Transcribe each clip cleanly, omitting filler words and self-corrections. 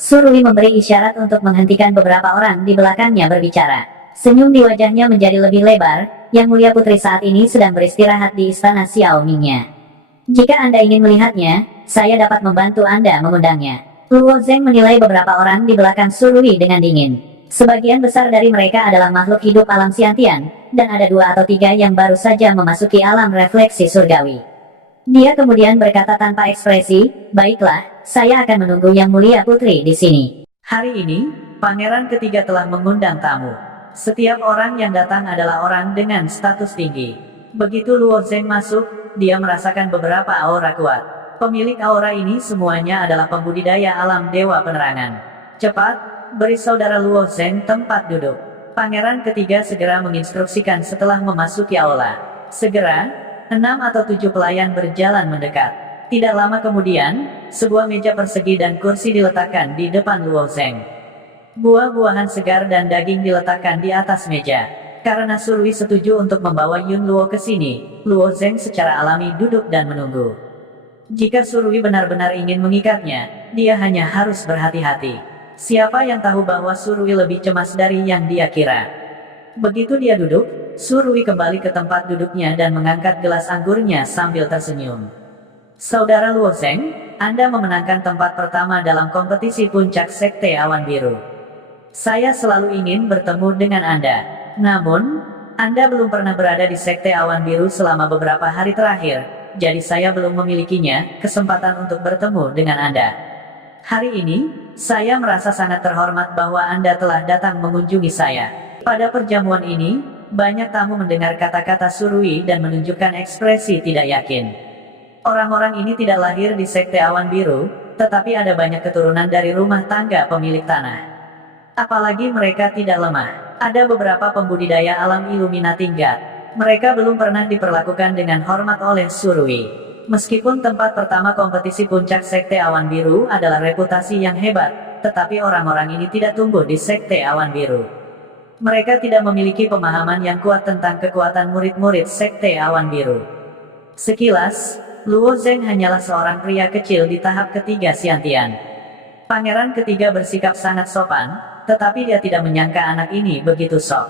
Surui memberi isyarat untuk menghentikan beberapa orang di belakangnya berbicara. Senyum di wajahnya menjadi lebih lebar. Yang Mulia Putri saat ini sedang beristirahat di istana Xiao Mingnya. Jika Anda ingin melihatnya, saya dapat membantu Anda mengundangnya. Luo Zeng menilai beberapa orang di belakang Surui dengan dingin. Sebagian besar dari mereka adalah makhluk hidup alam Xiantian, dan ada 2 atau 3 yang baru saja memasuki alam refleksi surgawi. Dia kemudian berkata tanpa ekspresi, "Baiklah, saya akan menunggu Yang Mulia Putri di sini." Hari ini, Pangeran ketiga telah mengundang tamu. Setiap orang yang datang adalah orang dengan status tinggi. Begitu Luo Zeng masuk, dia merasakan beberapa aura kuat. Pemilik aura ini semuanya adalah pembudidaya alam Dewa Penerangan. Cepat, beri saudara Luo Zeng tempat duduk. Pangeran ketiga segera menginstruksikan setelah memasuki aula. Segera, 6 atau 7 pelayan berjalan mendekat. Tidak lama kemudian, sebuah meja persegi dan kursi diletakkan di depan Luo Zeng. Buah-buahan segar dan daging diletakkan di atas meja. Karena Surui setuju untuk membawa Yun Luo ke sini, Luo Zeng secara alami duduk dan menunggu. Jika Surui benar-benar ingin mengikatnya, dia hanya harus berhati-hati. Siapa yang tahu bahwa Surui lebih cemas dari yang dia kira. Begitu dia duduk, Surui kembali ke tempat duduknya dan mengangkat gelas anggurnya sambil tersenyum. Saudara Luo Zeng, Anda memenangkan tempat pertama dalam kompetisi puncak Sekte Awan Biru. Saya selalu ingin bertemu dengan Anda. Namun, Anda belum pernah berada di Sekte Awan Biru selama beberapa hari terakhir, jadi saya belum memilikinya kesempatan untuk bertemu dengan Anda. Hari ini, saya merasa sangat terhormat bahwa Anda telah datang mengunjungi saya. Pada perjamuan ini, banyak tamu mendengar kata-kata Surui dan menunjukkan ekspresi tidak yakin. Orang-orang ini tidak lahir di Sekte Awan Biru, tetapi ada banyak keturunan dari rumah tangga pemilik tanah. Apalagi mereka tidak lemah. Ada beberapa pembudidaya alam Illuminati tingkat. Mereka belum pernah diperlakukan dengan hormat oleh Surui. Meskipun tempat pertama kompetisi puncak Sekte Awan Biru adalah reputasi yang hebat, tetapi orang-orang ini tidak tumbuh di Sekte Awan Biru. Mereka tidak memiliki pemahaman yang kuat tentang kekuatan murid-murid Sekte Awan Biru. Sekilas, Luo Zeng hanyalah seorang pria kecil di tahap ketiga Xiantian. Pangeran ketiga bersikap sangat sopan, tetapi dia tidak menyangka anak ini begitu sok.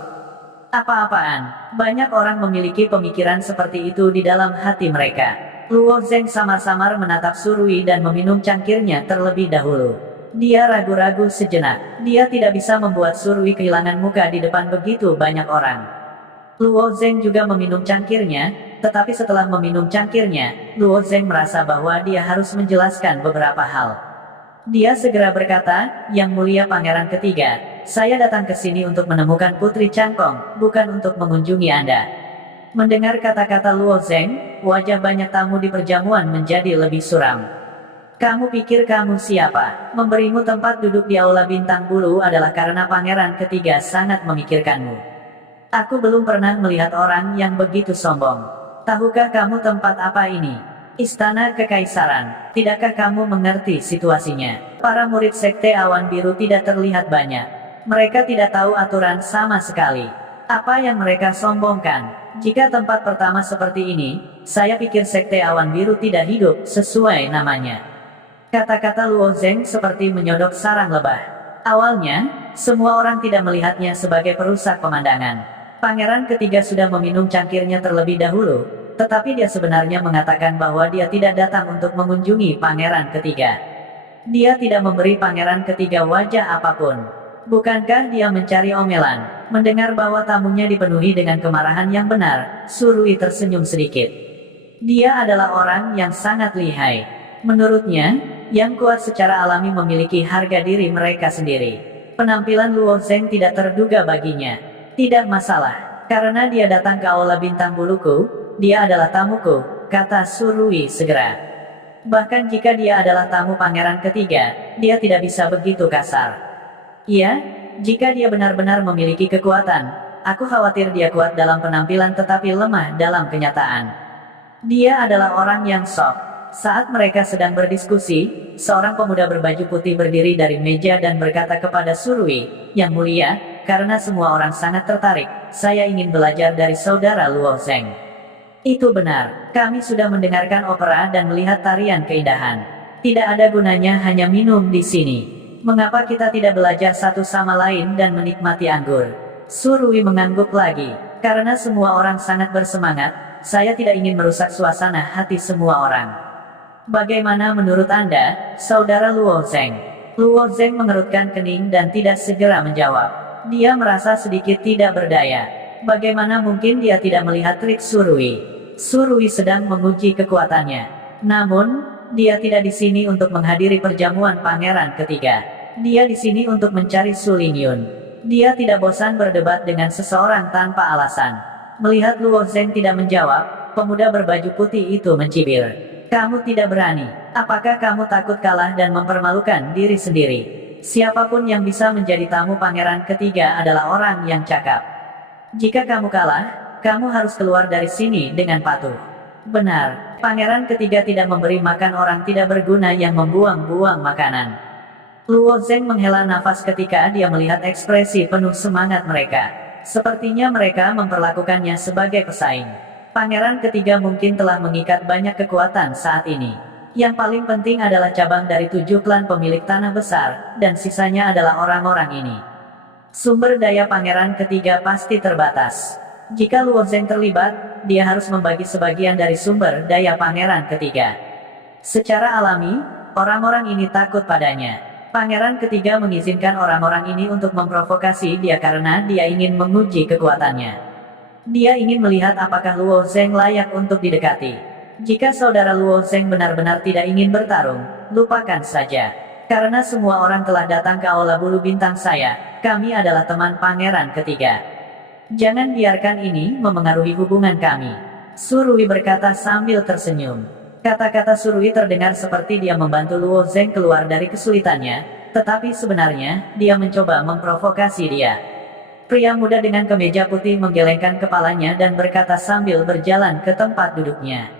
Apa-apaan, banyak orang memiliki pemikiran seperti itu di dalam hati mereka. Luo Zeng samar-samar menatap Surui dan meminum cangkirnya terlebih dahulu. Dia ragu-ragu sejenak. Dia tidak bisa membuat Surui kehilangan muka di depan begitu banyak orang. Luo Zeng juga meminum cangkirnya, tetapi setelah meminum cangkirnya, Luo Zeng merasa bahwa dia harus menjelaskan beberapa hal. Dia segera berkata, "Yang Mulia Pangeran ketiga, saya datang ke sini untuk menemukan Putri Changkong, bukan untuk mengunjungi Anda." Mendengar kata-kata Luo Zeng, wajah banyak tamu di perjamuan menjadi lebih suram. "Kamu pikir kamu siapa? Memberimu tempat duduk di aula bintang bulu adalah karena Pangeran ketiga sangat memikirkanmu. Aku belum pernah melihat orang yang begitu sombong. Tahukah kamu tempat apa ini? Istana Kekaisaran. Tidakkah kamu mengerti situasinya? Para murid Sekte Awan Biru tidak terlihat banyak. Mereka tidak tahu aturan sama sekali. Apa yang mereka sombongkan? Jika tempat pertama seperti ini, saya pikir Sekte Awan Biru tidak hidup sesuai namanya." Kata-kata Luo Zeng seperti menyodok sarang lebah. Awalnya, semua orang tidak melihatnya sebagai perusak pemandangan. Pangeran ketiga sudah meminum cangkirnya terlebih dahulu, tetapi dia sebenarnya mengatakan bahwa dia tidak datang untuk mengunjungi Pangeran ketiga. Dia tidak memberi Pangeran ketiga wajah apapun. Bukankah dia mencari omelan? Mendengar bahwa tamunya dipenuhi dengan kemarahan yang benar, Surui tersenyum sedikit. Dia adalah orang yang sangat lihai. Menurutnya, yang kuat secara alami memiliki harga diri mereka sendiri. Penampilan Luo Zeng tidak terduga baginya. Tidak masalah, karena dia datang ke aula bintang buluku, dia adalah tamuku, kata Surui segera. Bahkan jika dia adalah tamu Pangeran ketiga, dia tidak bisa begitu kasar. Iya, jika dia benar-benar memiliki kekuatan, aku khawatir dia kuat dalam penampilan tetapi lemah dalam kenyataan. Dia adalah orang yang sok. Saat mereka sedang berdiskusi, seorang pemuda berbaju putih berdiri dari meja dan berkata kepada Surui, "Yang Mulia, karena semua orang sangat tertarik, saya ingin belajar dari saudara Luo Zeng." "Itu benar, kami sudah mendengarkan opera dan melihat tarian keindahan. Tidak ada gunanya hanya minum di sini. Mengapa kita tidak belajar satu sama lain dan menikmati anggur? Surui mengangguk lagi. Karena semua orang sangat bersemangat, saya tidak ingin merusak suasana hati semua orang. Bagaimana menurut Anda, Saudara Luo Zeng? Luo Zeng mengerutkan kening dan tidak segera menjawab. Dia merasa sedikit tidak berdaya. Bagaimana mungkin dia tidak melihat trik Surui? Surui sedang menguji kekuatannya. Namun, dia tidak di sini untuk menghadiri perjamuan pangeran ketiga. Dia di sini untuk mencari Su Lingyun. Dia tidak bosan berdebat dengan seseorang tanpa alasan. Melihat Luo Zeng tidak menjawab, pemuda berbaju putih itu mencibir. Kamu tidak berani. Apakah kamu takut kalah dan mempermalukan diri sendiri? Siapapun yang bisa menjadi tamu pangeran ketiga adalah orang yang cakap. Jika kamu kalah, kamu harus keluar dari sini dengan patuh. Benar, pangeran ketiga tidak memberi makan orang tidak berguna yang membuang-buang makanan. Luo Zeng menghela nafas ketika dia melihat ekspresi penuh semangat mereka. Sepertinya mereka memperlakukannya sebagai pesaing. Pangeran ketiga mungkin telah mengikat banyak kekuatan saat ini. Yang paling penting adalah cabang dari 7 klan pemilik tanah besar, dan sisanya adalah orang-orang ini. Sumber daya pangeran ketiga pasti terbatas. Jika Luo Zeng terlibat, dia harus membagi sebagian dari sumber daya pangeran ketiga. Secara alami, orang-orang ini takut padanya. Pangeran ketiga mengizinkan orang-orang ini untuk memprovokasi dia karena dia ingin menguji kekuatannya. Dia ingin melihat apakah Luo Zeng layak untuk didekati. Jika saudara Luo Zeng benar-benar tidak ingin bertarung, lupakan saja. Karena semua orang telah datang ke Aula Bulu Bintang saya, kami adalah teman pangeran ketiga. Jangan biarkan ini memengaruhi hubungan kami. Surui berkata sambil tersenyum. Kata-kata Surui terdengar seperti dia membantu Luo Zeng keluar dari kesulitannya, tetapi sebenarnya, dia mencoba memprovokasi dia. Pria muda dengan kemeja putih menggelengkan kepalanya dan berkata sambil berjalan ke tempat duduknya.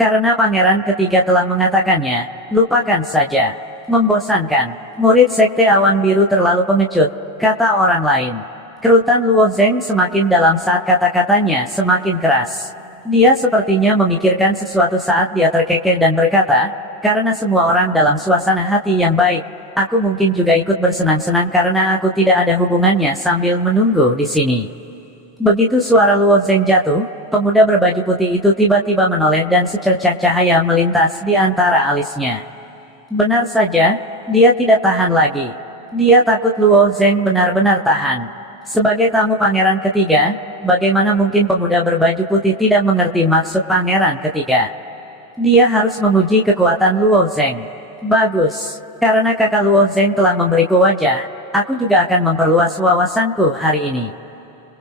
Karena pangeran ketiga telah mengatakannya, lupakan saja. Membosankan, murid sekte awan biru terlalu pengecut, kata orang lain. Kerutan Luo Zeng semakin dalam saat kata-katanya semakin keras. Dia sepertinya memikirkan sesuatu saat dia terkekeh dan berkata, karena semua orang dalam suasana hati yang baik, aku mungkin juga ikut bersenang-senang karena aku tidak ada hubungannya sambil menunggu di sini. Begitu suara Luo Zeng jatuh, pemuda berbaju putih itu tiba-tiba menoleh dan secercah cahaya melintas di antara alisnya. Benar saja, dia tidak tahan lagi. Dia takut Luo Zeng benar-benar tahan. Sebagai tamu pangeran ketiga, bagaimana mungkin pemuda berbaju putih tidak mengerti maksud pangeran ketiga? Dia harus menguji kekuatan Luo Zeng. Bagus, karena kakak Luo Zeng telah memberiku wajah, aku juga akan memperluas wawasanku hari ini.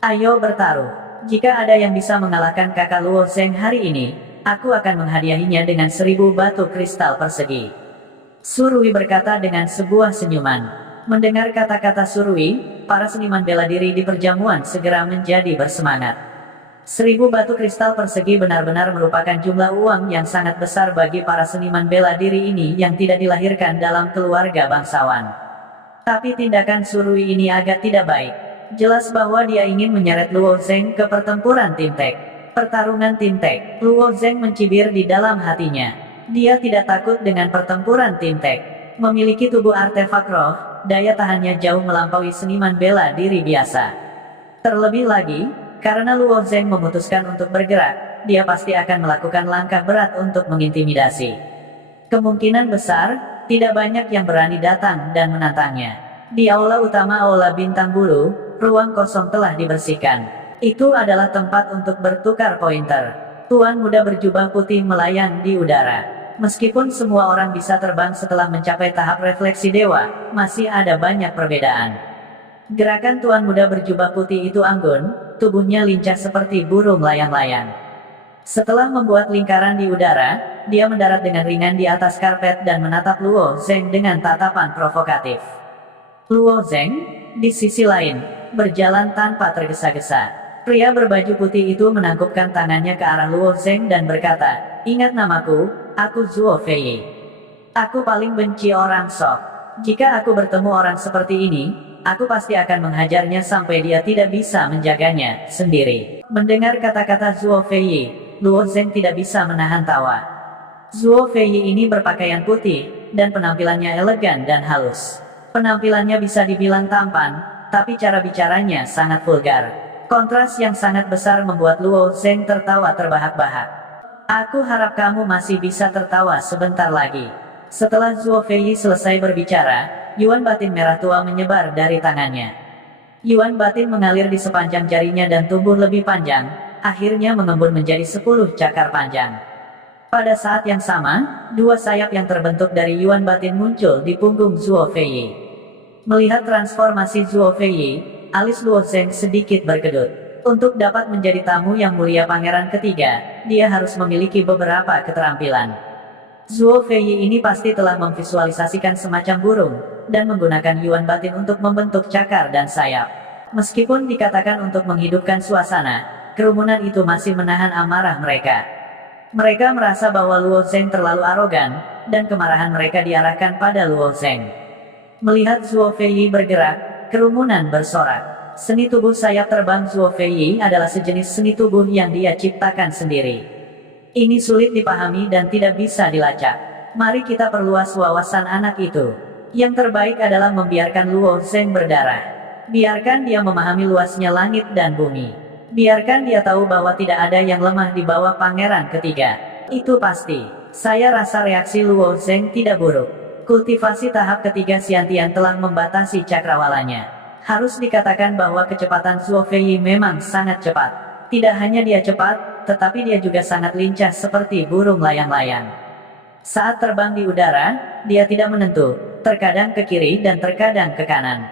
Ayo bertaruh. Jika ada yang bisa mengalahkan kakak Luo Zeng hari ini, aku akan menghadiahinya dengan 1000 batu kristal persegi. Surui berkata dengan sebuah senyuman. Mendengar kata-kata Surui, para seniman bela diri di perjamuan segera menjadi bersemangat. 1000 batu kristal persegi benar-benar merupakan jumlah uang yang sangat besar bagi para seniman bela diri ini yang tidak dilahirkan dalam keluarga bangsawan. Tapi tindakan Surui ini agak tidak baik. Jelas bahwa dia ingin menyeret Luo Zeng ke pertempuran Tim Tek. Pertarungan Tim Tek. Luo Zeng mencibir di dalam hatinya. Dia tidak takut dengan pertempuran Tim Tek. Memiliki tubuh artefak roh, daya tahannya jauh melampaui seniman bela diri biasa. Terlebih lagi, karena Luo Zeng memutuskan untuk bergerak, dia pasti akan melakukan langkah berat untuk mengintimidasi. Kemungkinan besar, tidak banyak yang berani datang dan menantangnya. Di aula utama Aula Bintang Bulu, ruang kosong telah dibersihkan. Itu adalah tempat untuk bertukar pointer. Tuan muda berjubah putih melayang di udara. Meskipun semua orang bisa terbang setelah mencapai tahap refleksi dewa, masih ada banyak perbedaan. Gerakan tuan muda berjubah putih itu anggun, tubuhnya lincah seperti burung layang-layang. Setelah membuat lingkaran di udara, dia mendarat dengan ringan di atas karpet dan menatap Luo Zeng dengan tatapan provokatif. Luo Zeng, di sisi lain, berjalan tanpa tergesa-gesa. Pria berbaju putih itu menangkupkan tangannya ke arah Luo Zeng dan berkata, ingat namaku, aku Zuo Fei. Aku paling benci orang sok. Jika aku bertemu orang seperti ini, aku pasti akan menghajarnya sampai dia tidak bisa menjaganya sendiri. Mendengar kata-kata Zuo Fei, Luo Zeng tidak bisa menahan tawa. Zuo Fei ini berpakaian putih, dan penampilannya elegan dan halus. Penampilannya bisa dibilang tampan, tapi cara bicaranya sangat vulgar. Kontras yang sangat besar membuat Luo Zeng tertawa terbahak-bahak. Aku harap kamu masih bisa tertawa sebentar lagi. Setelah Zuo Fei selesai berbicara, Yuan batin merah tua menyebar dari tangannya. Yuan batin mengalir di sepanjang jarinya dan tumbuh lebih panjang, akhirnya mengembun menjadi 10 cakar panjang. Pada saat yang sama, 2 sayap yang terbentuk dari Yuan batin muncul di punggung Zuo Fei. Melihat transformasi Zuo Fei, alis Luo Zeng sedikit berkedut. Untuk dapat menjadi tamu yang mulia pangeran ketiga, dia harus memiliki beberapa keterampilan. Zuo Fei ini pasti telah memvisualisasikan semacam burung, dan menggunakan Yuan batin untuk membentuk cakar dan sayap. Meskipun dikatakan untuk menghidupkan suasana, kerumunan itu masih menahan amarah mereka. Mereka merasa bahwa Luo Zeng terlalu arogan, dan kemarahan mereka diarahkan pada Luo Zeng. Melihat Zuo Fei bergerak, kerumunan bersorak. Seni tubuh sayap terbang Zuo Fei adalah sejenis seni tubuh yang dia ciptakan sendiri. Ini sulit dipahami dan tidak bisa dilacak. Mari kita perluas wawasan anak itu. Yang terbaik adalah membiarkan Luo Zeng berdarah. Biarkan dia memahami luasnya langit dan bumi. Biarkan dia tahu bahwa tidak ada yang lemah di bawah pangeran ketiga. Itu pasti. Saya rasa reaksi Luo Zeng tidak buruk. Kultivasi tahap ketiga Xiantian telah membatasi cakrawalanya. Harus dikatakan bahwa kecepatan Zuo Fei memang sangat cepat. Tidak hanya dia cepat, tetapi dia juga sangat lincah seperti burung layang-layang. Saat terbang di udara, dia tidak menentu, terkadang ke kiri dan terkadang ke kanan.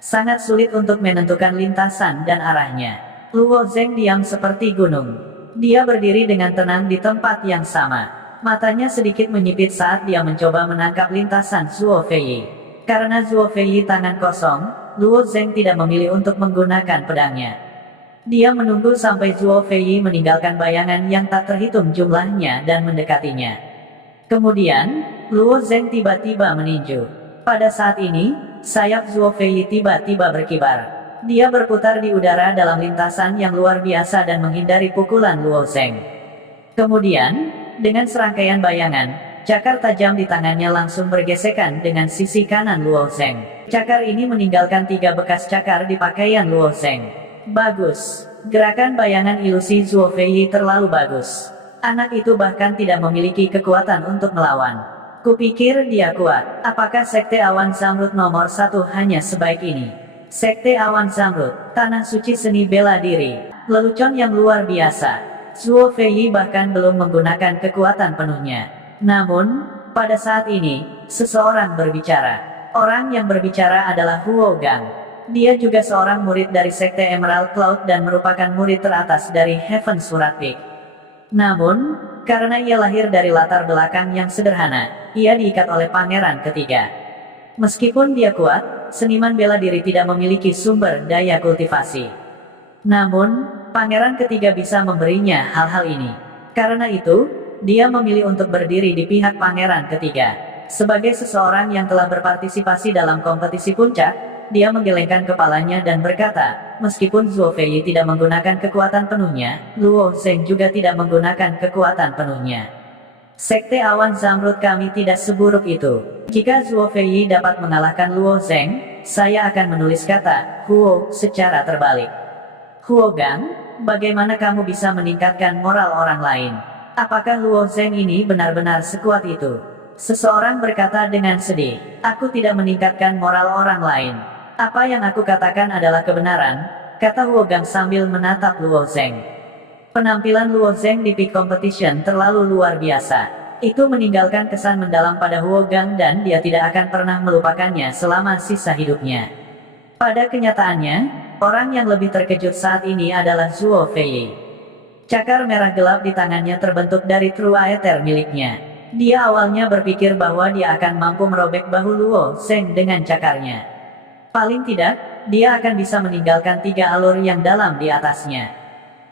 Sangat sulit untuk menentukan lintasan dan arahnya. Luo Zeng diam seperti gunung. Dia berdiri dengan tenang di tempat yang sama. Matanya sedikit menyipit saat dia mencoba menangkap lintasan Zuo Fei. Karena Zuo Fei tangan kosong, Luo Zeng tidak memilih untuk menggunakan pedangnya. Dia menunggu sampai Zuo Fei meninggalkan bayangan yang tak terhitung jumlahnya dan mendekatinya. Kemudian, Luo Zeng tiba-tiba meninju. Pada saat ini, sayap Zuo Fei tiba-tiba berkibar. Dia berputar di udara dalam lintasan yang luar biasa dan menghindari pukulan Luo Zeng. Kemudian, dengan serangkaian bayangan, cakar tajam di tangannya langsung bergesekan dengan sisi kanan Luo Zeng. Cakar ini meninggalkan 3 bekas cakar di pakaian Luo Zeng. Bagus. Gerakan bayangan ilusi Zuo Fei terlalu bagus. Anak itu bahkan tidak memiliki kekuatan untuk melawan. Kupikir dia kuat. Apakah Sekte Awan Zamrud nomor 1 hanya sebaik ini? Sekte Awan Zamrud, tanah suci seni bela diri. Lelucon yang luar biasa. Zuo Fei bahkan belum menggunakan kekuatan penuhnya. Namun, pada saat ini, seseorang berbicara. Orang yang berbicara adalah Huo Gang. Dia juga seorang murid dari Sekte Emerald Cloud dan merupakan murid teratas dari Heaven Surat Peak. Namun, karena ia lahir dari latar belakang yang sederhana, ia diikat oleh pangeran ketiga. Meskipun dia kuat, seniman bela diri tidak memiliki sumber daya kultivasi. Namun, pangeran ketiga bisa memberinya hal-hal ini. Karena itu, dia memilih untuk berdiri di pihak pangeran ketiga. Sebagai seseorang yang telah berpartisipasi dalam kompetisi puncak, dia menggelengkan kepalanya dan berkata, meskipun Zuo Fei tidak menggunakan kekuatan penuhnya, Luo Zeng juga tidak menggunakan kekuatan penuhnya. Sekte Awan Zamrud kami tidak seburuk itu. Jika Zuo Fei dapat mengalahkan Luo Zeng, saya akan menulis kata Huo secara terbalik. Huo Gang, bagaimana kamu bisa meningkatkan moral orang lain? Apakah Luo Zeng ini benar-benar sekuat itu? Seseorang berkata dengan sedih, aku tidak meningkatkan moral orang lain. Apa yang aku katakan adalah kebenaran, kata Huo Gang sambil menatap Luo Zeng. Penampilan Luo Zeng di Peak Competition terlalu luar biasa. Itu meninggalkan kesan mendalam pada Huo Gang dan dia tidak akan pernah melupakannya selama sisa hidupnya. Pada kenyataannya, orang yang lebih terkejut saat ini adalah Zuo Fei. Cakar merah gelap di tangannya terbentuk dari True Aether miliknya. Dia awalnya berpikir bahwa dia akan mampu merobek bahu Luo Zeng dengan cakarnya. Paling tidak, dia akan bisa meninggalkan 3 alur yang dalam di atasnya.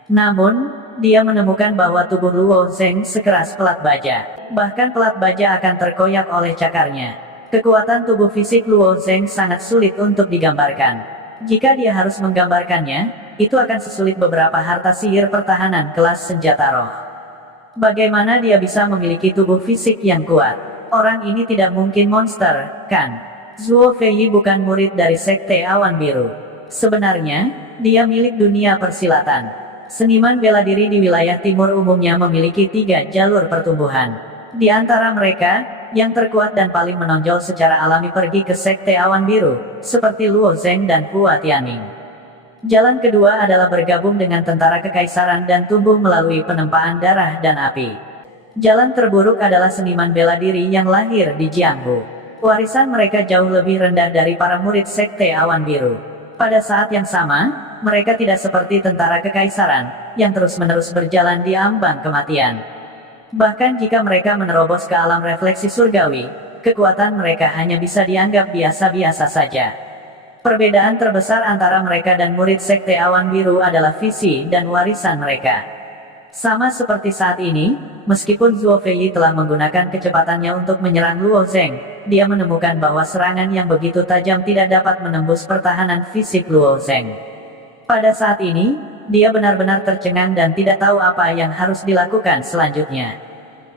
Namun, dia menemukan bahwa tubuh Luo Zeng sekeras pelat baja. Bahkan pelat baja akan terkoyak oleh cakarnya. Kekuatan tubuh fisik Luo Zeng sangat sulit untuk digambarkan. Jika dia harus menggambarkannya, itu akan sesulit beberapa harta sihir pertahanan kelas senjata roh. Bagaimana dia bisa memiliki tubuh fisik yang kuat? Orang ini tidak mungkin monster, kan? Zuo Feiyi bukan murid dari Sekte Awan Biru. Sebenarnya, dia milik dunia persilatan. Seniman bela diri di wilayah timur umumnya memiliki 3 jalur pertumbuhan. Di antara mereka, yang terkuat dan paling menonjol secara alami pergi ke Sekte Awan Biru, seperti Luo Zeng dan Hua Tianming. Jalan kedua adalah bergabung dengan tentara kekaisaran dan tumbuh melalui penempaan darah dan api. Jalan terburuk adalah seniman bela diri yang lahir di Jianghu. Warisan mereka jauh lebih rendah dari para murid Sekte Awan Biru. Pada saat yang sama, mereka tidak seperti tentara kekaisaran, yang terus-menerus berjalan di ambang kematian. Bahkan jika mereka menerobos ke alam refleksi surgawi, kekuatan mereka hanya bisa dianggap biasa-biasa saja. Perbedaan terbesar antara mereka dan murid Sekte Awan Biru adalah visi dan warisan mereka. Sama seperti saat ini, meskipun Zuo Feiyi telah menggunakan kecepatannya untuk menyerang Luo Zeng, dia menemukan bahwa serangan yang begitu tajam tidak dapat menembus pertahanan fisik Luo Zeng. Pada saat ini, dia benar-benar tercengang dan tidak tahu apa yang harus dilakukan selanjutnya.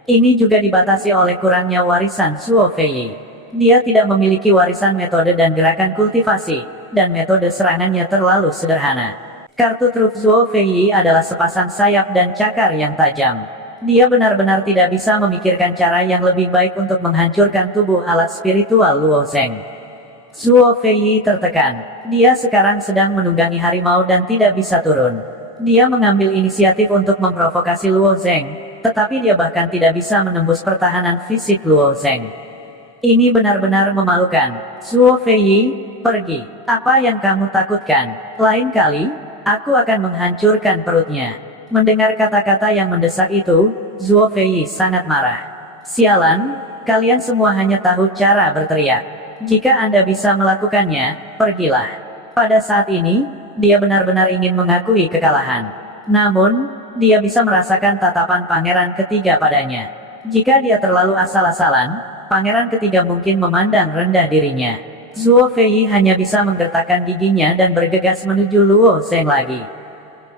Ini juga dibatasi oleh kurangnya warisan Zuo Feiyi. Dia tidak memiliki warisan metode dan gerakan kultivasi, dan metode serangannya terlalu sederhana. Kartu truf Zuo Feiyi adalah sepasang sayap dan cakar yang tajam. Dia benar-benar tidak bisa memikirkan cara yang lebih baik untuk menghancurkan tubuh alat spiritual Luo Zeng. Zuo Feiyi tertekan. Dia sekarang sedang menunggangi harimau dan tidak bisa turun. Dia mengambil inisiatif untuk memprovokasi Luo Zeng, tetapi dia bahkan tidak bisa menembus pertahanan fisik Luo Zeng. Ini benar-benar memalukan. Zuo Feiyi, pergi. Apa yang kamu takutkan? Lain kali, aku akan menghancurkan perutnya. Mendengar kata-kata yang mendesak itu, Zuo Feiyi sangat marah. Sialan, kalian semua hanya tahu cara berteriak. Jika Anda bisa melakukannya, pergilah. Pada saat ini, dia benar-benar ingin mengakui kekalahan. Namun, dia bisa merasakan tatapan pangeran ketiga padanya. Jika dia terlalu asal-asalan, pangeran ketiga mungkin memandang rendah dirinya. Zuo Feiyi hanya bisa menggertakkan giginya dan bergegas menuju Luo Zeng lagi.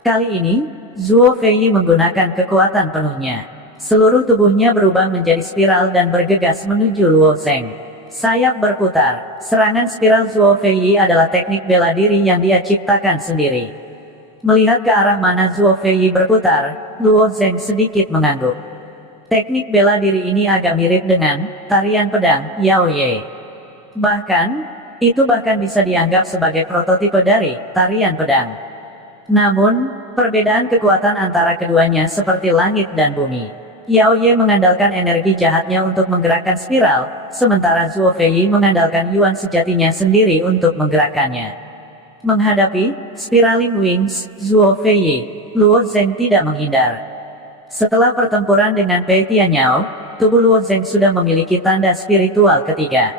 Kali ini, Zuo Feiyi menggunakan kekuatan penuhnya. Seluruh tubuhnya berubah menjadi spiral dan bergegas menuju Luo Zeng. Sayap berputar. Serangan spiral Zuo Feiyi adalah teknik bela diri yang dia ciptakan sendiri. Melihat ke arah mana Zuo Feiyi berputar, Luo Zeng sedikit mengangguk. Teknik bela diri ini agak mirip dengan tarian pedang Yao Ye. Bahkan, itu bahkan bisa dianggap sebagai prototipe dari tarian pedang. Namun, perbedaan kekuatan antara keduanya seperti langit dan bumi. Yao Ye mengandalkan energi jahatnya untuk menggerakkan spiral, sementara Zuo Feiyi mengandalkan Yuan sejatinya sendiri untuk menggerakkannya. Menghadapi spiraling wings Zuo Feiyi, Luo Zeng tidak menghindar. Setelah pertempuran dengan Pei Tianyao, tubuh Luo Zeng sudah memiliki tanda spiritual ketiga.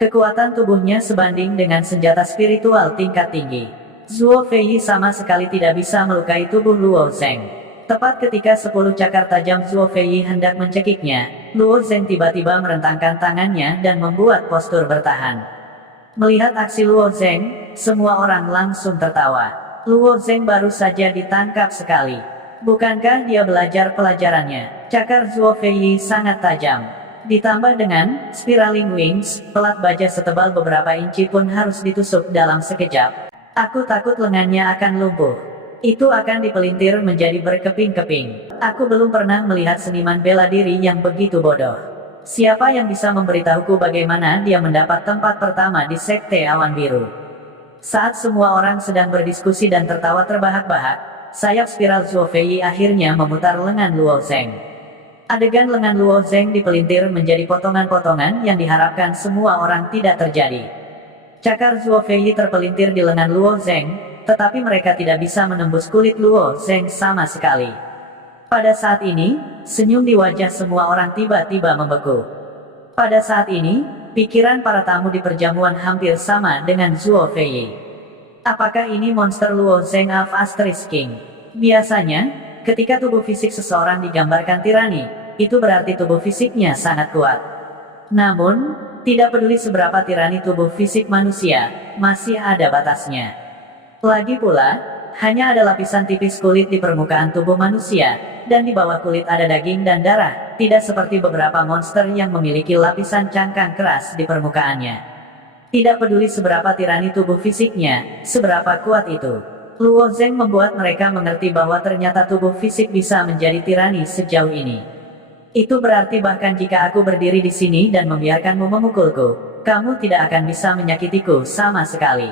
Kekuatan tubuhnya sebanding dengan senjata spiritual tingkat tinggi. Zuo Feiyi sama sekali tidak bisa melukai tubuh Luo Zeng. Tepat ketika 10 cakar tajam Zuo Feiyi hendak mencekiknya, Luo Zeng tiba-tiba merentangkan tangannya dan membuat postur bertahan. Melihat aksi Luo Zeng, semua orang langsung tertawa. Luo Zeng baru saja ditangkap sekali. Bukankah dia belajar pelajarannya? Cakar Zuo Feiyi sangat tajam. Ditambah dengan spiraling wings, pelat baja setebal beberapa inci pun harus ditusuk dalam sekejap. Aku takut lengannya akan lumpuh. Itu akan dipelintir menjadi berkeping-keping. Aku belum pernah melihat seniman bela diri yang begitu bodoh. Siapa yang bisa memberitahuku bagaimana dia mendapat tempat pertama di Sekte Awan Biru? Saat semua orang sedang berdiskusi dan tertawa terbahak-bahak, sayap spiral Zuo Feiyi akhirnya memutar lengan Luo Zeng. Adegan lengan Luo Zeng dipelintir menjadi potongan-potongan yang diharapkan semua orang tidak terjadi. Cakar Zuo Feiyi terpelintir di lengan Luo Zeng, tetapi mereka tidak bisa menembus kulit Luo Zeng sama sekali. Pada saat ini, senyum di wajah semua orang tiba-tiba membeku. Pada saat ini, pikiran para tamu di perjamuan hampir sama dengan Zuo Feiyi. Apakah ini monster Luo Zeng of Asterisk King? Biasanya, ketika tubuh fisik seseorang digambarkan tirani, itu berarti tubuh fisiknya sangat kuat. Namun, tidak peduli seberapa tirani tubuh fisik manusia, masih ada batasnya. Lagi pula, hanya ada lapisan tipis kulit di permukaan tubuh manusia, dan di bawah kulit ada daging dan darah, tidak seperti beberapa monster yang memiliki lapisan cangkang keras di permukaannya. Tidak peduli seberapa tirani tubuh fisiknya, seberapa kuat itu. Luo Zeng membuat mereka mengerti bahwa ternyata tubuh fisik bisa menjadi tirani sejauh ini. Itu berarti bahkan jika aku berdiri di sini dan membiarkanmu memukulku, kamu tidak akan bisa menyakitiku sama sekali.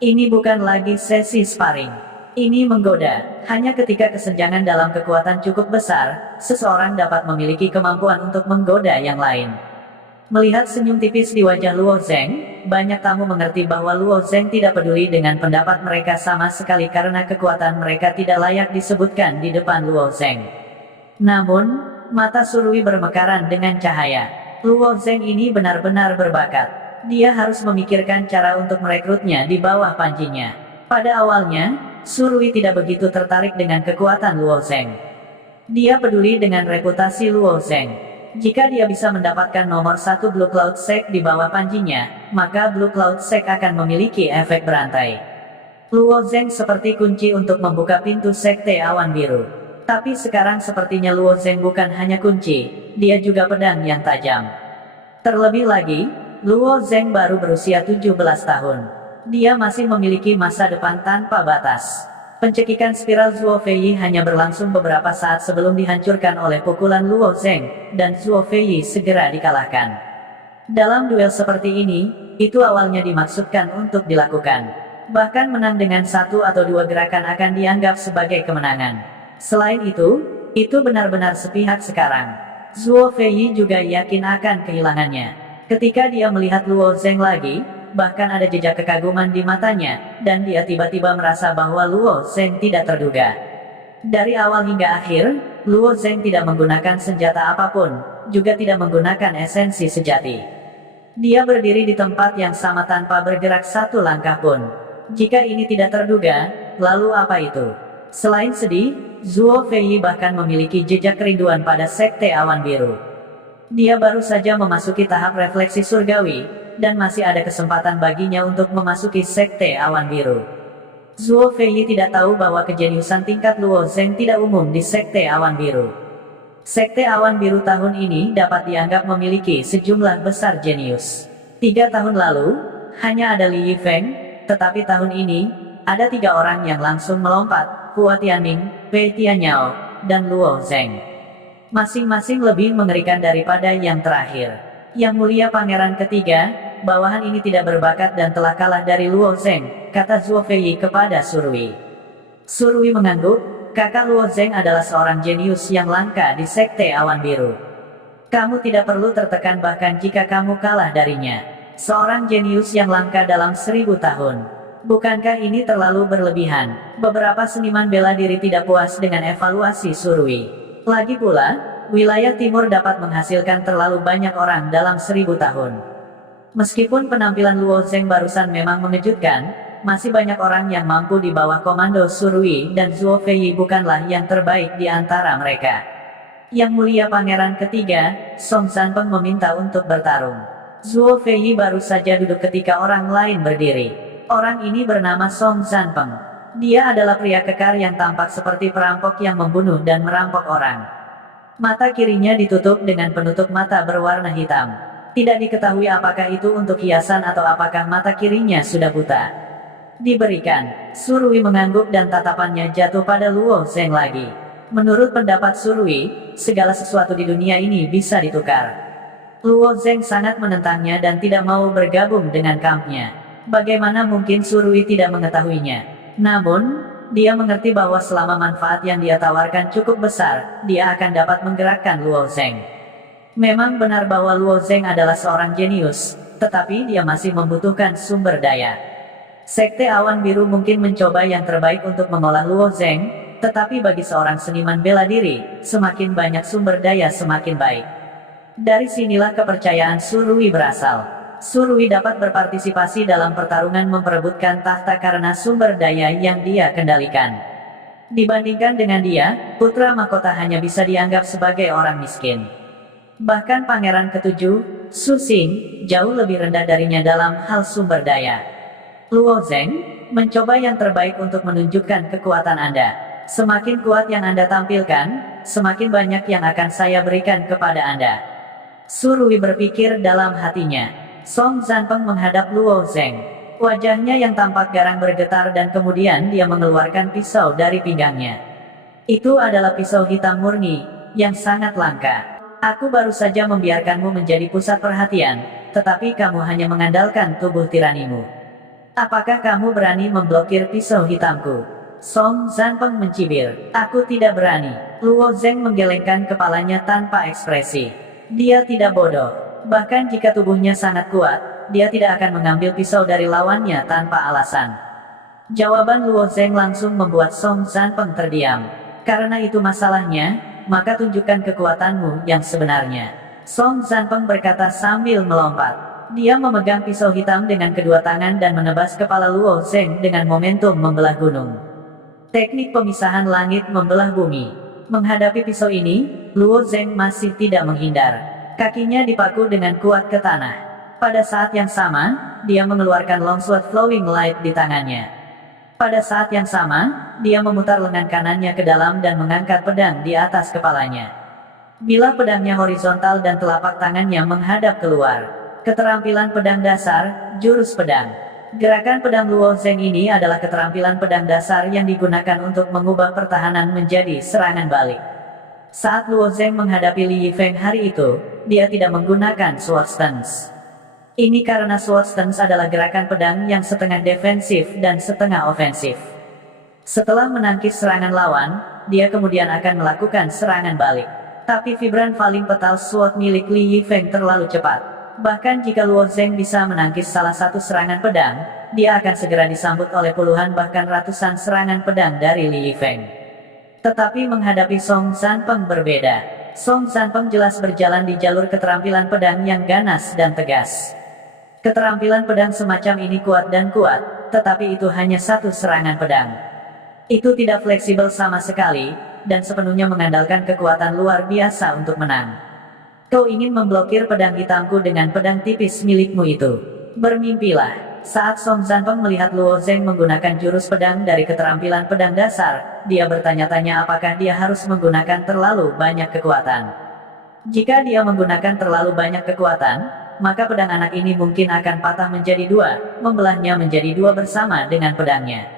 Ini bukan lagi sesi sparring. Ini menggoda. Hanya ketika kesenjangan dalam kekuatan cukup besar, seseorang dapat memiliki kemampuan untuk menggoda yang lain. Melihat senyum tipis di wajah Luo Zeng, banyak tamu mengerti bahwa Luo Zeng tidak peduli dengan pendapat mereka sama sekali karena kekuatan mereka tidak layak disebutkan di depan Luo Zeng. Namun, mata Surui bermekaran dengan cahaya. Luo Zeng ini benar-benar berbakat. Dia harus memikirkan cara untuk merekrutnya di bawah panjinya. Pada awalnya, Surui tidak begitu tertarik dengan kekuatan Luo Zeng. Dia peduli dengan reputasi Luo Zeng. Jika dia bisa mendapatkan nomor 1 Blue Cloud Sect di bawah panjinya, maka Blue Cloud Sect akan memiliki efek berantai. Luo Zeng seperti kunci untuk membuka pintu Sekte Awan Biru. Tapi sekarang sepertinya Luo Zeng bukan hanya kunci, dia juga pedang yang tajam. Terlebih lagi, Luo Zeng baru berusia 17 tahun. Dia masih memiliki masa depan tanpa batas. Pencekikan spiral Zuo Feiyi hanya berlangsung beberapa saat sebelum dihancurkan oleh pukulan Luo Zeng, dan Zuo Feiyi segera dikalahkan. Dalam duel seperti ini, itu awalnya dimaksudkan untuk dilakukan. Bahkan menang dengan 1 atau 2 gerakan akan dianggap sebagai kemenangan. Selain itu benar-benar sepihak sekarang. Zuo Feiyi juga yakin akan kehilangannya. Ketika dia melihat Luo Zeng lagi, bahkan ada jejak kekaguman di matanya, dan dia tiba-tiba merasa bahwa Luo Zeng tidak terduga. Dari awal hingga akhir, Luo Zeng tidak menggunakan senjata apapun, juga tidak menggunakan esensi sejati. Dia berdiri di tempat yang sama tanpa bergerak 1 langkah pun. Jika ini tidak terduga, lalu apa itu? Selain sedih, Zuo Feiyi bahkan memiliki jejak kerinduan pada Sekte Awan Biru. Dia baru saja memasuki tahap refleksi surgawi, dan masih ada kesempatan baginya untuk memasuki Sekte Awan Biru. Zuo Feiyi tidak tahu bahwa kejeniusan tingkat Luo Zeng tidak umum di Sekte Awan Biru. Sekte Awan Biru tahun ini dapat dianggap memiliki sejumlah besar jenius. 3 tahun lalu, hanya ada Li Yifeng, tetapi tahun ini, ada 3 orang yang langsung melompat, Hua Tianming, Pei Tianyao, dan Luo Zeng. Masing-masing lebih mengerikan daripada yang terakhir. Yang mulia pangeran ketiga, bawahan ini tidak berbakat dan telah kalah dari Luo Zeng, kata Zuo Feiyi kepada Surui. Surui mengangguk, kakak Luo Zeng adalah seorang jenius yang langka di Sekte Awan Biru. Kamu tidak perlu tertekan bahkan jika kamu kalah darinya. Seorang jenius yang langka dalam 1000 tahun. Bukankah ini terlalu berlebihan? Beberapa seniman bela diri tidak puas dengan evaluasi Surui. Lagi pula, wilayah timur dapat menghasilkan terlalu banyak orang dalam 1000 tahun. Meskipun penampilan Luo Zeng barusan memang mengejutkan, masih banyak orang yang mampu di bawah komando Surui dan Zuo Feiyi bukanlah yang terbaik di antara mereka. Yang mulia pangeran ketiga, Song Zanpeng meminta untuk bertarung. Zuo Feiyi baru saja duduk ketika orang lain berdiri. Orang ini bernama Song Zanpeng. Dia adalah pria kekar yang tampak seperti perampok yang membunuh dan merampok orang. Mata kirinya ditutup dengan penutup mata berwarna hitam. Tidak diketahui apakah itu untuk hiasan atau apakah mata kirinya sudah buta. Diberikan. Surui mengangguk dan tatapannya jatuh pada Luo Zeng lagi. Menurut pendapat Surui, segala sesuatu di dunia ini bisa ditukar. Luo Zeng sangat menentangnya dan tidak mau bergabung dengan kampnya. Bagaimana mungkin Surui tidak mengetahuinya? Namun, dia mengerti bahwa selama manfaat yang dia tawarkan cukup besar, dia akan dapat menggerakkan Luo Zeng. Memang benar bahwa Luo Zeng adalah seorang jenius, tetapi dia masih membutuhkan sumber daya. Sekte Awan Biru mungkin mencoba yang terbaik untuk mengolah Luo Zeng, tetapi bagi seorang seniman bela diri, semakin banyak sumber daya semakin baik. Dari sinilah kepercayaan Surui berasal. Surui dapat berpartisipasi dalam pertarungan memperebutkan tahta karena sumber daya yang dia kendalikan. Dibandingkan dengan dia, putra mahkota hanya bisa dianggap sebagai orang miskin. Bahkan pangeran ketujuh, Su Xing, jauh lebih rendah darinya dalam hal sumber daya. Luo Zeng, mencoba yang terbaik untuk menunjukkan kekuatan Anda. Semakin kuat yang Anda tampilkan, semakin banyak yang akan saya berikan kepada Anda. Surui berpikir dalam hatinya. Song Zanpeng menghadap Luo Zeng. Wajahnya yang tampak garang bergetar dan kemudian dia mengeluarkan pisau dari pinggangnya. Itu adalah pisau hitam murni, yang sangat langka. Aku baru saja membiarkanmu menjadi pusat perhatian, tetapi kamu hanya mengandalkan tubuh tiranimu. Apakah kamu berani memblokir pisau hitamku? Song Zanpeng mencibir. Aku tidak berani. Luo Zeng menggelengkan kepalanya tanpa ekspresi. Dia tidak bodoh. Bahkan jika tubuhnya sangat kuat, dia tidak akan mengambil pisau dari lawannya tanpa alasan. Jawaban Luo Zeng langsung membuat Song Zanpeng terdiam. Karena itu masalahnya, maka tunjukkan kekuatanmu yang sebenarnya. Song Zanpeng berkata sambil melompat. Dia memegang pisau hitam dengan kedua tangan dan menebas kepala Luo Zeng dengan momentum membelah gunung. Teknik pemisahan langit membelah bumi. Menghadapi pisau ini, Luo Zeng masih tidak menghindar. Kakinya dipaku dengan kuat ke tanah. Pada saat yang sama, dia mengeluarkan longsword flowing light di tangannya. Pada saat yang sama, dia memutar lengan kanannya ke dalam dan mengangkat pedang di atas kepalanya. Bilah pedangnya horizontal dan telapak tangannya menghadap keluar. Keterampilan pedang dasar, jurus pedang. Gerakan pedang Luo Zeng ini adalah keterampilan pedang dasar yang digunakan untuk mengubah pertahanan menjadi serangan balik. Saat Luo Zeng menghadapi Li Yifeng hari itu, dia tidak menggunakan sword stance. Ini karena sword stance adalah gerakan pedang yang setengah defensif dan setengah ofensif. Setelah menangkis serangan lawan, dia kemudian akan melakukan serangan balik. Tapi vibran Falling Petal Sword milik Li Yifeng terlalu cepat. Bahkan jika Luo Zeng bisa menangkis salah satu serangan pedang, dia akan segera disambut oleh puluhan bahkan ratusan serangan pedang dari Li Yifeng. Tetapi menghadapi Song Zanpeng berbeda. Song Zanpeng jelas berjalan di jalur keterampilan pedang yang ganas dan tegas. Keterampilan pedang semacam ini kuat dan kuat, tetapi itu hanya satu serangan pedang. Itu tidak fleksibel sama sekali, dan sepenuhnya mengandalkan kekuatan luar biasa untuk menang. Kau ingin memblokir pedang hitamku dengan pedang tipis milikmu itu. Bermimpilah. Saat Song Zanpeng melihat Luo Zeng menggunakan jurus pedang dari keterampilan pedang dasar, dia bertanya-tanya apakah dia harus menggunakan terlalu banyak kekuatan. Jika dia menggunakan terlalu banyak kekuatan, maka pedang anak ini mungkin akan patah menjadi dua, membelahnya menjadi dua bersama dengan pedangnya.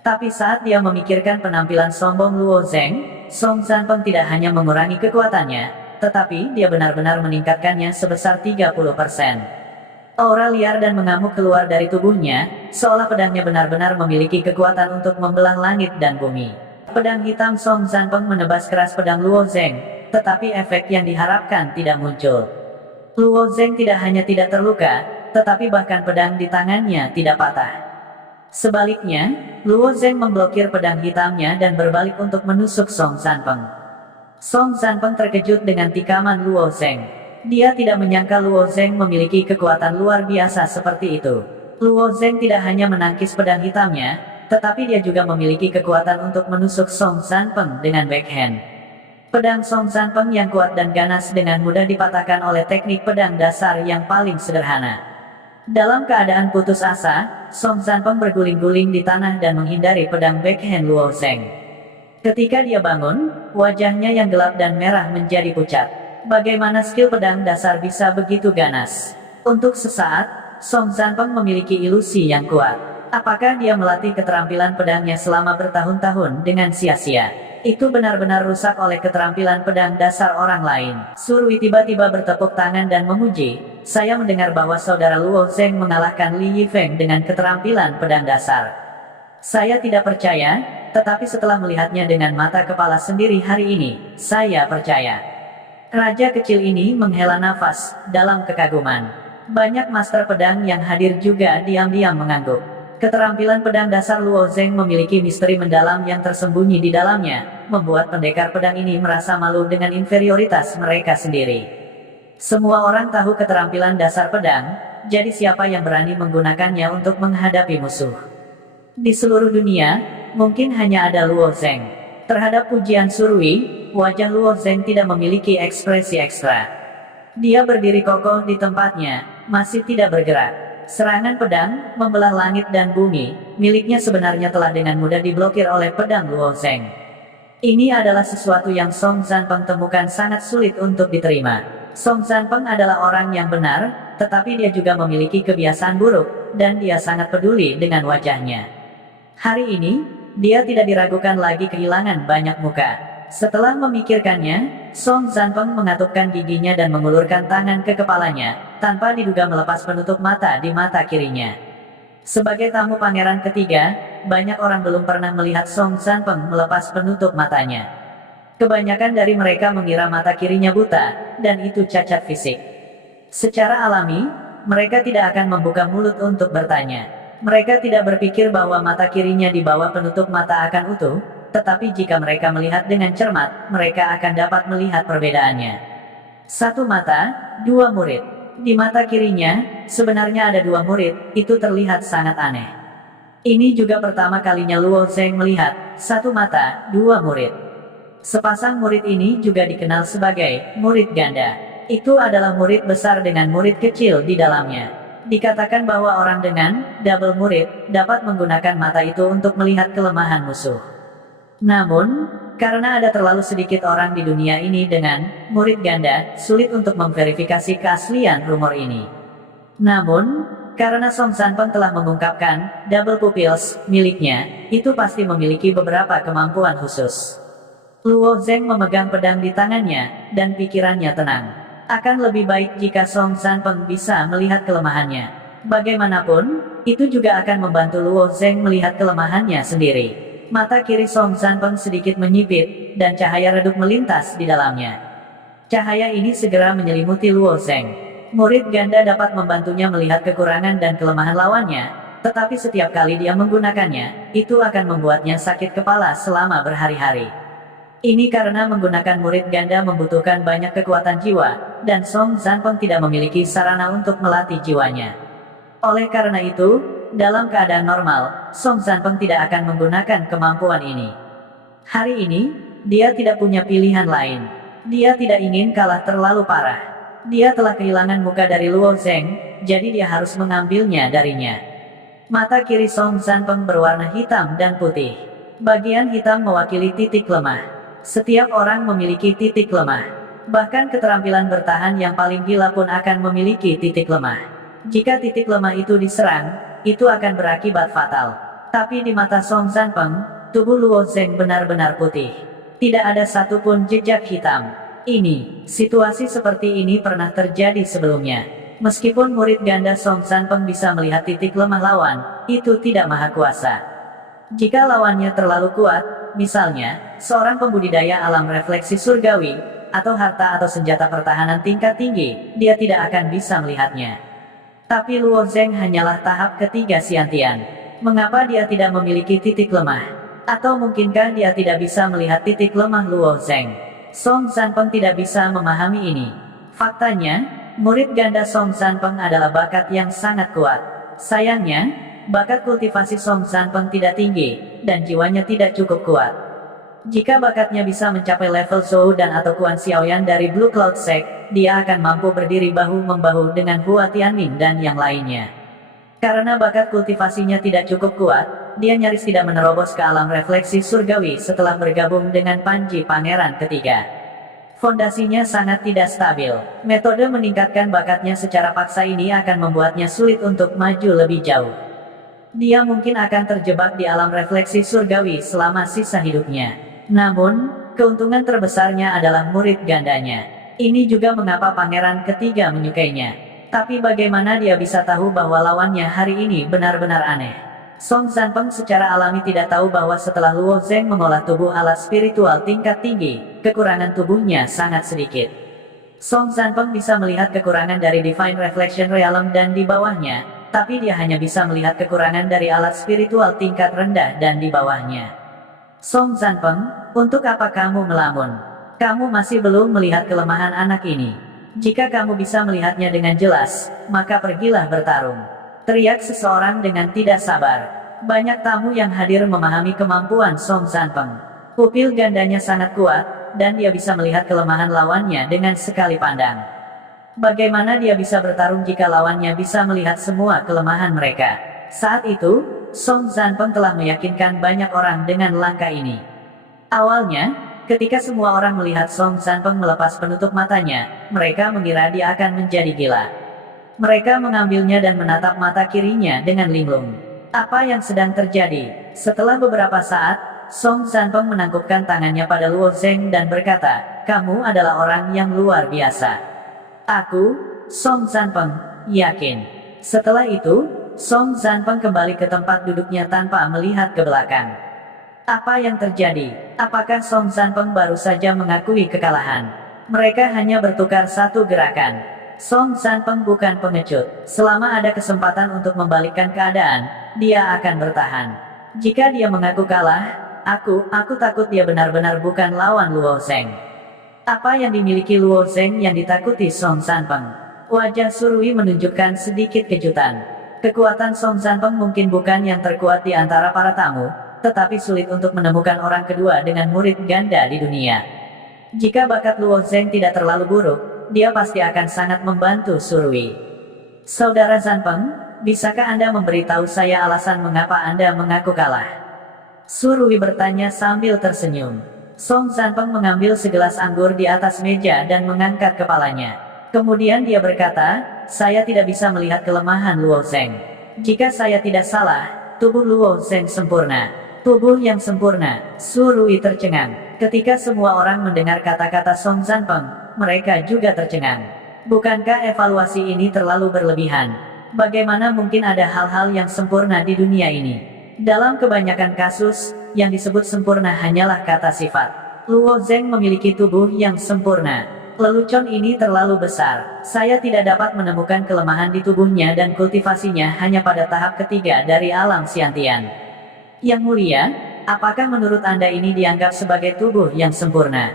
Tapi saat dia memikirkan penampilan sombong Luo Zeng, Song Zanpeng tidak hanya mengurangi kekuatannya, tetapi dia benar-benar meningkatkannya sebesar 30%. Aura liar dan mengamuk keluar dari tubuhnya, seolah pedangnya benar-benar memiliki kekuatan untuk membelah langit dan bumi. Pedang hitam Song Zanpeng menebas keras pedang Luo Zeng, tetapi efek yang diharapkan tidak muncul. Luo Zeng tidak hanya tidak terluka, tetapi bahkan pedang di tangannya tidak patah. Sebaliknya, Luo Zeng memblokir pedang hitamnya dan berbalik untuk menusuk Song Zanpeng. Song Zanpeng terkejut dengan tikaman Luo Zeng. Dia tidak menyangka Luo Zeng memiliki kekuatan luar biasa seperti itu. Luo Zeng tidak hanya menangkis pedang hitamnya, tetapi dia juga memiliki kekuatan untuk menusuk Song Zanpeng dengan backhand. Pedang Song Zanpeng yang kuat dan ganas dengan mudah dipatahkan oleh teknik pedang dasar yang paling sederhana. Dalam keadaan putus asa, Song Zanpeng berguling-guling di tanah dan menghindari pedang backhand Luo Zeng. Ketika dia bangun, wajahnya yang gelap dan merah menjadi pucat. Bagaimana skill pedang dasar bisa begitu ganas? Untuk sesaat, Song Zanpeng memiliki ilusi yang kuat. Apakah dia melatih keterampilan pedangnya selama bertahun-tahun dengan sia-sia? Itu benar-benar rusak oleh keterampilan pedang dasar orang lain. Surui tiba-tiba bertepuk tangan dan memuji. Saya mendengar bahwa saudara Luo Zeng mengalahkan Li Yifeng dengan keterampilan pedang dasar. Saya tidak percaya, tetapi setelah melihatnya dengan mata kepala sendiri hari ini, saya percaya. Raja kecil ini menghela nafas dalam kekaguman. Banyak master pedang yang hadir juga diam-diam mengangguk. Keterampilan pedang dasar Luo Zeng memiliki misteri mendalam yang tersembunyi di dalamnya, membuat pendekar pedang ini merasa malu dengan inferioritas mereka sendiri. Semua orang tahu keterampilan dasar pedang, jadi siapa yang berani menggunakannya untuk menghadapi musuh? Di seluruh dunia, mungkin hanya ada Luo Zeng. Terhadap pujian Surui, wajah Luo Zeng tidak memiliki ekspresi ekstra. Dia berdiri kokoh di tempatnya, masih tidak bergerak. Serangan pedang, membelah langit dan bumi, miliknya sebenarnya telah dengan mudah diblokir oleh pedang Luo Zeng. Ini adalah sesuatu yang Song Zanpeng temukan sangat sulit untuk diterima. Song Zanpeng adalah orang yang benar, tetapi dia juga memiliki kebiasaan buruk, dan dia sangat peduli dengan wajahnya. Hari ini, dia tidak diragukan lagi kehilangan banyak muka. Setelah memikirkannya, Song Zanpeng mengatupkan giginya dan mengulurkan tangan ke kepalanya, tanpa diduga melepas penutup mata di mata kirinya. Sebagai tamu pangeran ketiga, banyak orang belum pernah melihat Song Zanpeng melepas penutup matanya. Kebanyakan dari mereka mengira mata kirinya buta, dan itu cacat fisik. Secara alami, mereka tidak akan membuka mulut untuk bertanya. Mereka tidak berpikir bahwa mata kirinya di bawah penutup mata akan utuh, tetapi jika mereka melihat dengan cermat, mereka akan dapat melihat perbedaannya. Satu mata, dua murid. Di mata kirinya, sebenarnya ada dua murid, itu terlihat sangat aneh. Ini juga pertama kalinya Luo Zeng melihat, satu mata, dua murid. Sepasang murid ini juga dikenal sebagai murid ganda. Itu adalah murid besar dengan murid kecil di dalamnya. Dikatakan bahwa orang dengan double murid dapat menggunakan mata itu untuk melihat kelemahan musuh. Namun, karena ada terlalu sedikit orang di dunia ini dengan murid ganda, sulit untuk memverifikasi keaslian rumor ini. Namun, karena Song Zanpeng telah mengungkapkan double pupils miliknya, itu pasti memiliki beberapa kemampuan khusus. Luo Zeng memegang pedang di tangannya, dan pikirannya tenang. Akan lebih baik jika Song Zanpeng bisa melihat kelemahannya. Bagaimanapun, itu juga akan membantu Luo Zeng melihat kelemahannya sendiri. Mata kiri Song Zanpeng sedikit menyipit, dan cahaya redup melintas di dalamnya. Cahaya ini segera menyelimuti Luo Zeng. Murid ganda dapat membantunya melihat kekurangan dan kelemahan lawannya, tetapi setiap kali dia menggunakannya, itu akan membuatnya sakit kepala selama berhari-hari. Ini karena menggunakan murid ganda membutuhkan banyak kekuatan jiwa, dan Song Zanpeng tidak memiliki sarana untuk melatih jiwanya. Oleh karena itu, dalam keadaan normal, Song Zanpeng tidak akan menggunakan kemampuan ini. Hari ini, dia tidak punya pilihan lain. Dia tidak ingin kalah terlalu parah. Dia telah kehilangan muka dari Luo Zeng, jadi dia harus mengambilnya darinya. Mata kiri Song Zanpeng berwarna hitam dan putih. Bagian hitam mewakili titik lemah. Setiap orang memiliki titik lemah. Bahkan keterampilan bertahan yang paling gila pun akan memiliki titik lemah. Jika titik lemah itu diserang, itu akan berakibat fatal. Tapi di mata Song Zanpeng, tubuh Luo Zeng benar-benar putih. Tidak ada satupun jejak hitam. Situasi seperti ini pernah terjadi sebelumnya. Meskipun murid ganda Song Zanpeng bisa melihat titik lemah lawan, itu tidak maha kuasa. Jika lawannya terlalu kuat, misalnya, seorang pembudidaya alam refleksi surgawi, atau harta atau senjata pertahanan tingkat tinggi, dia tidak akan bisa melihatnya. Tapi Luo Zeng hanyalah tahap ketiga Xiantian. Mengapa dia tidak memiliki titik lemah? Atau mungkinkah dia tidak bisa melihat titik lemah Luo Zeng? Song Zanpeng tidak bisa memahami ini. Faktanya, murid ganda Song Zanpeng adalah bakat yang sangat kuat. Sayangnya, bakat kultivasi Song Zanpeng tidak tinggi, dan jiwanya tidak cukup kuat. Jika bakatnya bisa mencapai level Zhou dan atau Quan Xiaoyan dari Blue Cloud Sect, dia akan mampu berdiri bahu-membahu dengan Hua Tianming dan yang lainnya. Karena bakat kultivasinya tidak cukup kuat, dia nyaris tidak menerobos ke alam refleksi surgawi setelah bergabung dengan Panji Pangeran ketiga. Fondasinya sangat tidak stabil. Metode meningkatkan bakatnya secara paksa ini akan membuatnya sulit untuk maju lebih jauh. Dia mungkin akan terjebak di alam refleksi surgawi selama sisa hidupnya. Namun, keuntungan terbesarnya adalah murid gandanya. Ini juga mengapa pangeran ketiga menyukainya. Tapi bagaimana dia bisa tahu bahwa lawannya hari ini benar-benar aneh? Song Zanpeng secara alami tidak tahu bahwa setelah Luo Zeng mengolah tubuh alat spiritual tingkat tinggi, kekurangan tubuhnya sangat sedikit. Song Zanpeng bisa melihat kekurangan dari Divine Reflection Realm dan di bawahnya, tapi dia hanya bisa melihat kekurangan dari alat spiritual tingkat rendah dan di bawahnya. Song Zanpeng, untuk apa kamu melamun? Kamu masih belum melihat kelemahan anak ini. Jika kamu bisa melihatnya dengan jelas, maka pergilah bertarung. Teriak seseorang dengan tidak sabar. Banyak tamu yang hadir memahami kemampuan Song Zanpeng. Pupil gandanya sangat kuat, dan dia bisa melihat kelemahan lawannya dengan sekali pandang. Bagaimana dia bisa bertarung jika lawannya bisa melihat semua kelemahan mereka? Saat itu, Song Zanpeng telah meyakinkan banyak orang dengan langkah ini. Awalnya, ketika semua orang melihat Song Zanpeng melepas penutup matanya, mereka mengira dia akan menjadi gila. Mereka mengambilnya dan menatap mata kirinya dengan linglung. Apa yang sedang terjadi? Setelah beberapa saat, Song Zanpeng menangkupkan tangannya pada Luo Zeng dan berkata, "Kamu adalah orang yang luar biasa." "Aku, Song Zanpeng, yakin." Setelah itu, Song Zanpeng kembali ke tempat duduknya tanpa melihat ke belakang. Apa yang terjadi? Apakah Song Zanpeng baru saja mengakui kekalahan? Mereka hanya bertukar satu gerakan. Song Zanpeng bukan pengecut. Selama ada kesempatan untuk membalikkan keadaan, dia akan bertahan. Jika dia mengaku kalah, aku takut dia benar-benar bukan lawan Luo Zeng. Apa yang dimiliki Luo Zeng yang ditakuti Song Zanpeng? Wajah Surui menunjukkan sedikit kejutan. Kekuatan Song Zanpeng mungkin bukan yang terkuat di antara para tamu, tetapi sulit untuk menemukan orang kedua dengan murid ganda di dunia. Jika bakat Luo Zeng tidak terlalu buruk, dia pasti akan sangat membantu Surui. "Saudara Zanpeng, bisakah Anda memberitahu saya alasan mengapa Anda mengaku kalah?" Surui bertanya sambil tersenyum. Song Zanpeng mengambil segelas anggur di atas meja dan mengangkat kepalanya. Kemudian dia berkata, "Saya tidak bisa melihat kelemahan Luo Zeng. Jika saya tidak salah, tubuh Luo Zeng sempurna." "Tubuh yang sempurna," Surui tercengang. Ketika semua orang mendengar kata-kata Song Zanpeng, mereka juga tercengang. Bukankah evaluasi ini terlalu berlebihan? Bagaimana mungkin ada hal-hal yang sempurna di dunia ini? Dalam kebanyakan kasus, yang disebut sempurna hanyalah kata sifat. Luo Zeng memiliki tubuh yang sempurna. Lelucon ini terlalu besar. Saya tidak dapat menemukan kelemahan di tubuhnya dan kultivasinya hanya pada tahap ketiga dari alam Xiantian. "Yang mulia, apakah menurut Anda ini dianggap sebagai tubuh yang sempurna?"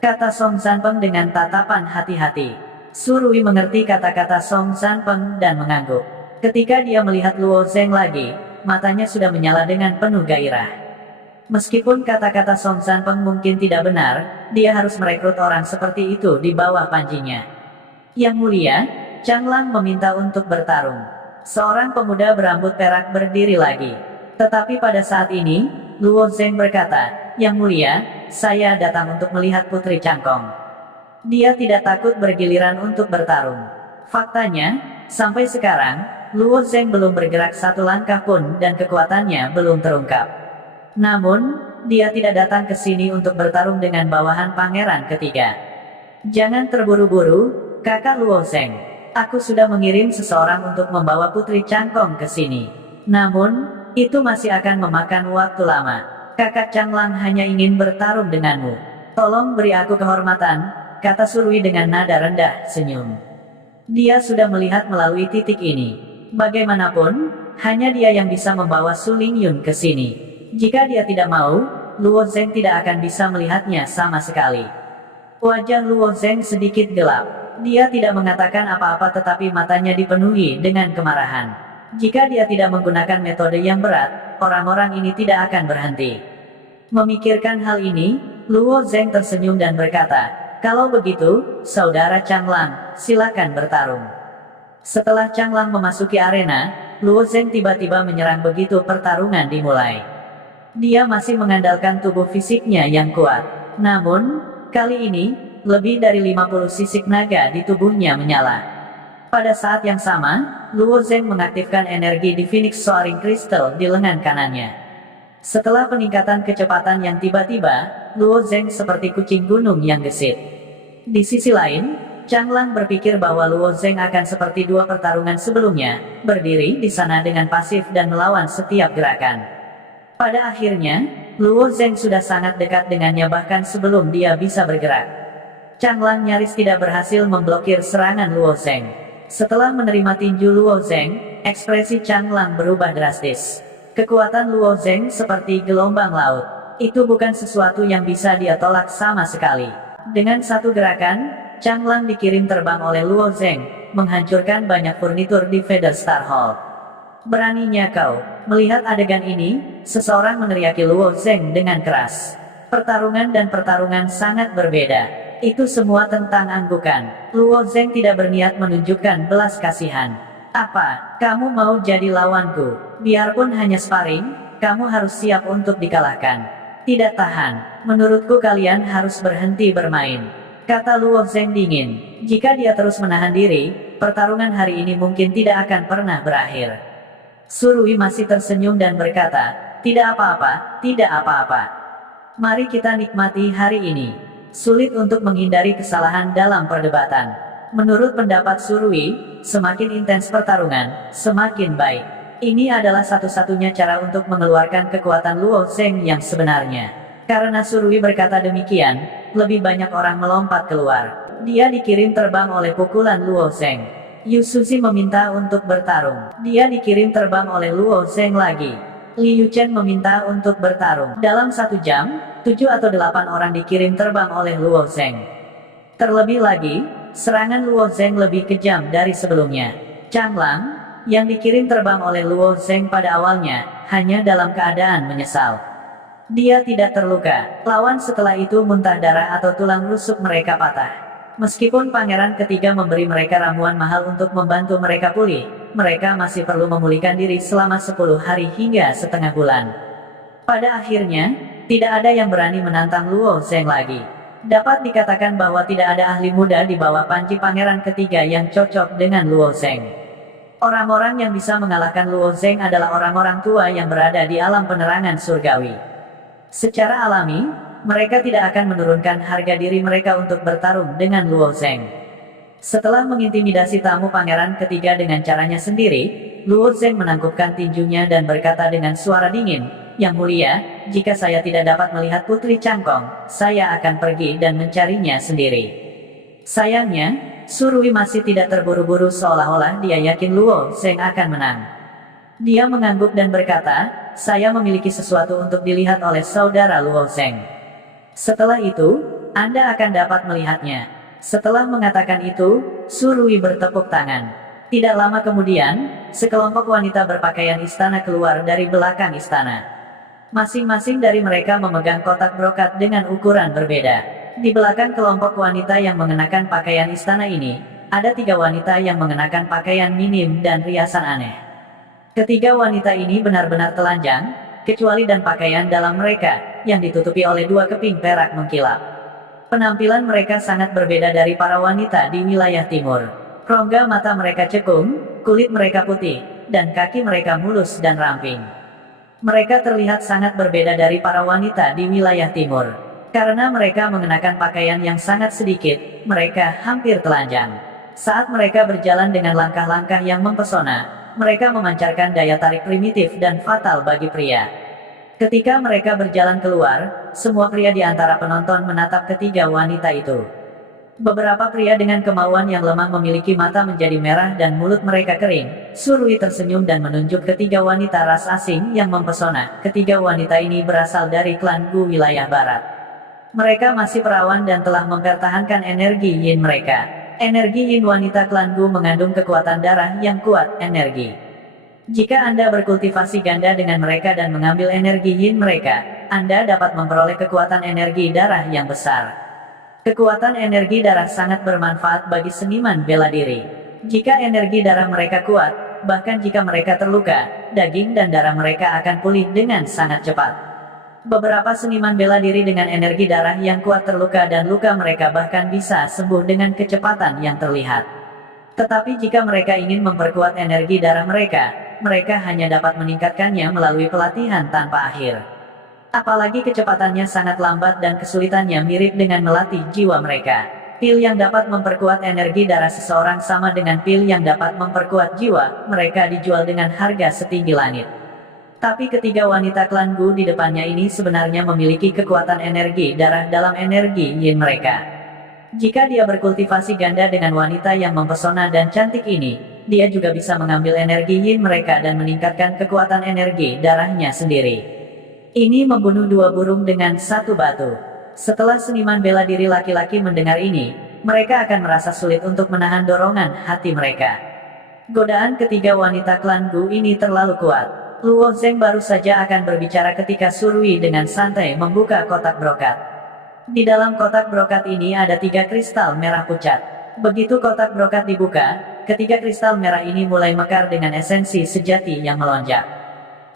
kata Song Zanpeng dengan tatapan hati-hati. Surui mengerti kata-kata Song Zanpeng dan mengangguk. Ketika dia melihat Luo Zeng lagi, matanya sudah menyala dengan penuh gairah. Meskipun kata-kata Song Zanpeng mungkin tidak benar, dia harus merekrut orang seperti itu di bawah panjinya. "Yang mulia, Chang Lang meminta untuk bertarung." Seorang pemuda berambut perak berdiri lagi. Tetapi pada saat ini, Luo Zeng berkata, "Yang mulia, saya datang untuk melihat Putri Cangkong." Dia tidak takut bergiliran untuk bertarung. Faktanya, sampai sekarang, Luo Zeng belum bergerak satu langkah pun dan kekuatannya belum terungkap. Namun, dia tidak datang ke sini untuk bertarung dengan bawahan pangeran ketiga. "Jangan terburu-buru, kakak Luo Zeng. Aku sudah mengirim seseorang untuk membawa Putri Cangkong ke sini. Namun, itu masih akan memakan waktu lama. Kakak Chang Lang hanya ingin bertarung denganmu. Tolong beri aku kehormatan," kata Surui dengan nada rendah senyum. Dia sudah melihat melalui titik ini. Bagaimanapun, hanya dia yang bisa membawa Su Lingyun ke sini. Jika dia tidak mau, Luo Zeng tidak akan bisa melihatnya sama sekali. Wajah Luo Zeng sedikit gelap. Dia tidak mengatakan apa-apa tetapi matanya dipenuhi dengan kemarahan. Jika dia tidak menggunakan metode yang berat, orang-orang ini tidak akan berhenti. Memikirkan hal ini, Luo Zeng tersenyum dan berkata, "Kalau begitu, saudara Chang Lang, silakan bertarung." Setelah Chang Lang memasuki arena, Luo Zeng tiba-tiba menyerang begitu pertarungan dimulai. Dia masih mengandalkan tubuh fisiknya yang kuat. Namun, kali ini, lebih dari 50 sisik naga di tubuhnya menyala. Pada saat yang sama, Luo Zeng mengaktifkan energi di Phoenix Soaring Crystal di lengan kanannya. Setelah peningkatan kecepatan yang tiba-tiba, Luo Zeng seperti kucing gunung yang gesit. Di sisi lain, Chang Lang berpikir bahwa Luo Zeng akan seperti dua pertarungan sebelumnya, berdiri di sana dengan pasif dan melawan setiap gerakan. Pada akhirnya, Luo Zeng sudah sangat dekat dengannya bahkan sebelum dia bisa bergerak. Chang Lang nyaris tidak berhasil memblokir serangan Luo Zeng. Setelah menerima tinju Luo Zeng, ekspresi Chang Lang berubah drastis. Kekuatan Luo Zeng seperti gelombang laut. Itu bukan sesuatu yang bisa dia tolak sama sekali. Dengan satu gerakan, Chang Lang dikirim terbang oleh Luo Zeng, menghancurkan banyak furnitur di Feather Star Hall. "Beraninya kau." Melihat adegan ini, seseorang meneriaki Luo Zeng dengan keras. Pertarungan dan pertarungan sangat berbeda. Itu semua tentang anggukan. Luo Zeng tidak berniat menunjukkan belas kasihan. "Apa, kamu mau jadi lawanku? Biarpun hanya sparring, kamu harus siap untuk dikalahkan." "Tidak tahan. Menurutku kalian harus berhenti bermain," kata Luo Zeng dingin. Jika dia terus menahan diri, pertarungan hari ini mungkin tidak akan pernah berakhir. Surui masih tersenyum dan berkata, tidak apa-apa, tidak apa-apa. Mari kita nikmati hari ini. Sulit untuk menghindari kesalahan dalam perdebatan. Menurut pendapat Surui, semakin intens pertarungan, semakin baik. Ini adalah satu-satunya cara untuk mengeluarkan kekuatan Luo Zeng yang sebenarnya. Karena Surui berkata demikian, lebih banyak orang melompat keluar. Dia dikirim terbang oleh pukulan Luo Zeng. Yu Suzi meminta untuk bertarung. Dia dikirim terbang oleh Luo Zeng lagi. Li Yuchen meminta untuk bertarung. Dalam 1 jam, 7 atau 8 orang dikirim terbang oleh Luo Zeng. Terlebih lagi, serangan Luo Zeng lebih kejam dari sebelumnya. Chang Lang, yang dikirim terbang oleh Luo Zeng pada awalnya, hanya dalam keadaan menyesal. Dia tidak terluka. Lawan setelah itu muntah darah atau tulang rusuk mereka patah. Meskipun pangeran ketiga memberi mereka ramuan mahal untuk membantu mereka pulih, mereka masih perlu memulihkan diri selama 10 hari hingga setengah bulan. Pada akhirnya, tidak ada yang berani menantang Luo Zeng lagi. Dapat dikatakan bahwa tidak ada ahli muda di bawah panji pangeran ketiga yang cocok dengan Luo Zeng. Orang-orang yang bisa mengalahkan Luo Zeng adalah orang-orang tua yang berada di alam penerangan surgawi. Secara alami, mereka tidak akan menurunkan harga diri mereka untuk bertarung dengan Luo Zeng. Setelah mengintimidasi tamu pangeran ketiga dengan caranya sendiri, Luo Zeng menangkupkan tinjunya dan berkata dengan suara dingin, Yang mulia, jika saya tidak dapat melihat Putri Cangkong, saya akan pergi dan mencarinya sendiri. Sayangnya, Surui masih tidak terburu-buru seolah-olah dia yakin Luo Zeng akan menang. Dia mengangguk dan berkata, saya memiliki sesuatu untuk dilihat oleh saudara Luo Zeng. Setelah itu, Anda akan dapat melihatnya. Setelah mengatakan itu, Surui bertepuk tangan. Tidak lama kemudian, sekelompok wanita berpakaian istana keluar dari belakang istana. Masing-masing dari mereka memegang kotak brokat dengan ukuran berbeda. Di belakang kelompok wanita yang mengenakan pakaian istana ini, ada 3 wanita yang mengenakan pakaian minim dan riasan aneh. Ketiga wanita ini benar-benar telanjang, kecuali dan pakaian dalam mereka, yang ditutupi oleh 2 keping perak mengkilap. Penampilan mereka sangat berbeda dari para wanita di wilayah timur. Rongga mata mereka cekung, kulit mereka putih, dan kaki mereka mulus dan ramping. Mereka terlihat sangat berbeda dari para wanita di wilayah timur. Karena mereka mengenakan pakaian yang sangat sedikit, mereka hampir telanjang. Saat mereka berjalan dengan langkah-langkah yang mempesona, mereka memancarkan daya tarik primitif dan fatal bagi pria. Ketika mereka berjalan keluar, semua pria di antara penonton menatap ketiga wanita itu. Beberapa pria dengan kemauan yang lemah memiliki mata menjadi merah dan mulut mereka kering. Surui tersenyum dan menunjuk ketiga wanita ras asing yang mempesona. Ketiga wanita ini berasal dari klan Gu wilayah barat. Mereka masih perawan dan telah mempertahankan energi yin mereka. Energi yin wanita klan Gu mengandung kekuatan darah yang kuat, energi. Jika Anda berkultivasi ganda dengan mereka dan mengambil energi yin mereka, Anda dapat memperoleh kekuatan energi darah yang besar. Kekuatan energi darah sangat bermanfaat bagi seniman bela diri. Jika energi darah mereka kuat, bahkan jika mereka terluka, daging dan darah mereka akan pulih dengan sangat cepat. Beberapa seniman bela diri dengan energi darah yang kuat terluka dan luka mereka bahkan bisa sembuh dengan kecepatan yang terlihat. Tetapi jika mereka ingin memperkuat energi darah mereka, mereka hanya dapat meningkatkannya melalui pelatihan tanpa akhir. Apalagi kecepatannya sangat lambat dan kesulitannya mirip dengan melatih jiwa mereka. Pil yang dapat memperkuat energi darah seseorang sama dengan pil yang dapat memperkuat jiwa, mereka dijual dengan harga setinggi langit. Tapi ketiga wanita klan Gu di depannya ini sebenarnya memiliki kekuatan energi darah dalam energi yin mereka. Jika dia berkultivasi ganda dengan wanita yang mempesona dan cantik ini, dia juga bisa mengambil energi yin mereka dan meningkatkan kekuatan energi darahnya sendiri. Ini membunuh 2 burung dengan 1 batu. Setelah seniman bela diri laki-laki mendengar ini, mereka akan merasa sulit untuk menahan dorongan hati mereka. Godaan ketiga wanita klan Gu ini terlalu kuat. Luo Zeng baru saja akan berbicara ketika Surui dengan santai membuka kotak brokat. Di dalam kotak brokat ini ada 3 kristal merah pucat. Begitu kotak brokat dibuka, ketiga kristal merah ini mulai mekar dengan esensi sejati yang melonjak.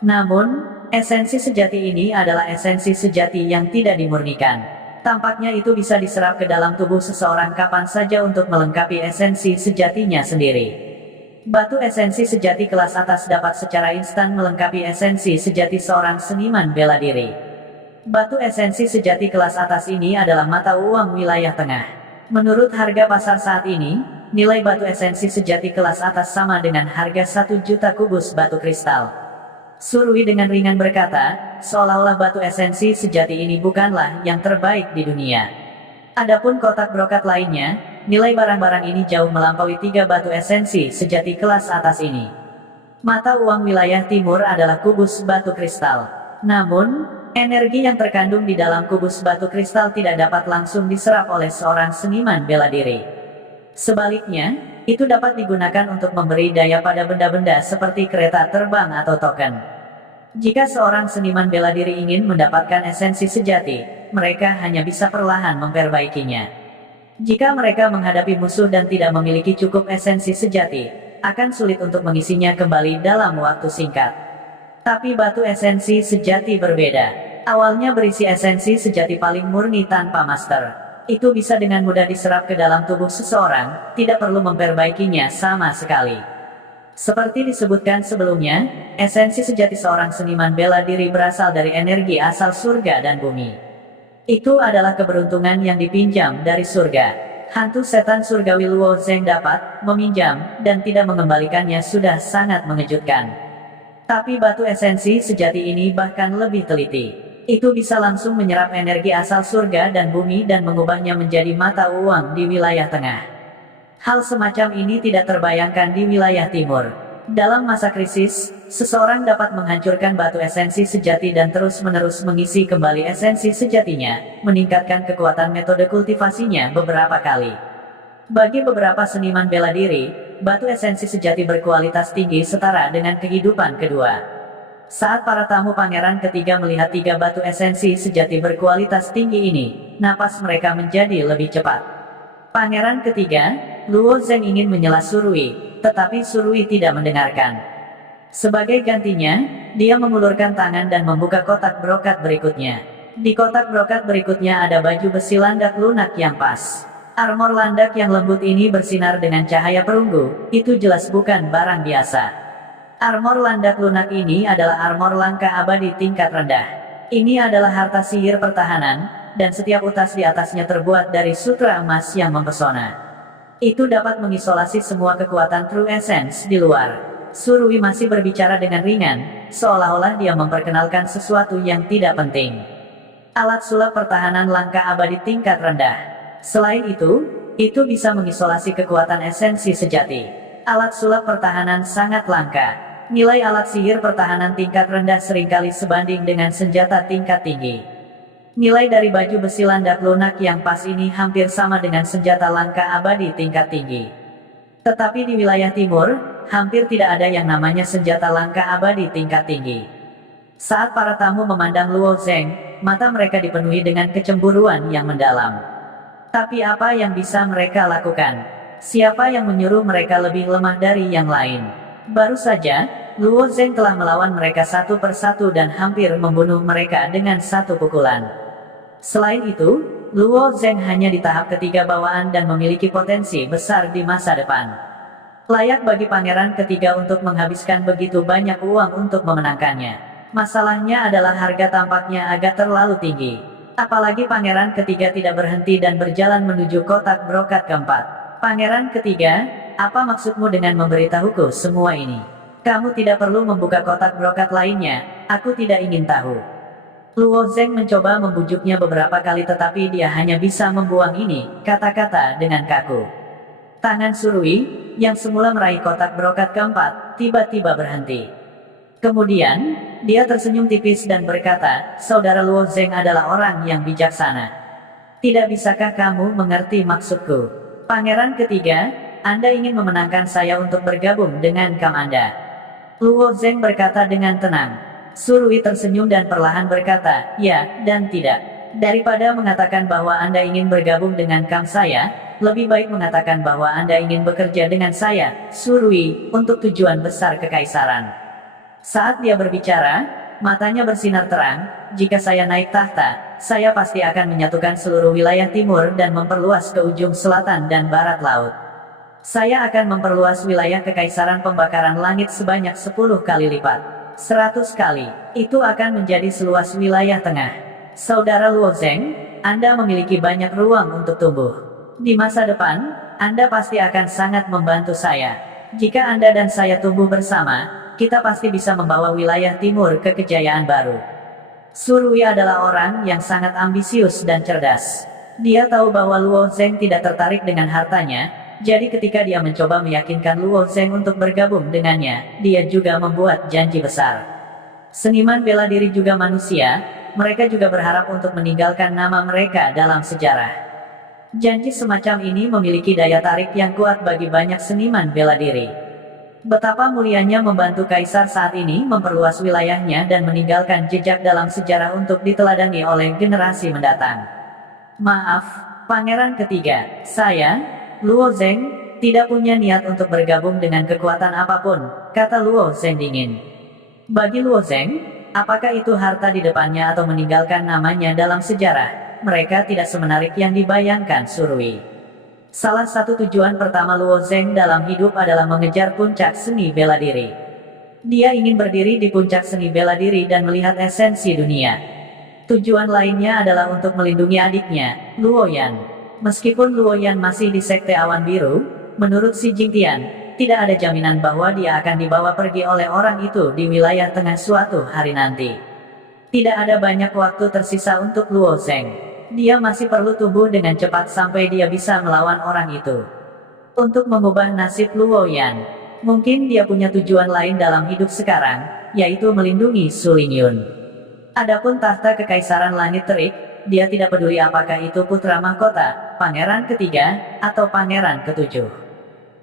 Namun, esensi sejati ini adalah esensi sejati yang tidak dimurnikan. tampaknya itu bisa diserap ke dalam tubuh seseorang kapan saja untuk melengkapi esensi sejatinya sendiri. Batu esensi sejati kelas atas dapat secara instan melengkapi esensi sejati seorang seniman bela diri. Batu esensi sejati kelas atas ini adalah mata uang wilayah tengah. Menurut harga pasar saat ini, nilai batu esensi sejati kelas atas sama dengan harga 1 juta kubus batu kristal. Surui dengan ringan berkata, seolah-olah batu esensi sejati ini bukanlah yang terbaik di dunia. Adapun kotak brokat lainnya, nilai barang-barang ini jauh melampaui 3 batu esensi sejati kelas atas ini. Mata uang wilayah timur adalah kubus batu kristal. Namun, energi yang terkandung di dalam kubus batu kristal tidak dapat langsung diserap oleh seorang seniman bela diri. Sebaliknya, itu dapat digunakan untuk memberi daya pada benda-benda seperti kereta terbang atau token. Jika seorang seniman bela diri ingin mendapatkan esensi sejati, mereka hanya bisa perlahan memperbaikinya. Jika mereka menghadapi musuh dan tidak memiliki cukup esensi sejati, akan sulit untuk mengisinya kembali dalam waktu singkat. Tapi batu esensi sejati berbeda. Awalnya berisi esensi sejati paling murni tanpa master. Itu bisa dengan mudah diserap ke dalam tubuh seseorang, tidak perlu memperbaikinya sama sekali. Seperti disebutkan sebelumnya, esensi sejati seorang seniman bela diri berasal dari energi asal surga dan bumi. Itu adalah keberuntungan yang dipinjam dari surga. Hantu setan surgawi Luo Zeng dapat meminjam dan tidak mengembalikannya sudah sangat mengejutkan. Tapi batu esensi sejati ini bahkan lebih teliti. Itu bisa langsung menyerap energi asal surga dan bumi dan mengubahnya menjadi mata uang di wilayah tengah. Hal semacam ini tidak terbayangkan di wilayah timur. Dalam masa krisis, seseorang dapat menghancurkan batu esensi sejati dan terus-menerus mengisi kembali esensi sejatinya, meningkatkan kekuatan metode kultivasinya beberapa kali. Bagi beberapa seniman bela diri, batu esensi sejati berkualitas tinggi setara dengan kehidupan kedua. Saat para tamu pangeran ketiga melihat 3 batu esensi sejati berkualitas tinggi ini, napas mereka menjadi lebih cepat. Pangeran ketiga, Luo Zeng ingin menyela Surui, tetapi Surui tidak mendengarkan. Sebagai gantinya, dia mengulurkan tangan dan membuka kotak brokat berikutnya. Di kotak brokat berikutnya ada baju besi landak lunak yang pas. Armor landak yang lembut ini bersinar dengan cahaya perunggu, itu jelas bukan barang biasa. Armor landak lunak ini adalah armor langka abadi tingkat rendah. Ini adalah harta sihir pertahanan, dan setiap utas di atasnya terbuat dari sutra emas yang mempesona. Itu dapat mengisolasi semua kekuatan True Essence di luar. Surui masih berbicara dengan ringan, seolah-olah dia memperkenalkan sesuatu yang tidak penting. Alat sulap pertahanan langka abadi tingkat rendah. Selain itu bisa mengisolasi kekuatan esensi sejati. Alat sulap pertahanan sangat langka. Nilai alat sihir pertahanan tingkat rendah seringkali sebanding dengan senjata tingkat tinggi. Nilai dari baju besi landak lunak yang pas ini hampir sama dengan senjata langka abadi tingkat tinggi. Tetapi di wilayah timur, hampir tidak ada yang namanya senjata langka abadi tingkat tinggi. Saat para tamu memandang Luo Zeng, mata mereka dipenuhi dengan kecemburuan yang mendalam. Tapi apa yang bisa mereka lakukan? Siapa yang menyuruh mereka lebih lemah dari yang lain? Baru saja, Luo Zeng telah melawan mereka satu persatu dan hampir membunuh mereka dengan satu pukulan. Selain itu, Luo Zeng hanya di tahap ketiga bawaan dan memiliki potensi besar di masa depan. Layak bagi pangeran ketiga untuk menghabiskan begitu banyak uang untuk memenangkannya. Masalahnya adalah harga tampaknya agak terlalu tinggi. Apalagi pangeran ketiga tidak berhenti dan berjalan menuju kotak brokat keempat. Pangeran ketiga, apa maksudmu dengan memberitahuku semua ini? Kamu tidak perlu membuka kotak brokat lainnya, aku tidak ingin tahu. Luo Zeng mencoba membujuknya beberapa kali tetapi dia hanya bisa membuang ini, kata-kata dengan kaku. Tangan Surui, yang semula meraih kotak brokat keempat, tiba-tiba berhenti. Kemudian, dia tersenyum tipis dan berkata, Saudara Luo Zeng adalah orang yang bijaksana. Tidak bisakah kamu mengerti maksudku? Pangeran ketiga, Anda ingin memenangkan saya untuk bergabung dengan kam Anda. Luo Zeng berkata dengan tenang. Surui tersenyum dan perlahan berkata, ya, dan tidak. Daripada mengatakan bahwa Anda ingin bergabung dengan kam saya, lebih baik mengatakan bahwa Anda ingin bekerja dengan saya, Surui, untuk tujuan besar kekaisaran. Saat dia berbicara, matanya bersinar terang. Jika saya naik tahta, saya pasti akan menyatukan seluruh wilayah timur dan memperluas ke ujung selatan dan barat laut. Saya akan memperluas wilayah kekaisaran pembakaran langit sebanyak 10 kali lipat. 100 kali. Itu akan menjadi seluas wilayah tengah. Saudara Luo Zeng, Anda memiliki banyak ruang untuk tumbuh. Di masa depan, Anda pasti akan sangat membantu saya. Jika Anda dan saya tumbuh bersama, kita pasti bisa membawa wilayah timur ke kejayaan baru. Surui adalah orang yang sangat ambisius dan cerdas. Dia tahu bahwa Luo Zeng tidak tertarik dengan hartanya, jadi ketika dia mencoba meyakinkan Luo Zeng untuk bergabung dengannya, dia juga membuat janji besar. Seniman bela diri juga manusia, mereka juga berharap untuk meninggalkan nama mereka dalam sejarah. Janji semacam ini memiliki daya tarik yang kuat bagi banyak seniman bela diri. Betapa mulianya membantu kaisar saat ini memperluas wilayahnya dan meninggalkan jejak dalam sejarah untuk diteladani oleh generasi mendatang. Maaf, Pangeran Ketiga, saya, Luo Zeng, tidak punya niat untuk bergabung dengan kekuatan apapun, kata Luo Zeng dingin. Bagi Luo Zeng, apakah itu harta di depannya atau meninggalkan namanya dalam sejarah, mereka tidak semenarik yang dibayangkan Surui. Salah satu tujuan pertama Luo Zeng dalam hidup adalah mengejar puncak seni bela diri. Dia ingin berdiri di puncak seni bela diri dan melihat esensi dunia. Tujuan lainnya adalah untuk melindungi adiknya, Luo Yan. Meskipun Luo Yan masih di Sekte Awan Biru, menurut Xi Jingtian, tidak ada jaminan bahwa dia akan dibawa pergi oleh orang itu di wilayah tengah suatu hari nanti. Tidak ada banyak waktu tersisa untuk Luo Zeng. Dia masih perlu tumbuh dengan cepat sampai dia bisa melawan orang itu. Untuk mengubah nasib Luo Yan, mungkin dia punya tujuan lain dalam hidup sekarang, yaitu melindungi Su Lingyun. Adapun tahta kekaisaran langit terik, dia tidak peduli apakah itu putra mahkota, pangeran ketiga, atau pangeran ketujuh.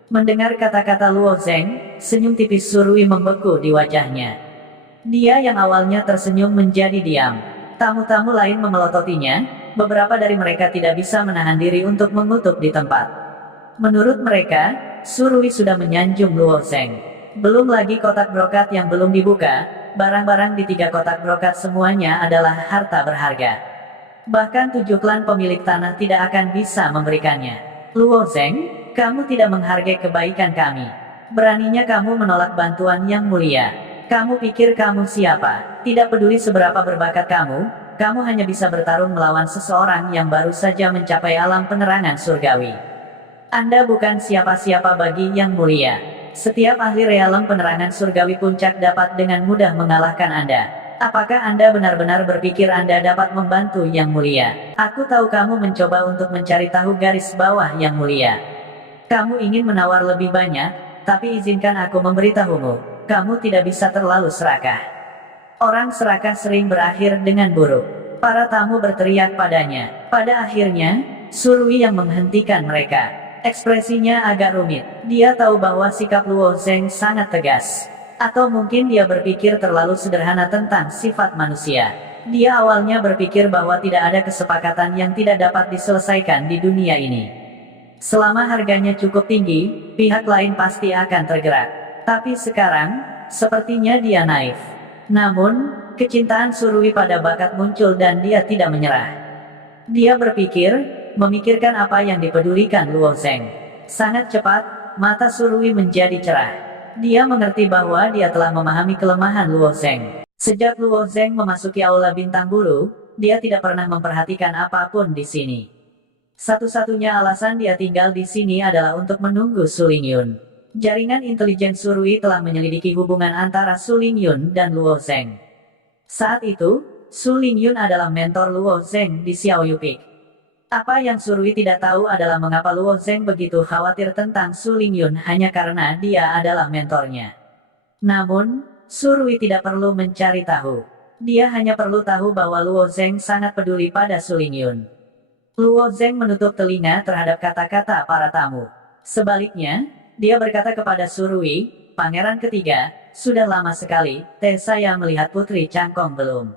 Mendengar kata-kata Luo Zeng, senyum tipis Surui membeku di wajahnya. Dia yang awalnya tersenyum menjadi diam. Tamu-tamu lain memelototinya, beberapa dari mereka tidak bisa menahan diri untuk mengutuk di tempat. Menurut mereka, Surui sudah menyanjung Luo Zeng. Belum lagi kotak brokat yang belum dibuka, barang-barang di 3 kotak brokat semuanya adalah harta berharga. Bahkan 7 klan pemilik tanah tidak akan bisa memberikannya. Luo Zeng, kamu tidak menghargai kebaikan kami. Beraninya kamu menolak bantuan yang mulia. Kamu pikir kamu siapa? Tidak peduli seberapa berbakat kamu hanya bisa bertarung melawan seseorang yang baru saja mencapai alam penerangan surgawi. Anda bukan siapa-siapa bagi yang mulia. Setiap ahli realem penerangan surgawi puncak dapat dengan mudah mengalahkan Anda. Apakah Anda benar-benar berpikir Anda dapat membantu yang mulia? Aku tahu kamu mencoba untuk mencari tahu garis bawah yang mulia. Kamu ingin menawar lebih banyak, tapi izinkan aku memberitahumu, kamu tidak bisa terlalu serakah. Orang serakah sering berakhir dengan buruk. Para tamu berteriak padanya. Pada akhirnya, Surui yang menghentikan mereka. Ekspresinya agak rumit. Dia tahu bahwa sikap Luo Zeng sangat tegas. Atau mungkin dia berpikir terlalu sederhana tentang sifat manusia. Dia awalnya berpikir bahwa tidak ada kesepakatan yang tidak dapat diselesaikan di dunia ini. Selama harganya cukup tinggi, pihak lain pasti akan tergerak. Tapi sekarang, sepertinya dia naif. Namun, kecintaan Surui pada bakat muncul dan dia tidak menyerah. Dia memikirkan apa yang dipedulikan Luo Zeng. Sangat cepat, mata Surui menjadi cerah. Dia mengerti bahwa dia telah memahami kelemahan Luo Zeng. Sejak Luo Zeng memasuki Aula Bintang Bulu, dia tidak pernah memperhatikan apapun di sini. Satu-satunya alasan dia tinggal di sini adalah untuk menunggu Su Lingyun. Jaringan intelijen Surui telah menyelidiki hubungan antara Su Lingyun dan Luo Zeng. Saat itu, Su Lingyun adalah mentor Luo Zeng di Xiaoyu Peak. Apa yang Surui tidak tahu adalah mengapa Luo Zeng begitu khawatir tentang Su Lingyun hanya karena dia adalah mentornya. Namun, Surui tidak perlu mencari tahu. Dia hanya perlu tahu bahwa Luo Zeng sangat peduli pada Su Lingyun. Luo Zeng menutup telinga terhadap kata-kata para tamu. Sebaliknya, dia berkata kepada Surui, Pangeran Ketiga, sudah lama sekali, saya melihat Putri Cangkong belum.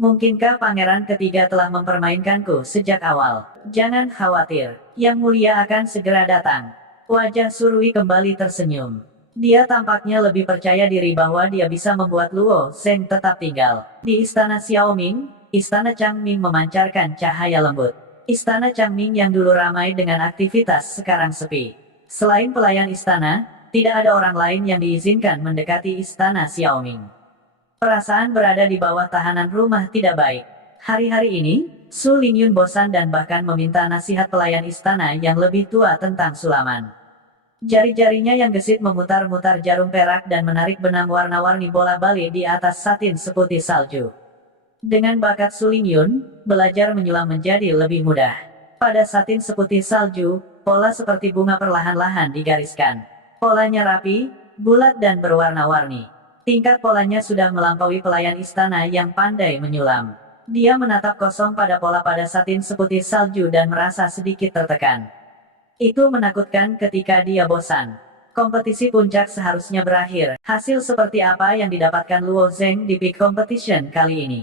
Mungkinkah Pangeran Ketiga telah mempermainkanku sejak awal? Jangan khawatir, Yang Mulia akan segera datang. Wajah Surui kembali tersenyum. Dia tampaknya lebih percaya diri bahwa dia bisa membuat Luo Zeng tetap tinggal. Di istana Xiaoming, istana Changming memancarkan cahaya lembut. Istana Changming yang dulu ramai dengan aktivitas sekarang sepi. Selain pelayan istana, tidak ada orang lain yang diizinkan mendekati istana Xiaoming. Perasaan berada di bawah tahanan rumah tidak baik. Hari-hari ini, Su Lingyun bosan dan bahkan meminta nasihat pelayan istana yang lebih tua tentang sulaman. Jari-jarinya yang gesit memutar-mutar jarum perak dan menarik benang warna-warni bola-bali di atas satin seputih salju. Dengan bakat Su Lingyun, belajar menyulam menjadi lebih mudah. Pada satin seputih salju, pola seperti bunga perlahan-lahan digariskan. Polanya rapi, bulat dan berwarna-warni. Tingkat polanya sudah melampaui pelayan istana yang pandai menyulam. Dia menatap kosong pada pola pada satin seputih salju dan merasa sedikit tertekan. Itu menakutkan ketika dia bosan. Kompetisi puncak seharusnya berakhir. Hasil seperti apa yang didapatkan Luo Zeng di Peak Competition kali ini?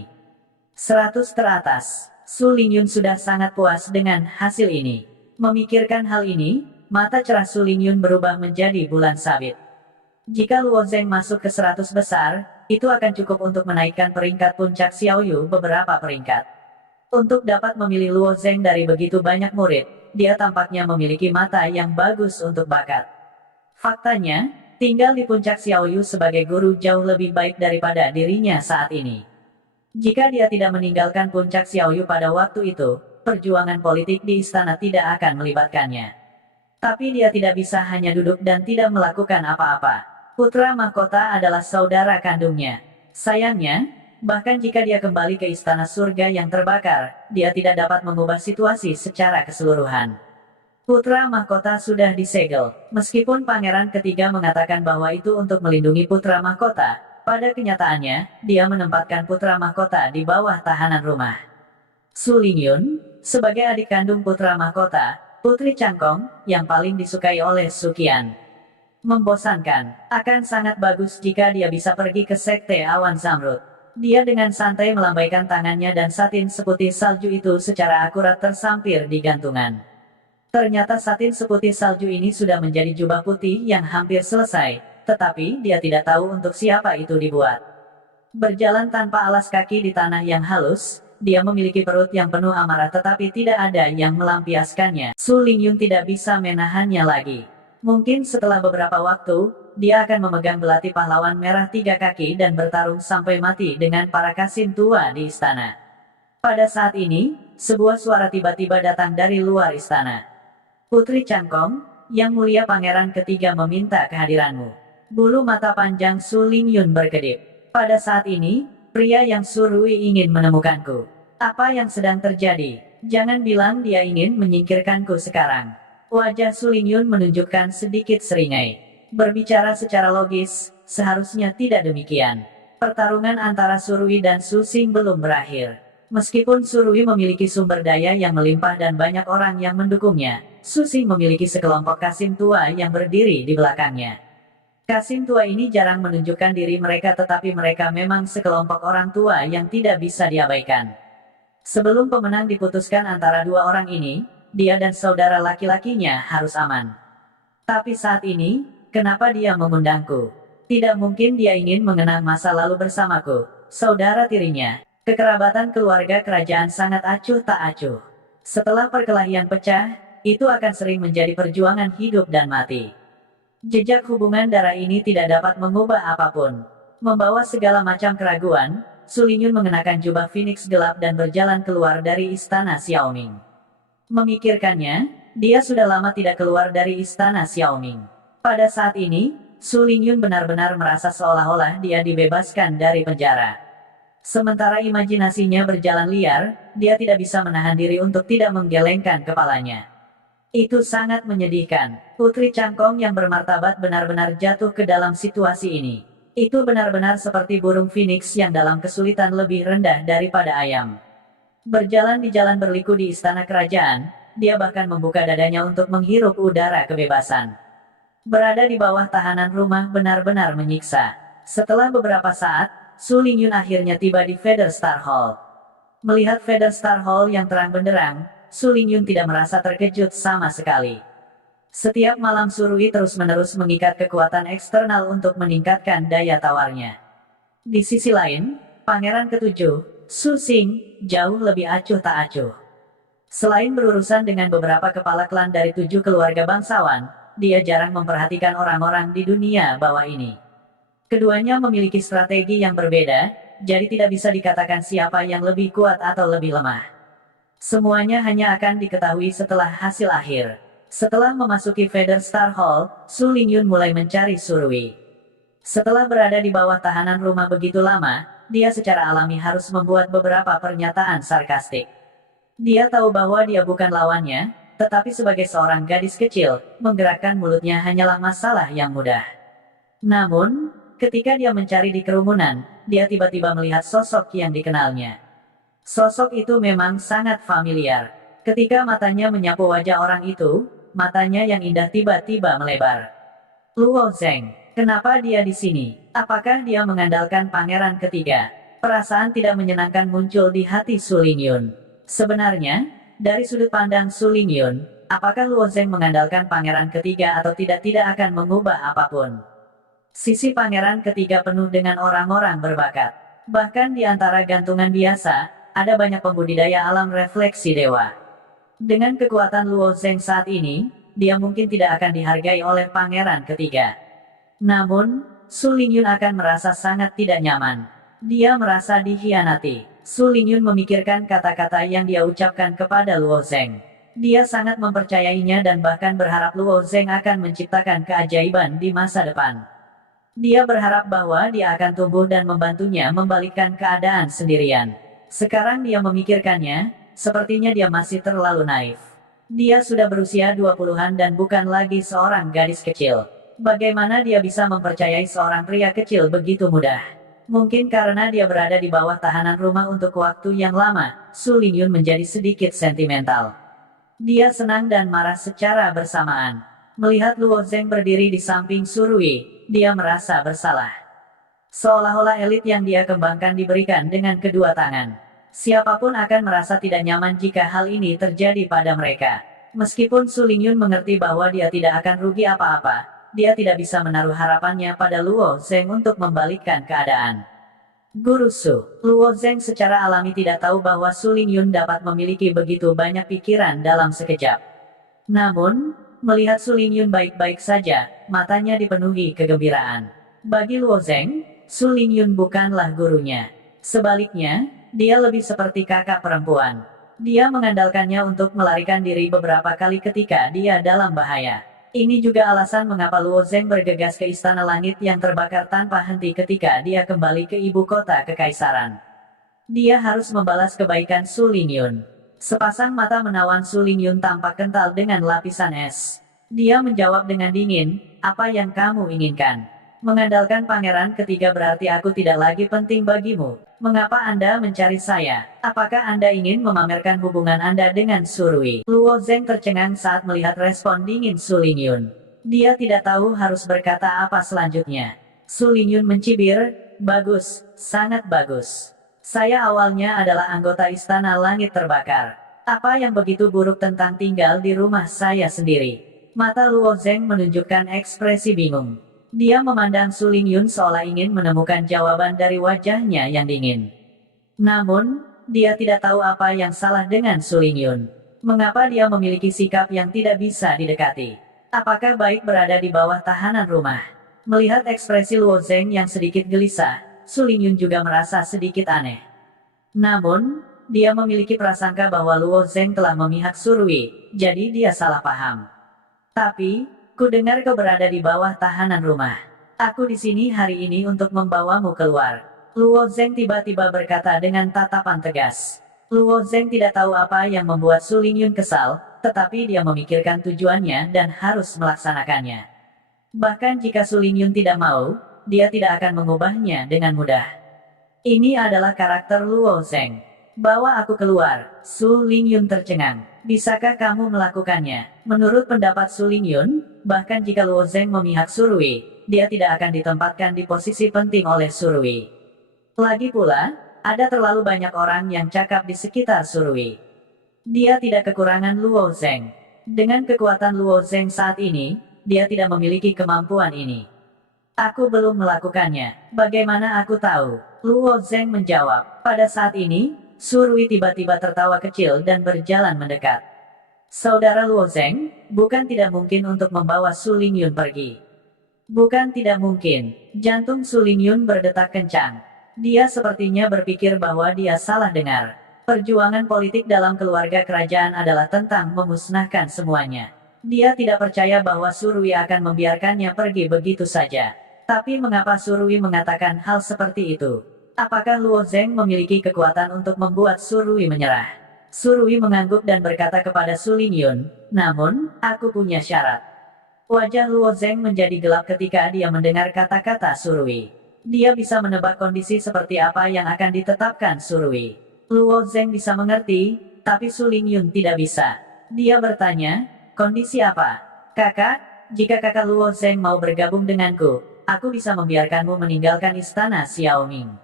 100 teratas. Su Lingyun sudah sangat puas dengan hasil ini. Memikirkan hal ini, mata cerah Su Lingyun berubah menjadi bulan sabit. Jika Luo Zeng masuk ke 100 besar, itu akan cukup untuk menaikkan peringkat puncak Xiaoyu beberapa peringkat. Untuk dapat memilih Luo Zeng dari begitu banyak murid, dia tampaknya memiliki mata yang bagus untuk bakat. Faktanya, tinggal di puncak Xiaoyu sebagai guru jauh lebih baik daripada dirinya saat ini. Jika dia tidak meninggalkan puncak Xiaoyu pada waktu itu, perjuangan politik di istana tidak akan melibatkannya. Tapi dia tidak bisa hanya duduk dan tidak melakukan apa-apa. Putra mahkota adalah saudara kandungnya. Sayangnya, bahkan jika dia kembali ke istana surga yang terbakar, dia tidak dapat mengubah situasi secara keseluruhan. Putra mahkota sudah disegel. Meskipun pangeran ketiga mengatakan bahwa itu untuk melindungi putra mahkota, pada kenyataannya, dia menempatkan putra mahkota di bawah tahanan rumah. Su Lingyun, sebagai adik kandung putra mahkota, Putri Changkong, yang paling disukai oleh Su Qian. Membosankan, akan sangat bagus jika dia bisa pergi ke Sekte Awan Zamrud. Dia dengan santai melambaikan tangannya dan satin seputih salju itu secara akurat tersampir di gantungan. Ternyata satin seputih salju ini sudah menjadi jubah putih yang hampir selesai, tetapi dia tidak tahu untuk siapa itu dibuat. Berjalan tanpa alas kaki di tanah yang halus, dia memiliki perut yang penuh amarah tetapi tidak ada yang melampiaskannya. Su Lingyun tidak bisa menahannya lagi. Mungkin setelah beberapa waktu, dia akan memegang belati pahlawan merah 3 kaki dan bertarung sampai mati dengan para kasim tua di istana. Pada saat ini, sebuah suara tiba-tiba datang dari luar istana. Putri Changkong, yang mulia pangeran ketiga meminta kehadiranmu. Bulu mata panjang Su Lingyun berkedip. Pada saat ini, pria yang surui ingin menemukanku. Apa yang sedang terjadi? Jangan bilang dia ingin menyingkirkanku sekarang. Wajah Su Lingyun menunjukkan sedikit seringai. Berbicara secara logis, seharusnya tidak demikian. Pertarungan antara Surui dan Su Xing belum berakhir. Meskipun Surui memiliki sumber daya yang melimpah dan banyak orang yang mendukungnya, Su Xing memiliki sekelompok kasim tua yang berdiri di belakangnya. Kasim tua ini jarang menunjukkan diri mereka tetapi mereka memang sekelompok orang tua yang tidak bisa diabaikan. Sebelum pemenang diputuskan antara dua orang ini, dia dan saudara laki-lakinya harus aman. Tapi saat ini, kenapa dia mengundangku? Tidak mungkin dia ingin mengenang masa lalu bersamaku, saudara tirinya. Kekerabatan keluarga kerajaan sangat acuh tak acuh. Setelah perkelahian pecah, itu akan sering menjadi perjuangan hidup dan mati. Jejak hubungan darah ini tidak dapat mengubah apapun. Membawa segala macam keraguan, Su Lingyun mengenakan jubah Phoenix gelap dan berjalan keluar dari istana Xiaoming. Memikirkannya, dia sudah lama tidak keluar dari istana Xiaoming. Pada saat ini, Su Lingyun benar-benar merasa seolah-olah dia dibebaskan dari penjara. Sementara imajinasinya berjalan liar, dia tidak bisa menahan diri untuk tidak menggelengkan kepalanya. Itu sangat menyedihkan. Putri Changkong yang bermartabat benar-benar jatuh ke dalam situasi ini. Itu benar-benar seperti burung phoenix yang dalam kesulitan lebih rendah daripada ayam. Berjalan di jalan berliku di istana kerajaan, dia bahkan membuka dadanya untuk menghirup udara kebebasan. Berada di bawah tahanan rumah benar-benar menyiksa. Setelah beberapa saat, Su Lingyun akhirnya tiba di Feather Star Hall. Melihat Feather Star Hall yang terang benderang, Su Lingyun tidak merasa terkejut sama sekali. Setiap malam Surui terus-menerus mengikat kekuatan eksternal untuk meningkatkan daya tawarnya. Di sisi lain, Pangeran ketujuh, Su Xing, jauh lebih acuh tak acuh. Selain berurusan dengan beberapa kepala klan dari 7 keluarga bangsawan, dia jarang memperhatikan orang-orang di dunia bawah ini. Keduanya memiliki strategi yang berbeda, jadi tidak bisa dikatakan siapa yang lebih kuat atau lebih lemah. Semuanya hanya akan diketahui setelah hasil akhir. Setelah memasuki Feather Star Hall, Su Lingyun mulai mencari Surui. Setelah berada di bawah tahanan rumah begitu lama, dia secara alami harus membuat beberapa pernyataan sarkastik. Dia tahu bahwa dia bukan lawannya, tetapi sebagai seorang gadis kecil, menggerakkan mulutnya hanyalah masalah yang mudah. Namun, ketika dia mencari di kerumunan, dia tiba-tiba melihat sosok yang dikenalnya. Sosok itu memang sangat familiar. Ketika matanya menyapu wajah orang itu, matanya yang indah tiba-tiba melebar. Luo Zeng. Kenapa dia di sini? Apakah dia mengandalkan pangeran ketiga? Perasaan tidak menyenangkan muncul di hati Su Lingyun. Sebenarnya, dari sudut pandang Su Lingyun, apakah Luo Zeng mengandalkan pangeran ketiga atau tidak akan mengubah apapun. Sisi pangeran ketiga penuh dengan orang-orang berbakat. Bahkan di antara gantungan biasa, ada banyak pembudidaya alam refleksi dewa. Dengan kekuatan Luo Zeng saat ini, dia mungkin tidak akan dihargai oleh pangeran ketiga. Namun, Su Lingyun akan merasa sangat tidak nyaman. Dia merasa dikhianati. Su Lingyun memikirkan kata-kata yang dia ucapkan kepada Luo Zeng. Dia sangat mempercayainya dan bahkan berharap Luo Zeng akan menciptakan keajaiban di masa depan. Dia berharap bahwa dia akan tumbuh dan membantunya membalikkan keadaan sendirian. Sekarang dia memikirkannya, sepertinya dia masih terlalu naif. Dia sudah berusia 20-an dan bukan lagi seorang gadis kecil. Bagaimana dia bisa mempercayai seorang pria kecil begitu mudah? Mungkin karena dia berada di bawah tahanan rumah untuk waktu yang lama, Su Lingyun menjadi sedikit sentimental. Dia senang dan marah secara bersamaan. Melihat Luo Zeng berdiri di samping Surui, dia merasa bersalah. Seolah-olah elit yang dia kembangkan diberikan dengan kedua tangan. Siapapun akan merasa tidak nyaman jika hal ini terjadi pada mereka. Meskipun Su Lingyun mengerti bahwa dia tidak akan rugi apa-apa, dia tidak bisa menaruh harapannya pada Luo Zeng untuk membalikkan keadaan. Guru Su, Luo Zeng secara alami tidak tahu bahwa Su Lingyun dapat memiliki begitu banyak pikiran dalam sekejap. Namun, melihat Su Lingyun baik-baik saja, matanya dipenuhi kegembiraan. Bagi Luo Zeng, Su Lingyun bukanlah gurunya. Sebaliknya, dia lebih seperti kakak perempuan. Dia mengandalkannya untuk melarikan diri beberapa kali ketika dia dalam bahaya. Ini juga alasan mengapa Luo Zeng bergegas ke Istana Langit yang terbakar tanpa henti ketika dia kembali ke ibu kota kekaisaran. Dia harus membalas kebaikan Su Lingyun. Sepasang mata menawan Su Lingyun tampak kental dengan lapisan es. Dia menjawab dengan dingin, "Apa yang kamu inginkan?" Mengandalkan pangeran ketiga berarti aku tidak lagi penting bagimu. Mengapa Anda mencari saya? Apakah Anda ingin memamerkan hubungan Anda dengan Surui? Luo Zeng tercengang saat melihat respon dingin Su Lingyun. Dia tidak tahu harus berkata apa selanjutnya. Su Lingyun mencibir, "Bagus, sangat bagus. Saya awalnya adalah anggota Istana Langit Terbakar. Apa yang begitu buruk tentang tinggal di rumah saya sendiri?" Mata Luo Zeng menunjukkan ekspresi bingung. Dia memandang Su Lingyun seolah ingin menemukan jawaban dari wajahnya yang dingin. Namun, dia tidak tahu apa yang salah dengan Su Lingyun. Mengapa dia memiliki sikap yang tidak bisa didekati? Apakah baik berada di bawah tahanan rumah? Melihat ekspresi Luo Zeng yang sedikit gelisah, Su Lingyun juga merasa sedikit aneh. Namun, dia memiliki prasangka bahwa Luo Zeng telah memihak Surui, jadi dia salah paham. Tapi, ku dengar kau berada di bawah tahanan rumah. Aku di sini hari ini untuk membawamu keluar. Luo Zeng tiba-tiba berkata dengan tatapan tegas. Luo Zeng tidak tahu apa yang membuat Su Lingyun kesal, tetapi dia memikirkan tujuannya dan harus melaksanakannya. Bahkan jika Su Lingyun tidak mau, dia tidak akan mengubahnya dengan mudah. Ini adalah karakter Luo Zeng. Bawa aku keluar. Su Lingyun tercengang. Bisakah kamu melakukannya? Menurut pendapat Su Lingyun, bahkan jika Luo Zeng memihak Surui, dia tidak akan ditempatkan di posisi penting oleh Surui. Lagi pula, ada terlalu banyak orang yang cakap di sekitar Surui. Dia tidak kekurangan Luo Zeng. Dengan kekuatan Luo Zeng saat ini, dia tidak memiliki kemampuan ini. Aku belum melakukannya. Bagaimana aku tahu? Luo Zeng menjawab. Pada saat ini, Surui tiba-tiba tertawa kecil dan berjalan mendekat. Saudara Luo Zeng, bukan tidak mungkin untuk membawa Su Lingyun pergi. Bukan tidak mungkin. Jantung Su Lingyun berdetak kencang. Dia sepertinya berpikir bahwa dia salah dengar. Perjuangan politik dalam keluarga kerajaan adalah tentang memusnahkan semuanya. Dia tidak percaya bahwa Surui akan membiarkannya pergi begitu saja. Tapi mengapa Surui mengatakan hal seperti itu? Apakah Luo Zeng memiliki kekuatan untuk membuat Surui menyerah? Surui mengangguk dan berkata kepada Su Lingyun, namun, aku punya syarat. Wajah Luo Zeng menjadi gelap ketika dia mendengar kata-kata Surui. Dia bisa menebak kondisi seperti apa yang akan ditetapkan Surui. Luo Zeng bisa mengerti, tapi Su Lingyun tidak bisa. Dia bertanya, kondisi apa? Kakak, jika kakak Luo Zeng mau bergabung denganku, aku bisa membiarkanmu meninggalkan istana Xiaoming.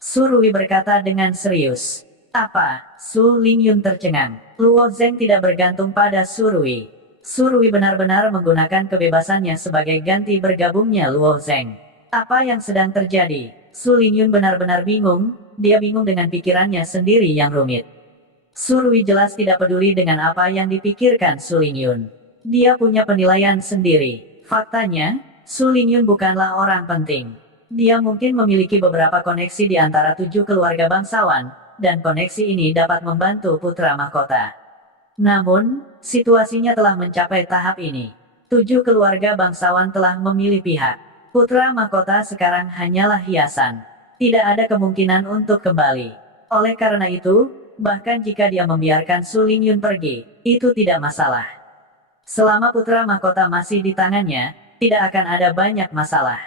Surui berkata dengan serius. Apa? Su Lingyun tercengang. Luo Zeng tidak bergantung pada Surui. Surui benar-benar menggunakan kebebasannya sebagai ganti bergabungnya Luo Zeng. Apa yang sedang terjadi? Su Lingyun benar-benar bingung, dia bingung dengan pikirannya sendiri yang rumit. Surui jelas tidak peduli dengan apa yang dipikirkan Su Lingyun. Dia punya penilaian sendiri. Faktanya, Su Lingyun bukanlah orang penting. Dia mungkin memiliki beberapa koneksi di antara 7 keluarga bangsawan, dan koneksi ini dapat membantu putra mahkota. Namun, situasinya telah mencapai tahap ini. 7 keluarga bangsawan telah memilih pihak. Putra mahkota sekarang hanyalah hiasan. Tidak ada kemungkinan untuk kembali. Oleh karena itu, bahkan jika dia membiarkan Su Lingyun pergi, itu tidak masalah. Selama putra mahkota masih di tangannya, tidak akan ada banyak masalah.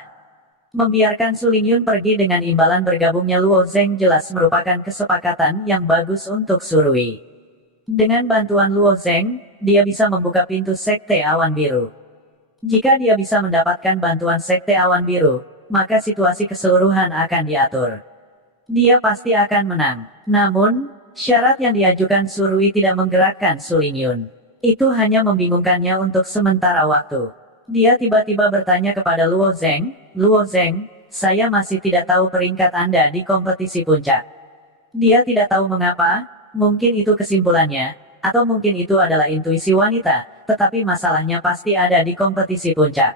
Membiarkan Su Lingyun pergi dengan imbalan bergabungnya Luo Zeng jelas merupakan kesepakatan yang bagus untuk Surui. Dengan bantuan Luo Zeng, dia bisa membuka pintu Sekte Awan Biru. Jika dia bisa mendapatkan bantuan Sekte Awan Biru, maka situasi keseluruhan akan diatur. Dia pasti akan menang. Namun, syarat yang diajukan Surui tidak menggerakkan Su Lingyun. Itu hanya membingungkannya untuk sementara waktu. Dia tiba-tiba bertanya kepada Luo Zeng, Luo Zeng, saya masih tidak tahu peringkat Anda di kompetisi puncak. Dia tidak tahu mengapa, mungkin itu kesimpulannya, atau mungkin itu adalah intuisi wanita, tetapi masalahnya pasti ada di kompetisi puncak.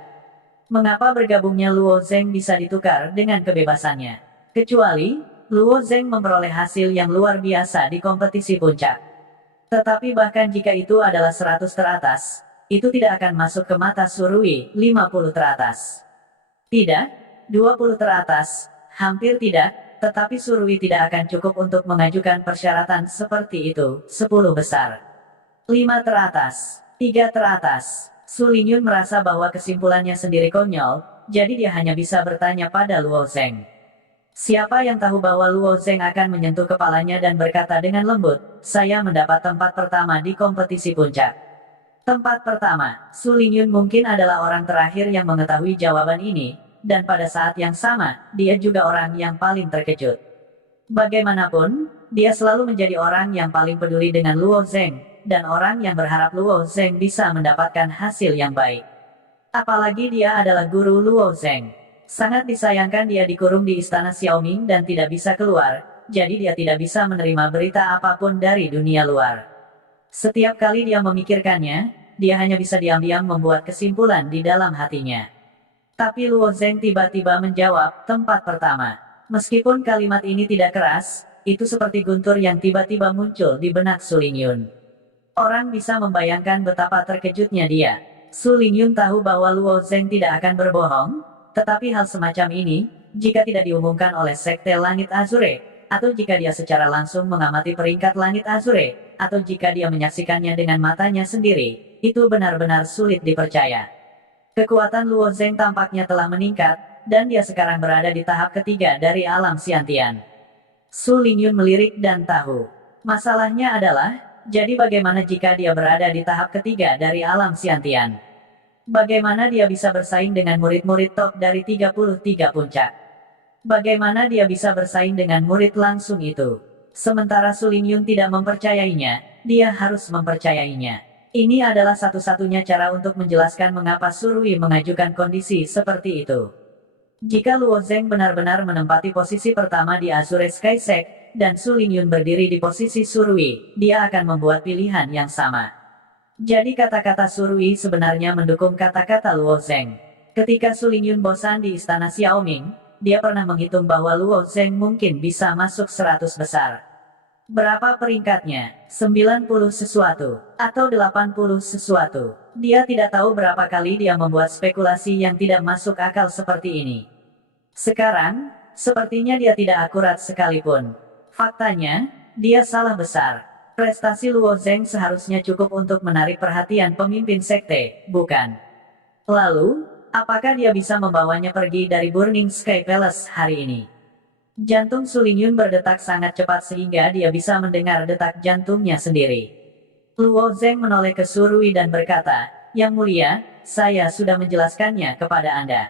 Mengapa bergabungnya Luo Zeng bisa ditukar dengan kebebasannya? Kecuali, Luo Zeng memperoleh hasil yang luar biasa di kompetisi puncak. Tetapi bahkan jika itu adalah 100 teratas, itu tidak akan masuk ke mata Surui, 50 teratas. Tidak, 20 teratas, hampir tidak, tetapi Surui tidak akan cukup untuk mengajukan persyaratan seperti itu, 10 besar. 5 teratas, 3 teratas. Su Lingyun merasa bahwa kesimpulannya sendiri konyol, jadi dia hanya bisa bertanya pada Luo Zeng. Siapa yang tahu bahwa Luo Zeng akan menyentuh kepalanya dan berkata dengan lembut, saya mendapat tempat pertama di kompetisi puncak. Tempat pertama, Su Lingyun mungkin adalah orang terakhir yang mengetahui jawaban ini, dan pada saat yang sama, dia juga orang yang paling terkejut. Bagaimanapun, dia selalu menjadi orang yang paling peduli dengan Luo Zeng, dan orang yang berharap Luo Zeng bisa mendapatkan hasil yang baik. Apalagi dia adalah guru Luo Zeng. Sangat disayangkan dia dikurung di istana Xiaoming dan tidak bisa keluar, jadi dia tidak bisa menerima berita apapun dari dunia luar. Setiap kali dia memikirkannya, dia hanya bisa diam-diam membuat kesimpulan di dalam hatinya. Tapi Luo Zeng tiba-tiba menjawab, tempat pertama. Meskipun kalimat ini tidak keras, itu seperti guntur yang tiba-tiba muncul di benak Su Lingyun. Orang bisa membayangkan betapa terkejutnya dia. Su Lingyun tahu bahwa Luo Zeng tidak akan berbohong, tetapi hal semacam ini, jika tidak diumumkan oleh Sekte Langit Azure, atau jika dia secara langsung mengamati peringkat Langit Azure, atau jika dia menyaksikannya dengan matanya sendiri, itu benar-benar sulit dipercaya. Kekuatan Luo Zeng tampaknya telah meningkat, dan dia sekarang berada di tahap ketiga dari alam Xiantian. Su Lingyun melirik dan tahu. Masalahnya adalah, jadi bagaimana jika dia berada di tahap ketiga dari alam Xiantian? Bagaimana dia bisa bersaing dengan murid-murid top dari 33 puncak? Bagaimana dia bisa bersaing dengan murid langsung itu? Sementara Su Lingyun tidak mempercayainya, dia harus mempercayainya. Ini adalah satu-satunya cara untuk menjelaskan mengapa Surui mengajukan kondisi seperti itu. Jika Luo Zeng benar-benar menempati posisi pertama di Azure Sky Sect, dan Su Lingyun berdiri di posisi Surui, dia akan membuat pilihan yang sama. Jadi kata-kata Surui sebenarnya mendukung kata-kata Luo Zeng. Ketika Su Lingyun bosan di istana Xiaoming, dia pernah menghitung bahwa Luo Zeng mungkin bisa masuk 100 besar. Berapa peringkatnya? 90 sesuatu, atau 80 sesuatu. Dia tidak tahu berapa kali dia membuat spekulasi yang tidak masuk akal seperti ini. Sekarang, sepertinya dia tidak akurat sekalipun. Faktanya, dia salah besar. Prestasi Luo Zeng seharusnya cukup untuk menarik perhatian pemimpin sekte, bukan? Lalu, apakah dia bisa membawanya pergi dari Burning Sky Palace hari ini? Jantung Su Lingyun berdetak sangat cepat sehingga dia bisa mendengar detak jantungnya sendiri. Luo Zeng menoleh ke Surui dan berkata, "Yang mulia, saya sudah menjelaskannya kepada Anda.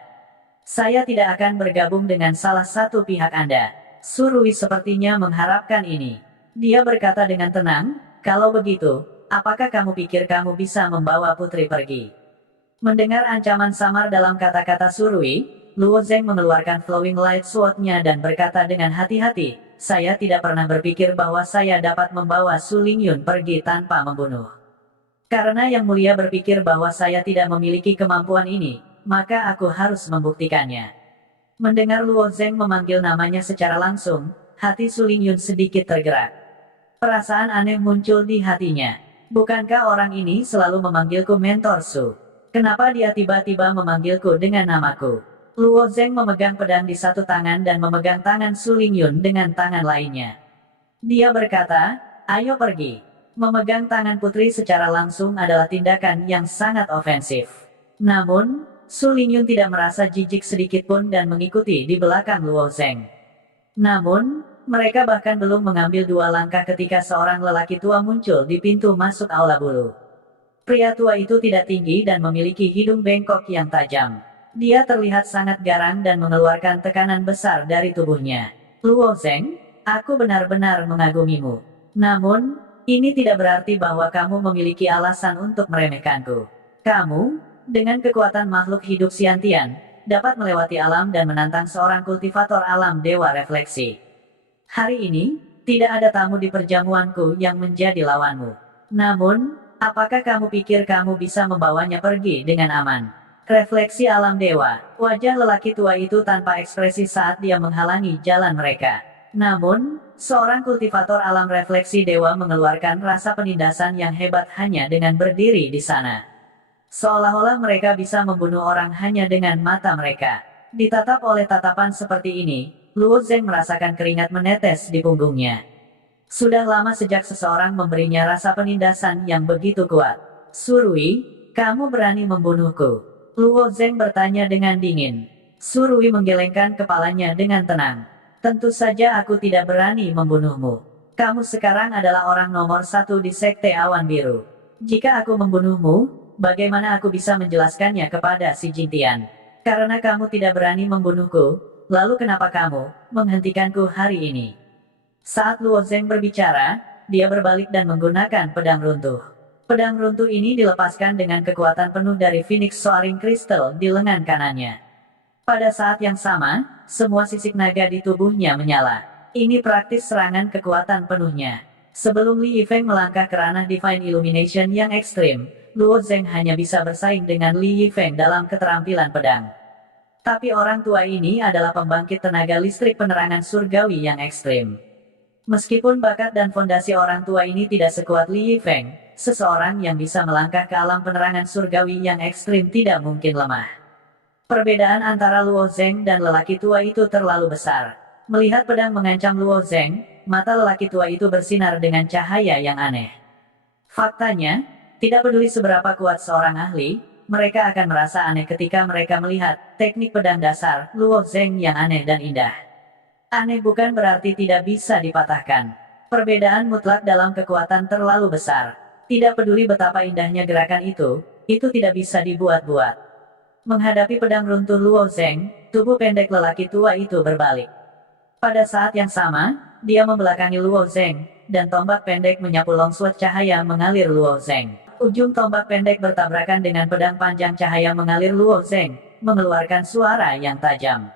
Saya tidak akan bergabung dengan salah satu pihak Anda." Surui sepertinya mengharapkan ini. Dia berkata dengan tenang, "Kalau begitu, apakah kamu pikir kamu bisa membawa putri pergi?" Mendengar ancaman samar dalam kata-kata Surui, Luo Zeng mengeluarkan Flowing Light Sword-nya dan berkata dengan hati-hati, "Saya tidak pernah berpikir bahwa saya dapat membawa Su Lingyun pergi tanpa membunuh. Karena Yang Mulia berpikir bahwa saya tidak memiliki kemampuan ini, maka aku harus membuktikannya." Mendengar Luo Zeng memanggil namanya secara langsung, hati Su Lingyun sedikit tergerak. Perasaan aneh muncul di hatinya. Bukankah orang ini selalu memanggilku Mentor Su? Kenapa dia tiba-tiba memanggilku dengan namaku? Luo Zeng memegang pedang di satu tangan dan memegang tangan Su Lingyun dengan tangan lainnya. Dia berkata, "Ayo pergi." Memegang tangan putri secara langsung adalah tindakan yang sangat ofensif. Namun, Su Lingyun tidak merasa jijik sedikitpun dan mengikuti di belakang Luo Zeng. Namun, mereka bahkan belum mengambil 2 langkah ketika seorang lelaki tua muncul di pintu masuk aula bulu. Pria tua itu tidak tinggi dan memiliki hidung bengkok yang tajam. Dia terlihat sangat garang dan mengeluarkan tekanan besar dari tubuhnya. "Luo Zeng, aku benar-benar mengagumimu. Namun, ini tidak berarti bahwa kamu memiliki alasan untuk meremehkanku. Kamu, dengan kekuatan makhluk hidup Xiantian, dapat melewati alam dan menantang seorang kultivator alam dewa refleksi. Hari ini, tidak ada tamu di perjamuanku yang menjadi lawanmu. Namun, apakah kamu pikir kamu bisa membawanya pergi dengan aman?" Refleksi alam dewa, wajah lelaki tua itu tanpa ekspresi saat dia menghalangi jalan mereka. Namun, seorang kultivator alam refleksi dewa mengeluarkan rasa penindasan yang hebat hanya dengan berdiri di sana. Seolah-olah mereka bisa membunuh orang hanya dengan mata mereka. Ditatap oleh tatapan seperti ini, Luo Zeng merasakan keringat menetes di punggungnya. Sudah lama sejak seseorang memberinya rasa penindasan yang begitu kuat. "Surui, kamu berani membunuhku?" Luo Zeng bertanya dengan dingin. Surui menggelengkan kepalanya dengan tenang. "Tentu saja aku tidak berani membunuhmu. Kamu sekarang adalah orang nomor 1 di Sekte Awan Biru. Jika aku membunuhmu, bagaimana aku bisa menjelaskannya kepada si Jintian? Karena kamu tidak berani membunuhku, lalu kenapa kamu menghentikanku hari ini?" Saat Luo Zeng berbicara, dia berbalik dan menggunakan pedang runtuh. Pedang runtuh ini dilepaskan dengan kekuatan penuh dari Phoenix Soaring Crystal di lengan kanannya. Pada saat yang sama, semua sisik naga di tubuhnya menyala. Ini praktis serangan kekuatan penuhnya. Sebelum Li Yifeng melangkah ke ranah Divine Illumination yang ekstrim, Luo Zeng hanya bisa bersaing dengan Li Yifeng dalam keterampilan pedang. Tapi orang tua ini adalah pembangkit tenaga listrik penerangan surgawi yang ekstrim. Meskipun bakat dan fondasi orang tua ini tidak sekuat Li Yifeng, seseorang yang bisa melangkah ke alam penerangan surgawi yang ekstrim tidak mungkin lemah. Perbedaan antara Luo Zeng dan lelaki tua itu terlalu besar. Melihat pedang mengancam Luo Zeng, mata lelaki tua itu bersinar dengan cahaya yang aneh. Faktanya, tidak peduli seberapa kuat seorang ahli, mereka akan merasa aneh ketika mereka melihat teknik pedang dasar Luo Zeng yang aneh dan indah. Aneh bukan berarti tidak bisa dipatahkan. Perbedaan mutlak dalam kekuatan terlalu besar. Tidak peduli betapa indahnya gerakan itu tidak bisa dibuat-buat. Menghadapi pedang runtuh Luo Zeng, tubuh pendek lelaki tua itu berbalik. Pada saat yang sama, dia membelakangi Luo Zeng, dan tombak pendek menyapu longsword cahaya mengalir Luo Zeng. ujung tombak pendek bertabrakan dengan pedang panjang cahaya mengalir. Luo Zeng mengeluarkan suara yang tajam.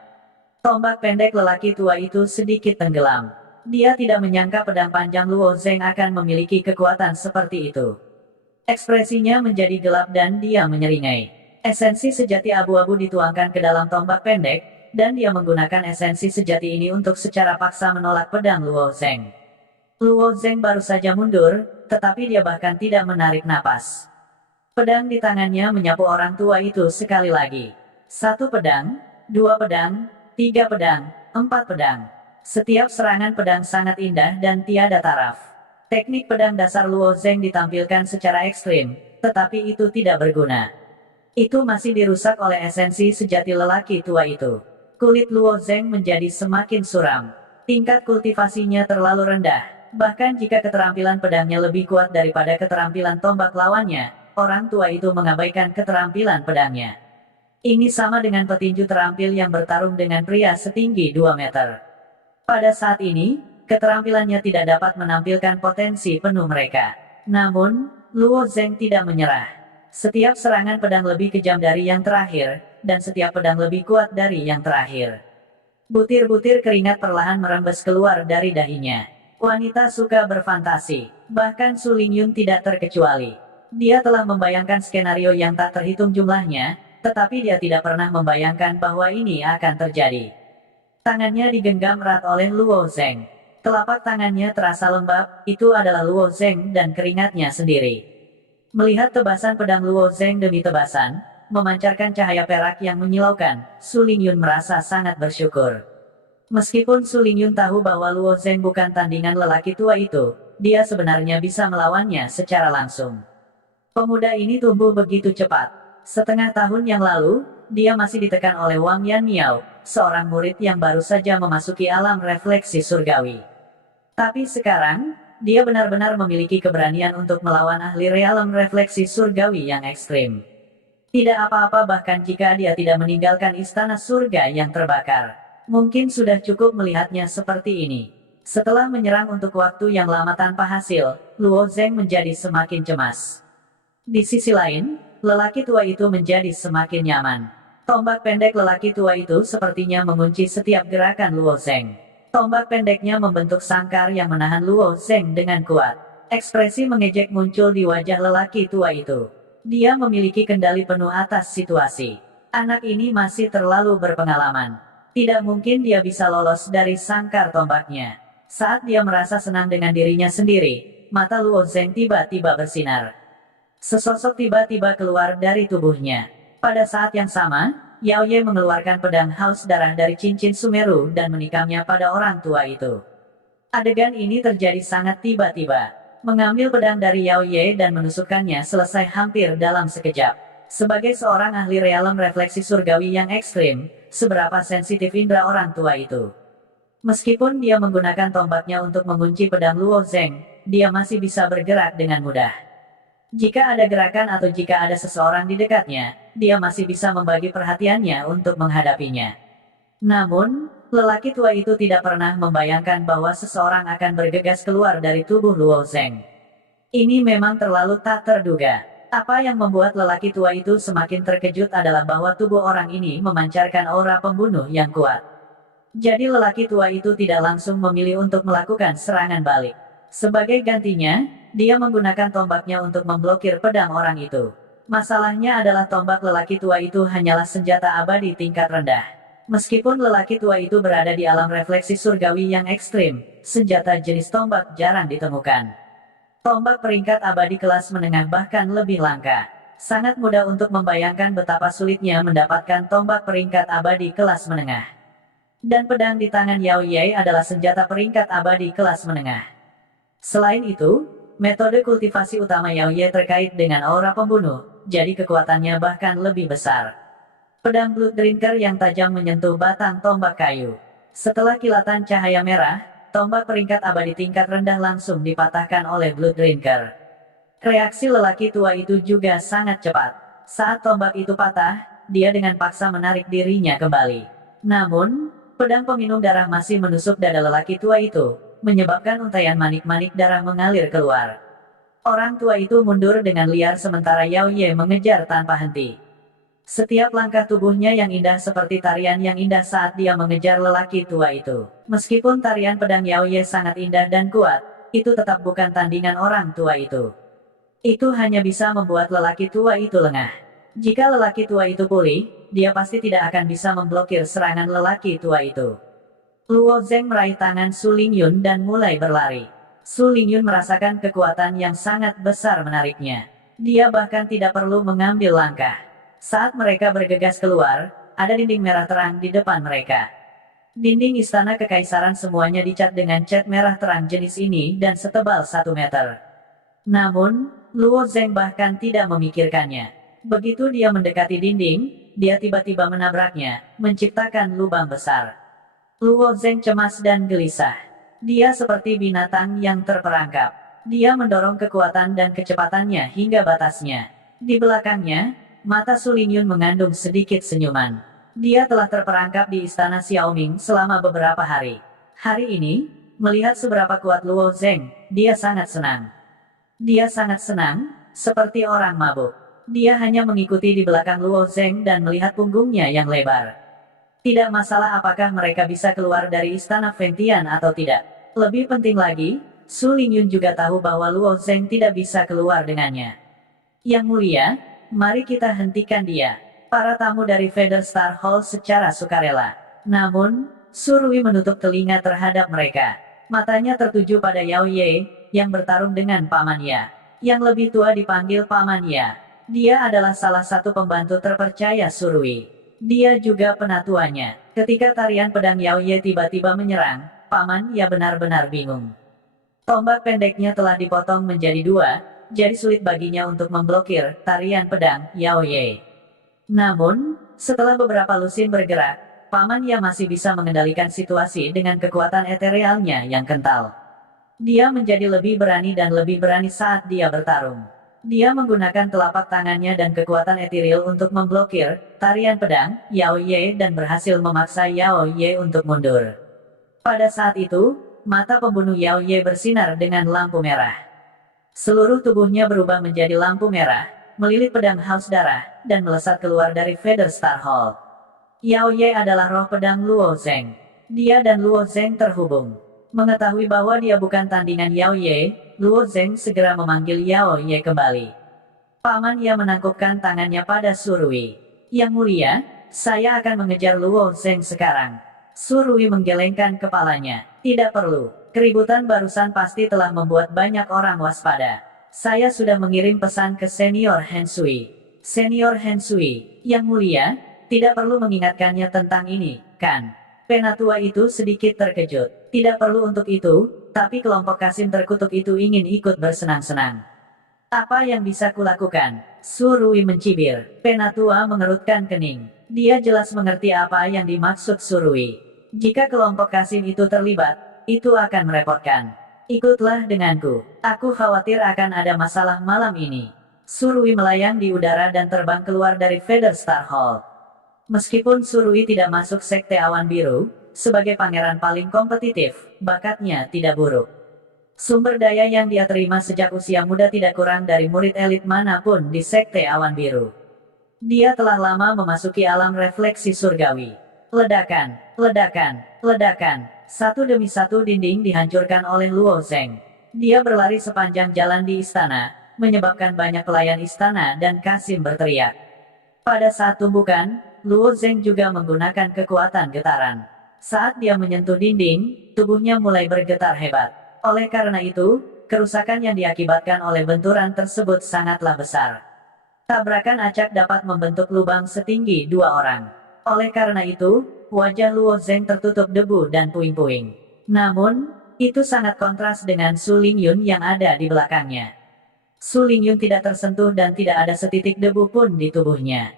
Tombak pendek lelaki tua itu sedikit tenggelam. Dia tidak menyangka pedang panjang Luo Zeng akan memiliki kekuatan seperti itu. Ekspresinya menjadi gelap dan dia menyeringai. Esensi sejati abu-abu dituangkan ke dalam tombak pendek, dan dia menggunakan esensi sejati ini untuk secara paksa menolak pedang Luo Zeng. Luo Zeng baru saja mundur, tetapi dia bahkan tidak menarik napas. Pedang di tangannya menyapu orang tua itu sekali lagi. 1 pedang, 2 pedang, 3 pedang, 4 pedang. Setiap serangan pedang sangat indah dan tiada taraf. Teknik pedang dasar Luo Zeng ditampilkan secara ekstrim, tetapi itu tidak berguna. Itu masih dirusak oleh esensi sejati lelaki tua itu. Kulit Luo Zeng menjadi semakin suram. Tingkat kultivasinya terlalu rendah. Bahkan jika keterampilan pedangnya lebih kuat daripada keterampilan tombak lawannya, orang tua itu mengabaikan keterampilan pedangnya. Ini sama dengan petinju terampil yang bertarung dengan pria setinggi 2 meter. Pada saat ini, keterampilannya tidak dapat menampilkan potensi penuh mereka. Namun, Luo Zeng tidak menyerah. Setiap serangan pedang lebih kejam dari yang terakhir, dan setiap pedang lebih kuat dari yang terakhir. Butir-butir keringat perlahan merembes keluar dari dahinya. Wanita suka berfantasi, bahkan Su Lingyun tidak terkecuali. Dia telah membayangkan skenario yang tak terhitung jumlahnya, tetapi dia tidak pernah membayangkan bahwa ini akan terjadi. Tangannya digenggam erat oleh Luo Zeng. Telapak tangannya terasa lembab, itu adalah Luo Zeng dan keringatnya sendiri. Melihat tebasan pedang Luo Zeng demi tebasan, memancarkan cahaya perak yang menyilaukan, Su Lingyun merasa sangat bersyukur. Meskipun Su Lingyun tahu bahwa Luo Zeng bukan tandingan lelaki tua itu, dia sebenarnya bisa melawannya secara langsung. Pemuda ini tumbuh begitu cepat. Setengah tahun yang lalu, dia masih ditekan oleh Wang Yanmiao, seorang murid yang baru saja memasuki alam refleksi surgawi. Tapi sekarang, dia benar-benar memiliki keberanian untuk melawan ahli realem refleksi surgawi yang ekstrim. Tidak apa-apa bahkan jika dia tidak meninggalkan istana surga yang terbakar. Mungkin sudah cukup melihatnya seperti ini. Setelah menyerang untuk waktu yang lama tanpa hasil, Luo Zeng menjadi semakin cemas. Di sisi lain, lelaki tua itu menjadi semakin nyaman. Tombak pendek lelaki tua itu sepertinya mengunci setiap gerakan Luo Zeng. Tombak pendeknya membentuk sangkar yang menahan Luo Zeng dengan kuat. Ekspresi mengejek muncul di wajah lelaki tua itu. Dia memiliki kendali penuh atas situasi. Anak ini masih terlalu berpengalaman. Tidak mungkin dia bisa lolos dari sangkar tombaknya. Saat dia merasa senang dengan dirinya sendiri, mata Luo Zeng tiba-tiba bersinar. Sesosok tiba-tiba keluar dari tubuhnya. Pada saat yang sama, Yao Ye mengeluarkan pedang haus darah dari cincin Sumeru dan menikamnya pada orang tua itu. Adegan ini terjadi sangat tiba-tiba. Mengambil pedang dari Yao Ye dan menusukkannya selesai hampir dalam sekejap. Sebagai seorang ahli realem refleksi surgawi yang ekstrim, seberapa sensitif indera orang tua itu. Meskipun dia menggunakan tombaknya untuk mengunci pedang Luo Zeng, dia masih bisa bergerak dengan mudah. Jika ada gerakan atau jika ada seseorang di dekatnya, dia masih bisa membagi perhatiannya untuk menghadapinya. Namun, lelaki tua itu tidak pernah membayangkan bahwa seseorang akan bergegas keluar dari tubuh Luo Zeng. Ini memang terlalu tak terduga. Apa yang membuat lelaki tua itu semakin terkejut adalah bahwa tubuh orang ini memancarkan aura pembunuh yang kuat. Jadi lelaki tua itu tidak langsung memilih untuk melakukan serangan balik. Sebagai gantinya, dia menggunakan tombaknya untuk memblokir pedang orang itu. Masalahnya adalah tombak lelaki tua itu hanyalah senjata abadi tingkat rendah. Meskipun lelaki tua itu berada di alam refleksi surgawi yang ekstrim, senjata jenis tombak jarang ditemukan. Tombak peringkat abadi kelas menengah bahkan lebih langka. Sangat mudah untuk membayangkan betapa sulitnya mendapatkan tombak peringkat abadi kelas menengah. Dan pedang di tangan Yao Ye adalah senjata peringkat abadi kelas menengah. Selain itu, metode kultivasi utama Yao Ye terkait dengan aura pembunuh, jadi kekuatannya bahkan lebih besar. Pedang Blood Drinker yang tajam menyentuh batang tombak kayu. Setelah kilatan cahaya merah, tombak peringkat abadi tingkat rendah langsung dipatahkan oleh Blood Drinker. Reaksi lelaki tua itu juga sangat cepat. Saat tombak itu patah, dia dengan paksa menarik dirinya kembali. Namun, pedang peminum darah masih menusuk dada lelaki tua itu, menyebabkan untaian manik-manik darah mengalir keluar. Orang tua itu mundur dengan liar sementara Yao Ye mengejar tanpa henti. Setiap langkah tubuhnya yang indah seperti tarian yang indah saat dia mengejar lelaki tua itu. Meskipun tarian pedang Yao Ye sangat indah dan kuat, itu tetap bukan tandingan orang tua itu. Itu hanya bisa membuat lelaki tua itu lengah. Jika lelaki tua itu pulih, dia pasti tidak akan bisa memblokir serangan lelaki tua itu. Luo Zeng meraih tangan Su Lingyun dan mulai berlari. Su Lingyun merasakan kekuatan yang sangat besar menariknya. Dia bahkan tidak perlu mengambil langkah. Saat mereka bergegas keluar, ada dinding merah terang di depan mereka. Dinding istana kekaisaran semuanya dicat dengan cat merah terang jenis ini dan setebal 1 meter. Namun, Luo Zeng bahkan tidak memikirkannya. Begitu dia mendekati dinding, dia tiba-tiba menabraknya, menciptakan lubang besar. Luo Zeng cemas dan gelisah. Dia seperti binatang yang terperangkap. Dia mendorong kekuatan dan kecepatannya hingga batasnya. Di belakangnya, mata Su Lingyun mengandung sedikit senyuman. Dia telah terperangkap di istana Xiaoming selama beberapa hari. Hari ini, melihat seberapa kuat Luo Zeng, dia sangat senang. Dia sangat senang, seperti orang mabuk. Dia hanya mengikuti di belakang Luo Zeng dan melihat punggungnya yang lebar. Tidak masalah apakah mereka bisa keluar dari istana Fengtian atau tidak. Lebih penting lagi, Su Lingyun juga tahu bahwa Luo Zeng tidak bisa keluar dengannya. Yang mulia, mari kita hentikan dia. Para tamu dari Feather Star Hall secara sukarela. Namun, Su Rui menutup telinga terhadap mereka. Matanya tertuju pada Yao Ye, yang bertarung dengan Paman Ya. Yang lebih tua dipanggil Paman Ya. Dia adalah salah satu pembantu terpercaya Su Rui. Dia juga penatuannya. Ketika tarian pedang Yao Ye tiba-tiba menyerang, Paman Ya benar-benar bingung. Tombak pendeknya telah dipotong menjadi 2, jadi sulit baginya untuk memblokir tarian pedang Yao Ye. Namun, setelah beberapa lusin bergerak, Paman Ya masih bisa mengendalikan situasi dengan kekuatan eterealnya yang kental. Dia menjadi lebih berani dan lebih berani saat dia bertarung. Dia menggunakan telapak tangannya dan kekuatan etiril untuk memblokir tarian pedang Yao Ye dan berhasil memaksa Yao Ye untuk mundur. Pada saat itu, mata pembunuh Yao Ye bersinar dengan lampu merah. Seluruh tubuhnya berubah menjadi lampu merah, melilit pedang haus darah, dan melesat keluar dari Feather Star Hall. Yao Ye adalah roh pedang Luo Zeng. Dia dan Luo Zeng terhubung. Mengetahui bahwa dia bukan tandingan Yao Ye, Luo Zeng segera memanggil Yao Ye kembali. Paman Ya menangkupkan tangannya pada Su Rui. Yang mulia, saya akan mengejar Luo Zeng sekarang. Su Rui menggelengkan kepalanya. Tidak perlu. Keributan barusan pasti telah membuat banyak orang waspada. Saya sudah mengirim pesan ke Senior Hensui. Senior Hensui, Yang mulia, tidak perlu mengingatkannya tentang ini, kan? Penatua itu sedikit terkejut. Tidak perlu untuk itu, tapi kelompok Kasim terkutuk itu ingin ikut bersenang-senang. Apa yang bisa kulakukan? Su Rui mencibir. Penatua mengerutkan kening. Dia jelas mengerti apa yang dimaksud Su Rui. Jika kelompok Kasim itu terlibat, itu akan merepotkan. Ikutlah denganku. Aku khawatir akan ada masalah malam ini. Su Rui melayang di udara dan terbang keluar dari Feather Star Hall. Meskipun Su Rui tidak masuk Sekte Awan Biru, sebagai pangeran paling kompetitif, bakatnya tidak buruk. Sumber daya yang dia terima sejak usia muda tidak kurang dari murid elit manapun di Sekte Awan Biru. Dia telah lama memasuki alam refleksi surgawi. Ledakan, ledakan, ledakan. Satu demi satu dinding dihancurkan oleh Luo Zeng. Dia berlari sepanjang jalan di istana, menyebabkan banyak pelayan istana dan Kasim berteriak. Pada saat tumbukan, Luo Zeng juga menggunakan kekuatan getaran. Saat dia menyentuh dinding, tubuhnya mulai bergetar hebat. Oleh karena itu, kerusakan yang diakibatkan oleh benturan tersebut sangatlah besar. Tabrakan acak dapat membentuk lubang setinggi 2 orang. Oleh karena itu, wajah Luo Zeng tertutup debu dan puing-puing. Namun, itu sangat kontras dengan Su Lingyun yang ada di belakangnya. Su Lingyun tidak tersentuh dan tidak ada setitik debu pun di tubuhnya.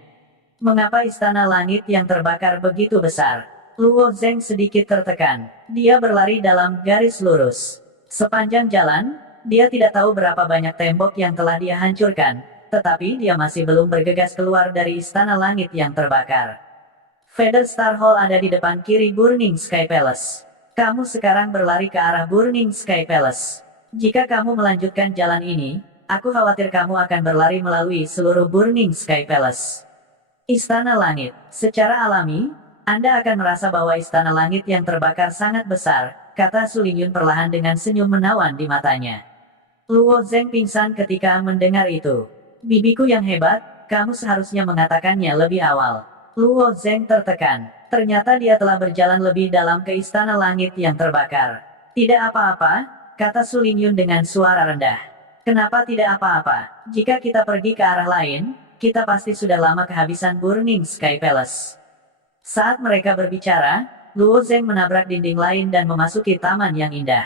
Mengapa istana langit yang terbakar begitu besar? Luo Zeng sedikit tertekan. Dia berlari dalam garis lurus. Sepanjang jalan, dia tidak tahu berapa banyak tembok yang telah dia hancurkan, tetapi dia masih belum bergegas keluar dari istana langit yang terbakar. Feather Star Hall ada di depan kiri Burning Sky Palace. Kamu sekarang berlari ke arah Burning Sky Palace. Jika kamu melanjutkan jalan ini, Aku khawatir kamu akan berlari melalui seluruh Burning Sky Palace. Istana Langit. Secara alami, Anda akan merasa bahwa Istana Langit yang terbakar sangat besar, kata Su Lingyun perlahan dengan senyum menawan di matanya. Luo Zeng pingsan ketika mendengar itu. Bibiku yang hebat, kamu seharusnya mengatakannya lebih awal. Luo Zeng tertekan. Ternyata dia telah berjalan lebih dalam ke Istana Langit yang terbakar. Tidak apa-apa, kata Su Lingyun dengan suara rendah. Kenapa tidak apa-apa? Jika kita pergi ke arah lain, kita pasti sudah lama kehabisan Burning Sky Palace. Saat mereka berbicara, Luo Zeng menabrak dinding lain dan memasuki taman yang indah.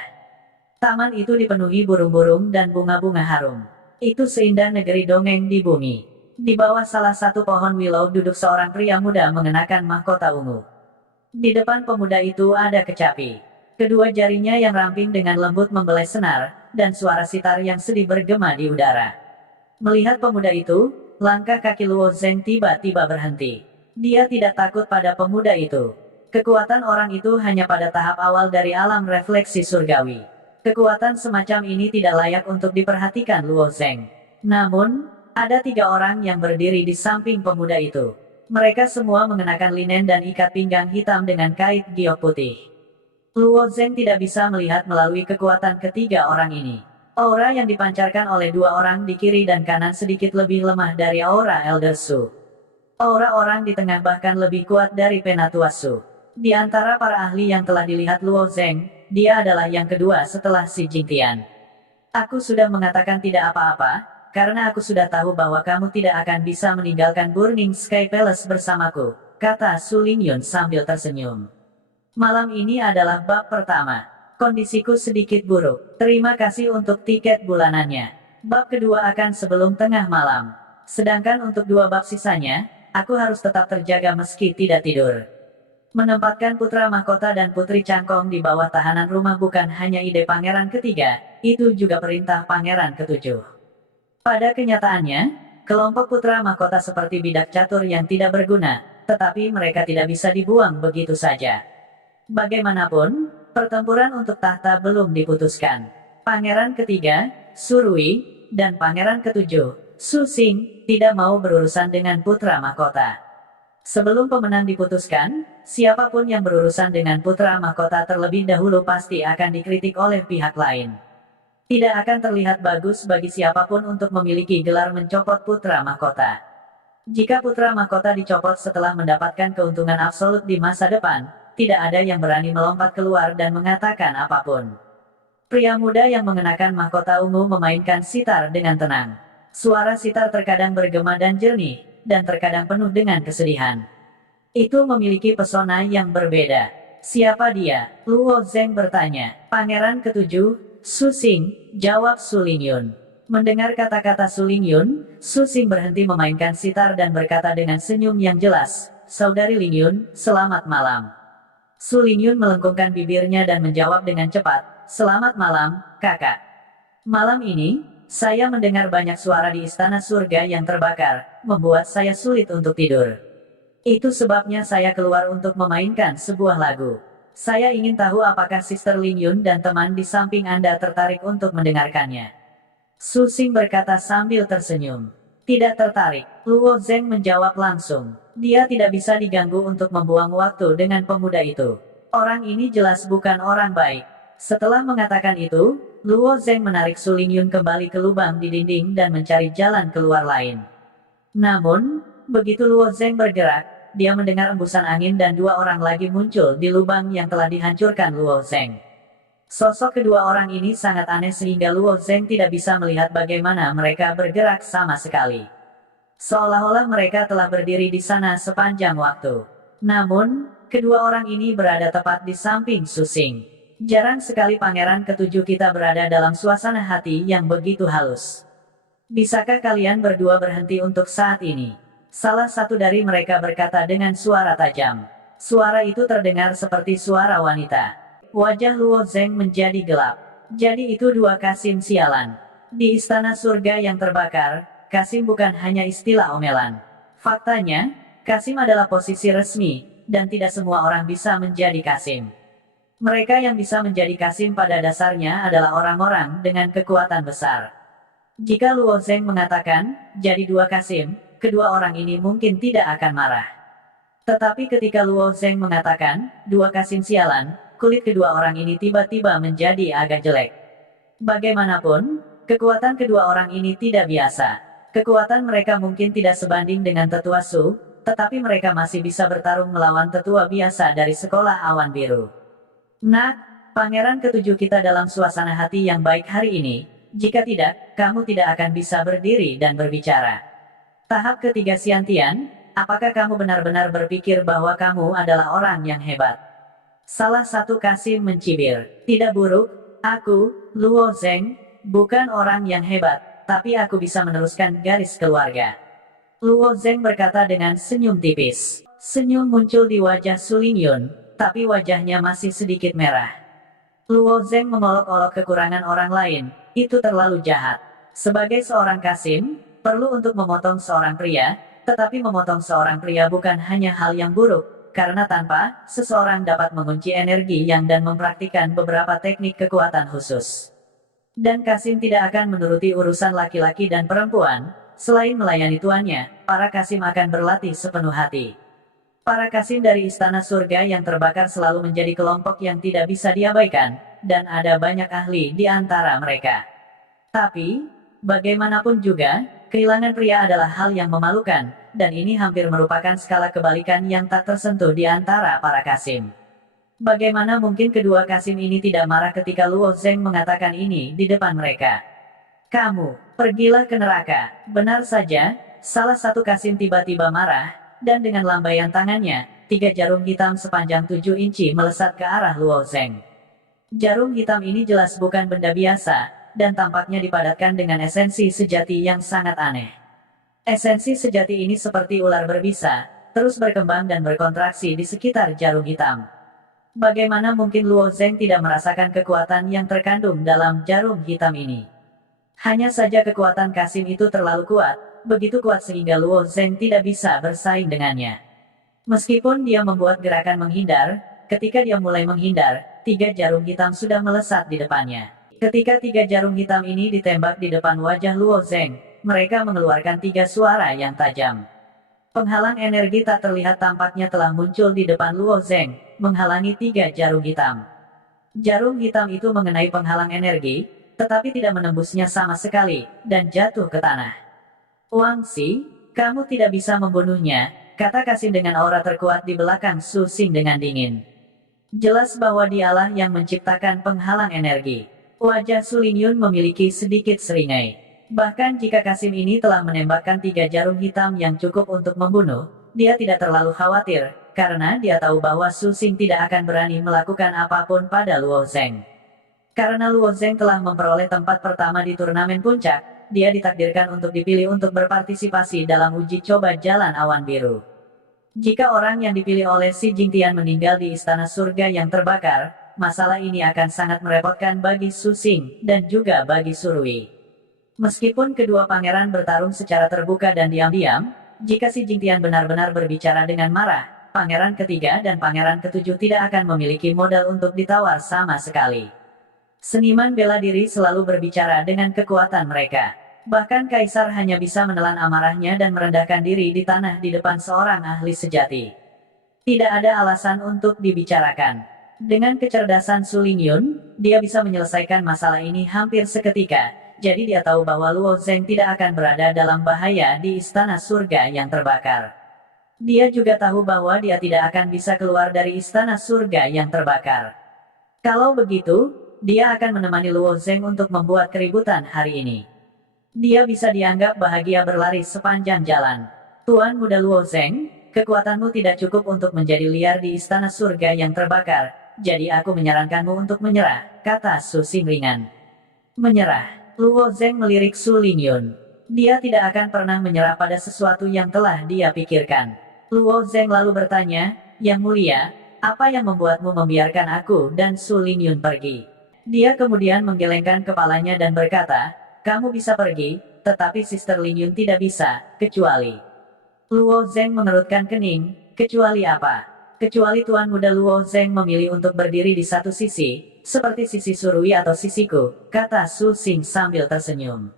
Taman itu dipenuhi burung-burung dan bunga-bunga harum. Itu seindah negeri dongeng di bumi. Di bawah salah satu pohon willow duduk seorang pria muda mengenakan mahkota ungu. Di depan pemuda itu ada kecapi. Kedua jarinya yang ramping dengan lembut membelai senar, dan suara sitar yang sedih bergema di udara. Melihat pemuda itu, langkah kaki Luo Zeng tiba-tiba berhenti. Dia tidak takut pada pemuda itu. Kekuatan orang itu hanya pada tahap awal dari alam refleksi surgawi. Kekuatan semacam ini tidak layak untuk diperhatikan Luo Zeng. Namun, ada 3 orang yang berdiri di samping pemuda itu. Mereka semua mengenakan linen dan ikat pinggang hitam dengan kait giok putih. Luo Zeng tidak bisa melihat melalui kekuatan ketiga orang ini. Aura yang dipancarkan oleh 2 orang di kiri dan kanan sedikit lebih lemah dari aura Elder Su. Aura orang di tengah bahkan lebih kuat dari Penatua Su. Di antara para ahli yang telah dilihat Luo Zeng, dia adalah yang kedua setelah Si Jingtian. Aku sudah mengatakan tidak apa-apa, karena aku sudah tahu bahwa kamu tidak akan bisa meninggalkan Burning Sky Palace bersamaku, kata Su Lingyun sambil tersenyum. Malam ini adalah bab pertama. Kondisiku sedikit buruk. Terima kasih untuk tiket bulanannya. Bab kedua akan sebelum tengah malam. Sedangkan untuk 2 bab sisanya, aku harus tetap terjaga meski tidak tidur. Menempatkan putra mahkota dan putri cangkong di bawah tahanan rumah bukan hanya ide pangeran ketiga, itu juga perintah pangeran ketujuh. Pada kenyataannya, kelompok putra mahkota seperti bidak catur yang tidak berguna, tetapi mereka tidak bisa dibuang begitu saja. Bagaimanapun, pertempuran untuk tahta belum diputuskan. Pangeran ketiga, Su Rui, dan pangeran ketujuh, Su Xing, tidak mau berurusan dengan putra mahkota. Sebelum pemenang diputuskan, siapapun yang berurusan dengan putra mahkota terlebih dahulu pasti akan dikritik oleh pihak lain. Tidak akan terlihat bagus bagi siapapun untuk memiliki gelar mencopot putra mahkota. Jika putra mahkota dicopot setelah mendapatkan keuntungan absolut di masa depan, tidak ada yang berani melompat keluar dan mengatakan apapun. Pria muda yang mengenakan mahkota ungu memainkan sitar dengan tenang. Suara sitar terkadang bergema dan jernih, dan terkadang penuh dengan kesedihan. Itu memiliki pesona yang berbeda. Siapa dia? Luo Zeng bertanya. Pangeran ketujuh, Su Xing, jawab Su Lingyun. Mendengar kata-kata Su Lingyun, Su Xing berhenti memainkan sitar dan berkata dengan senyum yang jelas, Saudari Lingyun, selamat malam. Su Lingyun melengkungkan bibirnya dan menjawab dengan cepat, Selamat malam, kakak. Malam ini, saya mendengar banyak suara di istana surga yang terbakar, membuat saya sulit untuk tidur. Itu sebabnya saya keluar untuk memainkan sebuah lagu. Saya ingin tahu apakah Sister Lingyun dan teman di samping Anda tertarik untuk mendengarkannya. Su Xing berkata sambil tersenyum. Tidak tertarik, Luo Zeng menjawab langsung. Dia tidak bisa diganggu untuk membuang waktu dengan pemuda itu. Orang ini jelas bukan orang baik. Setelah mengatakan itu, Luo Zeng menarik Su Lingyun kembali ke lubang di dinding dan mencari jalan keluar lain. Namun, begitu Luo Zeng bergerak, dia mendengar embusan angin dan 2 orang lagi muncul di lubang yang telah dihancurkan Luo Zeng. Sosok kedua orang ini sangat aneh sehingga Luo Zeng tidak bisa melihat bagaimana mereka bergerak sama sekali. Seolah-olah mereka telah berdiri di sana sepanjang waktu. Namun, kedua orang ini berada tepat di samping Su Xing. Jarang sekali pangeran ketujuh kita berada dalam suasana hati yang begitu halus. Bisakah kalian berdua berhenti untuk saat ini? Salah satu dari mereka berkata dengan suara tajam. Suara itu terdengar seperti suara wanita. Wajah Luo Zeng menjadi gelap. Jadi itu 2 Kasim sialan. Di istana surga yang terbakar, Kasim bukan hanya istilah omelan. Faktanya, Kasim adalah posisi resmi, dan tidak semua orang bisa menjadi Kasim. Mereka yang bisa menjadi Kasim pada dasarnya adalah orang-orang dengan kekuatan besar. Jika Luo Zeng mengatakan, jadi dua Kasim, kedua orang ini mungkin tidak akan marah. Tetapi ketika Luo Zeng mengatakan, dua Kasim sialan, kulit kedua orang ini tiba-tiba menjadi agak jelek. Bagaimanapun, kekuatan kedua orang ini tidak biasa. Kekuatan mereka mungkin tidak sebanding dengan tetua Su, tetapi mereka masih bisa bertarung melawan tetua biasa dari sekolah awan biru. Nak, pangeran ketujuh kita dalam suasana hati yang baik hari ini. Jika tidak, kamu tidak akan bisa berdiri dan berbicara. Tahap ketiga Xiantian, apakah kamu benar-benar berpikir bahwa kamu adalah orang yang hebat? Salah satu Kasim mencibir. Tidak buruk, aku, Luo Zeng, bukan orang yang hebat, tapi aku bisa meneruskan garis keluarga. Luo Zeng berkata dengan senyum tipis. Senyum muncul di wajah Su Lingyun, tapi wajahnya masih sedikit merah. Luo Zeng mengolok-olok kekurangan orang lain, itu terlalu jahat. Sebagai seorang Kasim, perlu untuk memotong seorang pria, tetapi memotong seorang pria bukan hanya hal yang buruk, karena tanpa, seseorang dapat mengunci energi yang dan mempraktikkan beberapa teknik kekuatan khusus. Dan Kasim tidak akan menuruti urusan laki-laki dan perempuan, selain melayani tuannya, para Kasim akan berlatih sepenuh hati. Para Kasim dari Istana Surga yang terbakar selalu menjadi kelompok yang tidak bisa diabaikan, dan ada banyak ahli di antara mereka. Tapi, bagaimanapun juga, kehilangan pria adalah hal yang memalukan, dan ini hampir merupakan skala kebalikan yang tak tersentuh di antara para Kasim. Bagaimana mungkin kedua Kasim ini tidak marah ketika Luo Zeng mengatakan ini di depan mereka? Kamu, pergilah ke neraka. Benar saja, salah satu Kasim tiba-tiba marah, dan dengan lambaian tangannya, 3 jarum hitam sepanjang 7 inci melesat ke arah Luo Zeng. Jarum hitam ini jelas bukan benda biasa, dan tampaknya dipadatkan dengan esensi sejati yang sangat aneh. Esensi sejati ini seperti ular berbisa, terus berkembang dan berkontraksi di sekitar jarum hitam. Bagaimana mungkin Luo Zeng tidak merasakan kekuatan yang terkandung dalam jarum hitam ini? Hanya saja kekuatan Kasim itu terlalu kuat, begitu kuat sehingga Luo Zeng tidak bisa bersaing dengannya. Meskipun dia membuat gerakan menghindar, ketika dia mulai menghindar, 3 jarum hitam sudah melesat di depannya. Ketika 3 jarum hitam ini ditembak di depan wajah Luo Zeng, mereka mengeluarkan 3 suara yang tajam. Penghalang energi tak terlihat tampaknya telah muncul di depan Luo Zeng, menghalangi 3 jarum hitam. Jarum hitam itu mengenai penghalang energi, tetapi tidak menembusnya sama sekali, dan jatuh ke tanah. Wang Xi, kamu tidak bisa membunuhnya, kata Kasim dengan aura terkuat di belakang Su Xing dengan dingin. Jelas bahwa dialah yang menciptakan penghalang energi. Wajah Su Lingyun memiliki sedikit seringai. Bahkan jika Kasim ini telah menembakkan 3 jarum hitam yang cukup untuk membunuh, dia tidak terlalu khawatir, karena dia tahu bahwa Su Xing tidak akan berani melakukan apapun pada Luo Zeng. Karena Luo Zeng telah memperoleh tempat pertama di turnamen puncak, dia ditakdirkan untuk dipilih untuk berpartisipasi dalam uji coba jalan awan biru. Jika orang yang dipilih oleh Xi Jingtian meninggal di Istana Surga yang terbakar, masalah ini akan sangat merepotkan bagi Su Xing, dan juga bagi Surui. Meskipun kedua pangeran bertarung secara terbuka dan diam-diam, jika Xi Jingtian benar-benar berbicara dengan marah, pangeran ketiga dan pangeran ketujuh tidak akan memiliki modal untuk ditawar sama sekali. Seniman bela diri selalu berbicara dengan kekuatan mereka. Bahkan Kaisar hanya bisa menelan amarahnya dan merendahkan diri di tanah di depan seorang ahli sejati. Tidak ada alasan untuk dibicarakan. Dengan kecerdasan Su Lingyun, dia bisa menyelesaikan masalah ini hampir seketika, jadi dia tahu bahwa Luo Zeng tidak akan berada dalam bahaya di Istana Surga yang terbakar. Dia juga tahu bahwa dia tidak akan bisa keluar dari Istana Surga yang terbakar. Kalau begitu, dia akan menemani Luo Zeng untuk membuat keributan hari ini. Dia bisa dianggap bahagia berlari sepanjang jalan. Tuan Muda Luo Zeng, kekuatanmu tidak cukup untuk menjadi liar di Istana Surga yang terbakar, jadi aku menyarankanmu untuk menyerah, kata Su Xing ringan. Menyerah. Luo Zeng melirik Su Lingyun. Dia tidak akan pernah menyerah pada sesuatu yang telah dia pikirkan. Luo Zeng lalu bertanya, Yang Mulia, apa yang membuatmu membiarkan aku dan Su Lingyun pergi? Dia kemudian menggelengkan kepalanya dan berkata, kamu bisa pergi, tetapi Sister Lingyun tidak bisa, kecuali. Luo Zeng mengerutkan kening, kecuali apa? Kecuali Tuan Muda Luo Zeng memilih untuk berdiri di satu sisi, seperti sisi Surui atau sisiku, kata Su Xing sambil tersenyum.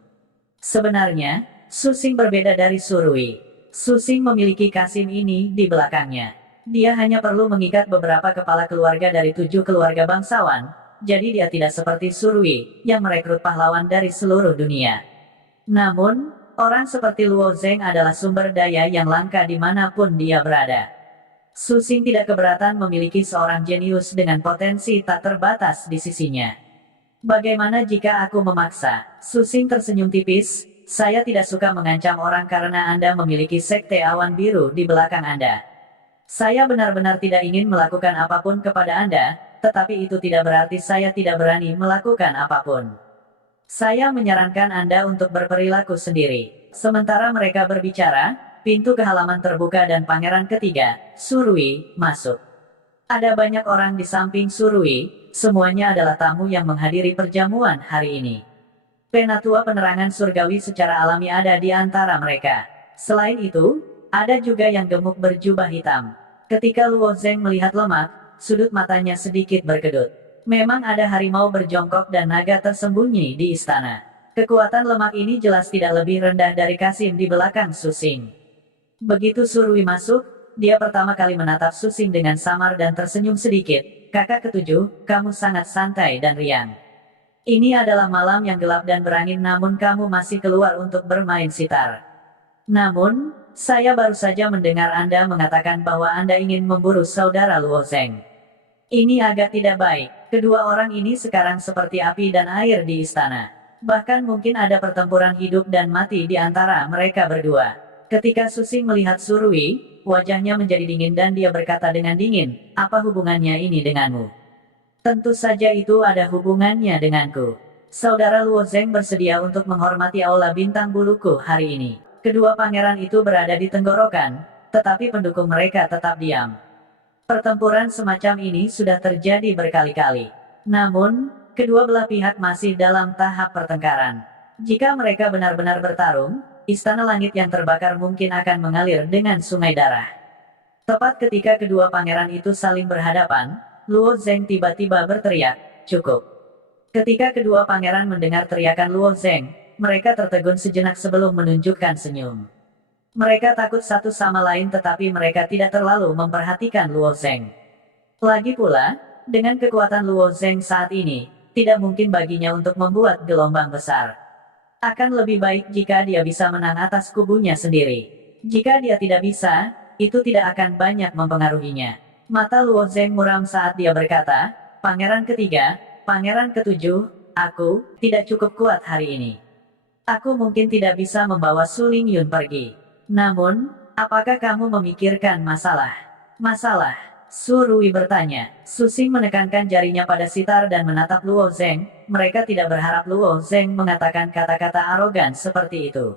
Sebenarnya, Susing berbeda dari Surui. Susing memiliki Kasim ini di belakangnya. Dia hanya perlu mengikat beberapa kepala keluarga dari 7 keluarga bangsawan, jadi dia tidak seperti Surui, yang merekrut pahlawan dari seluruh dunia. Namun, orang seperti Luo Zeng adalah sumber daya yang langka dimanapun dia berada. Susing tidak keberatan memiliki seorang jenius dengan potensi tak terbatas di sisinya. Bagaimana jika aku memaksa? Susing tersenyum tipis, saya tidak suka mengancam orang karena Anda memiliki sekte awan biru di belakang Anda. Saya benar-benar tidak ingin melakukan apapun kepada Anda, tetapi itu tidak berarti saya tidak berani melakukan apapun. Saya menyarankan Anda untuk berperilaku sendiri. Sementara mereka berbicara, pintu ke halaman terbuka dan pangeran ketiga, Surui, masuk. Ada banyak orang di samping Surui, semuanya adalah tamu yang menghadiri perjamuan hari ini. Penatua penerangan surgawi secara alami ada di antara mereka. Selain itu, ada juga yang gemuk berjubah hitam. Ketika Luo Zeng melihat lemak, sudut matanya sedikit berkedut. Memang ada harimau berjongkok dan naga tersembunyi di istana. Kekuatan lemak ini jelas tidak lebih rendah dari Kasim di belakang Susing. Begitu Surui masuk, dia pertama kali menatap Susing dengan samar dan tersenyum sedikit. Kakak ketujuh, kamu sangat santai dan riang. Ini adalah malam yang gelap dan berangin namun kamu masih keluar untuk bermain sitar. Namun, saya baru saja mendengar Anda mengatakan bahwa Anda ingin memburu saudara Luo Zeng. Ini agak tidak baik. Kedua orang ini sekarang seperti api dan air di istana. Bahkan mungkin ada pertempuran hidup dan mati di antara mereka berdua. Ketika Susing melihat Surui, wajahnya menjadi dingin dan dia berkata dengan dingin, apa hubungannya ini denganmu? Tentu saja itu ada hubungannya denganku. Saudara Luo Zeng bersedia untuk menghormati aula bintang buluku hari ini. Kedua pangeran itu berada di tenggorokan, tetapi pendukung mereka tetap diam. Pertempuran semacam ini sudah terjadi berkali-kali. Namun, kedua belah pihak masih dalam tahap pertengkaran. Jika mereka benar-benar bertarung, Istana Langit yang terbakar mungkin akan mengalir dengan sungai darah. Tepat ketika kedua pangeran itu saling berhadapan, Luo Zeng tiba-tiba berteriak, cukup. Ketika kedua pangeran mendengar teriakan Luo Zeng, mereka tertegun sejenak sebelum menunjukkan senyum. Mereka takut satu sama lain tetapi mereka tidak terlalu memperhatikan Luo Zeng. Lagi pula, dengan kekuatan Luo Zeng saat ini, tidak mungkin baginya untuk membuat gelombang besar. Akan lebih baik jika dia bisa menang atas kubunya sendiri. Jika dia tidak bisa, itu tidak akan banyak mempengaruhinya. Mata Luo Zeng muram saat dia berkata, Pangeran ketiga, Pangeran ketujuh, aku tidak cukup kuat hari ini. Aku mungkin tidak bisa membawa Su Lingyun pergi. Namun, apakah kamu memikirkan masalah? Masalah? Surui bertanya. Susing menekankan jarinya pada sitar dan menatap Luo Zeng. Mereka tidak berharap Luo Zeng mengatakan kata-kata arogan seperti itu.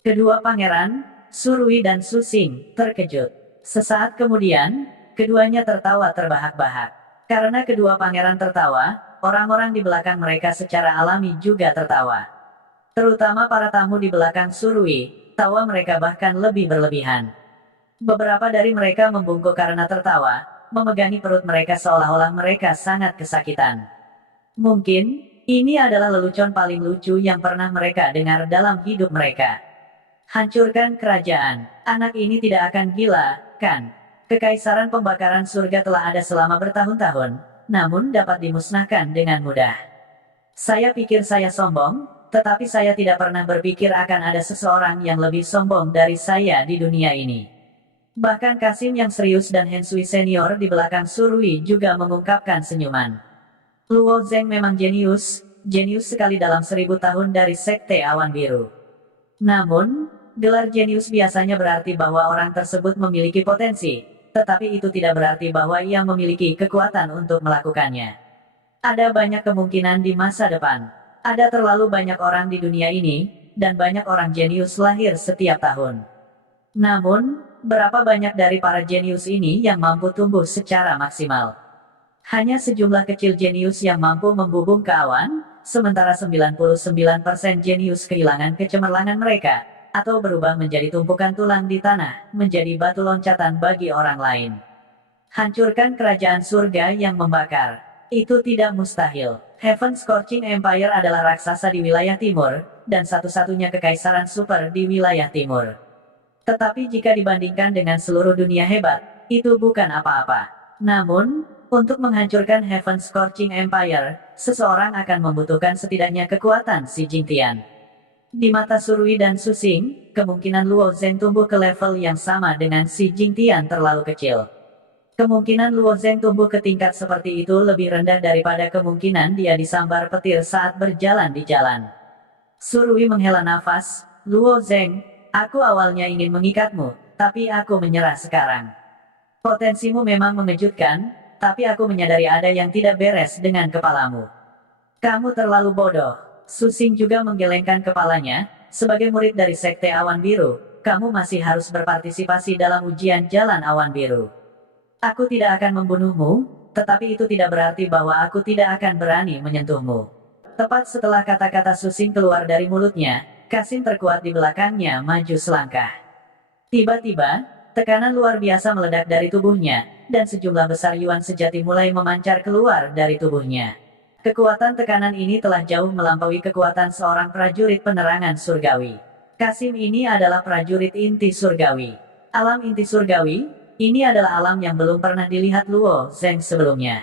Kedua pangeran, Surui dan Susing, terkejut. Sesaat kemudian, keduanya tertawa terbahak-bahak. Karena kedua pangeran tertawa, orang-orang di belakang mereka secara alami juga tertawa. Terutama para tamu di belakang Surui, tawa mereka bahkan lebih berlebihan. Beberapa dari mereka membungkuk karena tertawa, memegangi perut mereka seolah-olah mereka sangat kesakitan. Mungkin, ini adalah lelucon paling lucu yang pernah mereka dengar dalam hidup mereka. Hancurkan kerajaan, anak ini tidak akan gila, kan? Kekaisaran pembakaran surga telah ada selama bertahun-tahun, namun dapat dimusnahkan dengan mudah. Saya pikir saya sombong, tetapi saya tidak pernah berpikir akan ada seseorang yang lebih sombong dari saya di dunia ini. Bahkan Kasim yang serius dan Hensui senior di belakang Surui juga mengungkapkan senyuman. Luo Zeng memang jenius sekali dalam 1000 tahun dari Sekte Awan Biru. Namun, gelar jenius biasanya berarti bahwa orang tersebut memiliki potensi, tetapi itu tidak berarti bahwa ia memiliki kekuatan untuk melakukannya. Ada banyak kemungkinan di masa depan. Ada terlalu banyak orang di dunia ini, dan banyak orang jenius lahir setiap tahun. Namun, berapa banyak dari para jenius ini yang mampu tumbuh secara maksimal? Hanya sejumlah kecil jenius yang mampu membubung ke awan, sementara 99% jenius kehilangan kecemerlangan mereka, atau berubah menjadi tumpukan tulang di tanah, menjadi batu loncatan bagi orang lain. Hancurkan kerajaan surga yang membakar. Itu tidak mustahil. Heaven Scorching Empire adalah raksasa di wilayah timur, dan satu-satunya kekaisaran super di wilayah timur. Tetapi jika dibandingkan dengan seluruh dunia hebat, itu bukan apa-apa. Namun, untuk menghancurkan Heaven Scorching Empire, seseorang akan membutuhkan setidaknya kekuatan Xi Jingtian. Di mata Surui dan Susing, kemungkinan Luo Zeng tumbuh ke level yang sama dengan Xi Jingtian terlalu kecil. Kemungkinan Luo Zeng tumbuh ke tingkat seperti itu lebih rendah daripada kemungkinan dia disambar petir saat berjalan di jalan. Surui menghela nafas, Luo Zeng, aku awalnya ingin mengikatmu, tapi aku menyerah sekarang. Potensimu memang mengejutkan, tapi aku menyadari ada yang tidak beres dengan kepalamu. Kamu terlalu bodoh. Susing juga menggelengkan kepalanya, sebagai murid dari Sekte Awan Biru, kamu masih harus berpartisipasi dalam ujian Jalan Awan Biru. Aku tidak akan membunuhmu, tetapi itu tidak berarti bahwa aku tidak akan berani menyentuhmu. Tepat setelah kata-kata Susing keluar dari mulutnya, Kasim terkuat di belakangnya maju selangkah. Tiba-tiba, tekanan luar biasa meledak dari tubuhnya, dan sejumlah besar yuan sejati mulai memancar keluar dari tubuhnya. Kekuatan tekanan ini telah jauh melampaui kekuatan seorang prajurit penerangan surgawi. Kasim ini adalah prajurit inti surgawi. Alam inti surgawi, ini adalah alam yang belum pernah dilihat Luo Zeng sebelumnya.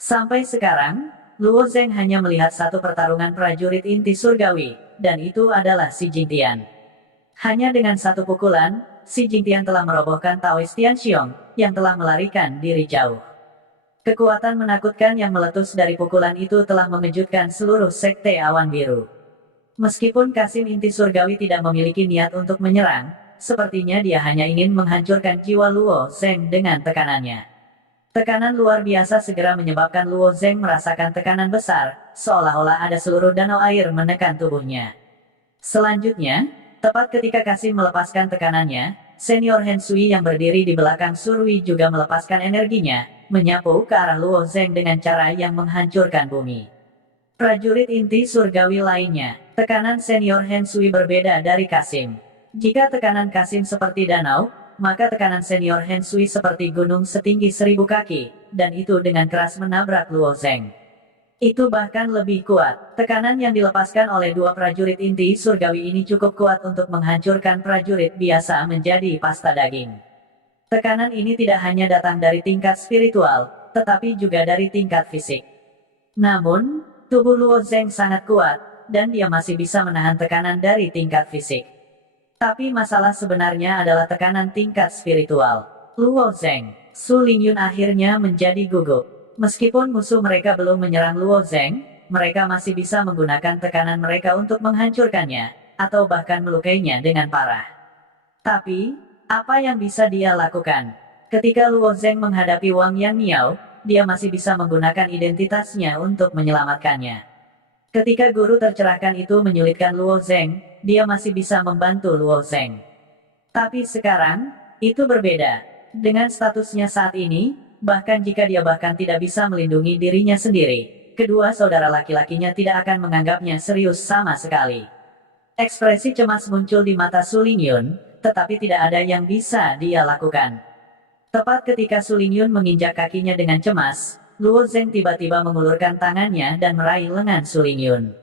Sampai sekarang, Luo Zeng hanya melihat satu pertarungan prajurit inti surgawi, dan itu adalah Xi Jingtian. Hanya dengan satu pukulan, Xi Jingtian telah merobohkan Taoist Tianxiong, yang telah melarikan diri jauh. Kekuatan menakutkan yang meletus dari pukulan itu telah mengejutkan seluruh Sekte Awan Biru. Meskipun Kasim inti surgawi tidak memiliki niat untuk menyerang, sepertinya dia hanya ingin menghancurkan jiwa Luo Zeng dengan tekanannya. Tekanan luar biasa segera menyebabkan Luo Zeng merasakan tekanan besar, seolah-olah ada seluruh danau air menekan tubuhnya. Selanjutnya, tepat ketika Kasim melepaskan tekanannya, Senior Hen Sui yang berdiri di belakang Surui juga melepaskan energinya, menyapu ke arah Luo Zeng dengan cara yang menghancurkan bumi. Prajurit inti surgawi lainnya, tekanan Senior Hen Sui berbeda dari Kasim. Jika tekanan Kasim seperti danau, maka tekanan Senior Hen Sui seperti gunung setinggi 1000 kaki, dan itu dengan keras menabrak Luo Zeng. Itu bahkan lebih kuat. Tekanan yang dilepaskan oleh dua prajurit inti surgawi ini cukup kuat untuk menghancurkan prajurit biasa menjadi pasta daging. Tekanan ini tidak hanya datang dari tingkat spiritual, tetapi juga dari tingkat fisik. Namun, tubuh Luo Zeng sangat kuat, dan dia masih bisa menahan tekanan dari tingkat fisik. Tapi masalah sebenarnya adalah tekanan tingkat spiritual. Luo Zeng, Su Lingyun akhirnya menjadi gugup. Meskipun musuh mereka belum menyerang Luo Zeng, mereka masih bisa menggunakan tekanan mereka untuk menghancurkannya, atau bahkan melukainya dengan parah. Tapi, apa yang bisa dia lakukan? Ketika Luo Zeng menghadapi Wang Yanmiao, dia masih bisa menggunakan identitasnya untuk menyelamatkannya. Ketika guru tercerahkan itu menyulitkan Luo Zeng, dia masih bisa membantu Luo Zeng. Tapi sekarang, itu berbeda. Dengan statusnya saat ini, bahkan jika dia bahkan tidak bisa melindungi dirinya sendiri, kedua saudara laki-lakinya tidak akan menganggapnya serius sama sekali. Ekspresi cemas muncul di mata Su Lingyun, tetapi tidak ada yang bisa dia lakukan. Tepat ketika Su Lingyun menginjak kakinya dengan cemas, Luo Zeng tiba-tiba mengulurkan tangannya dan meraih lengan Su Lingyun.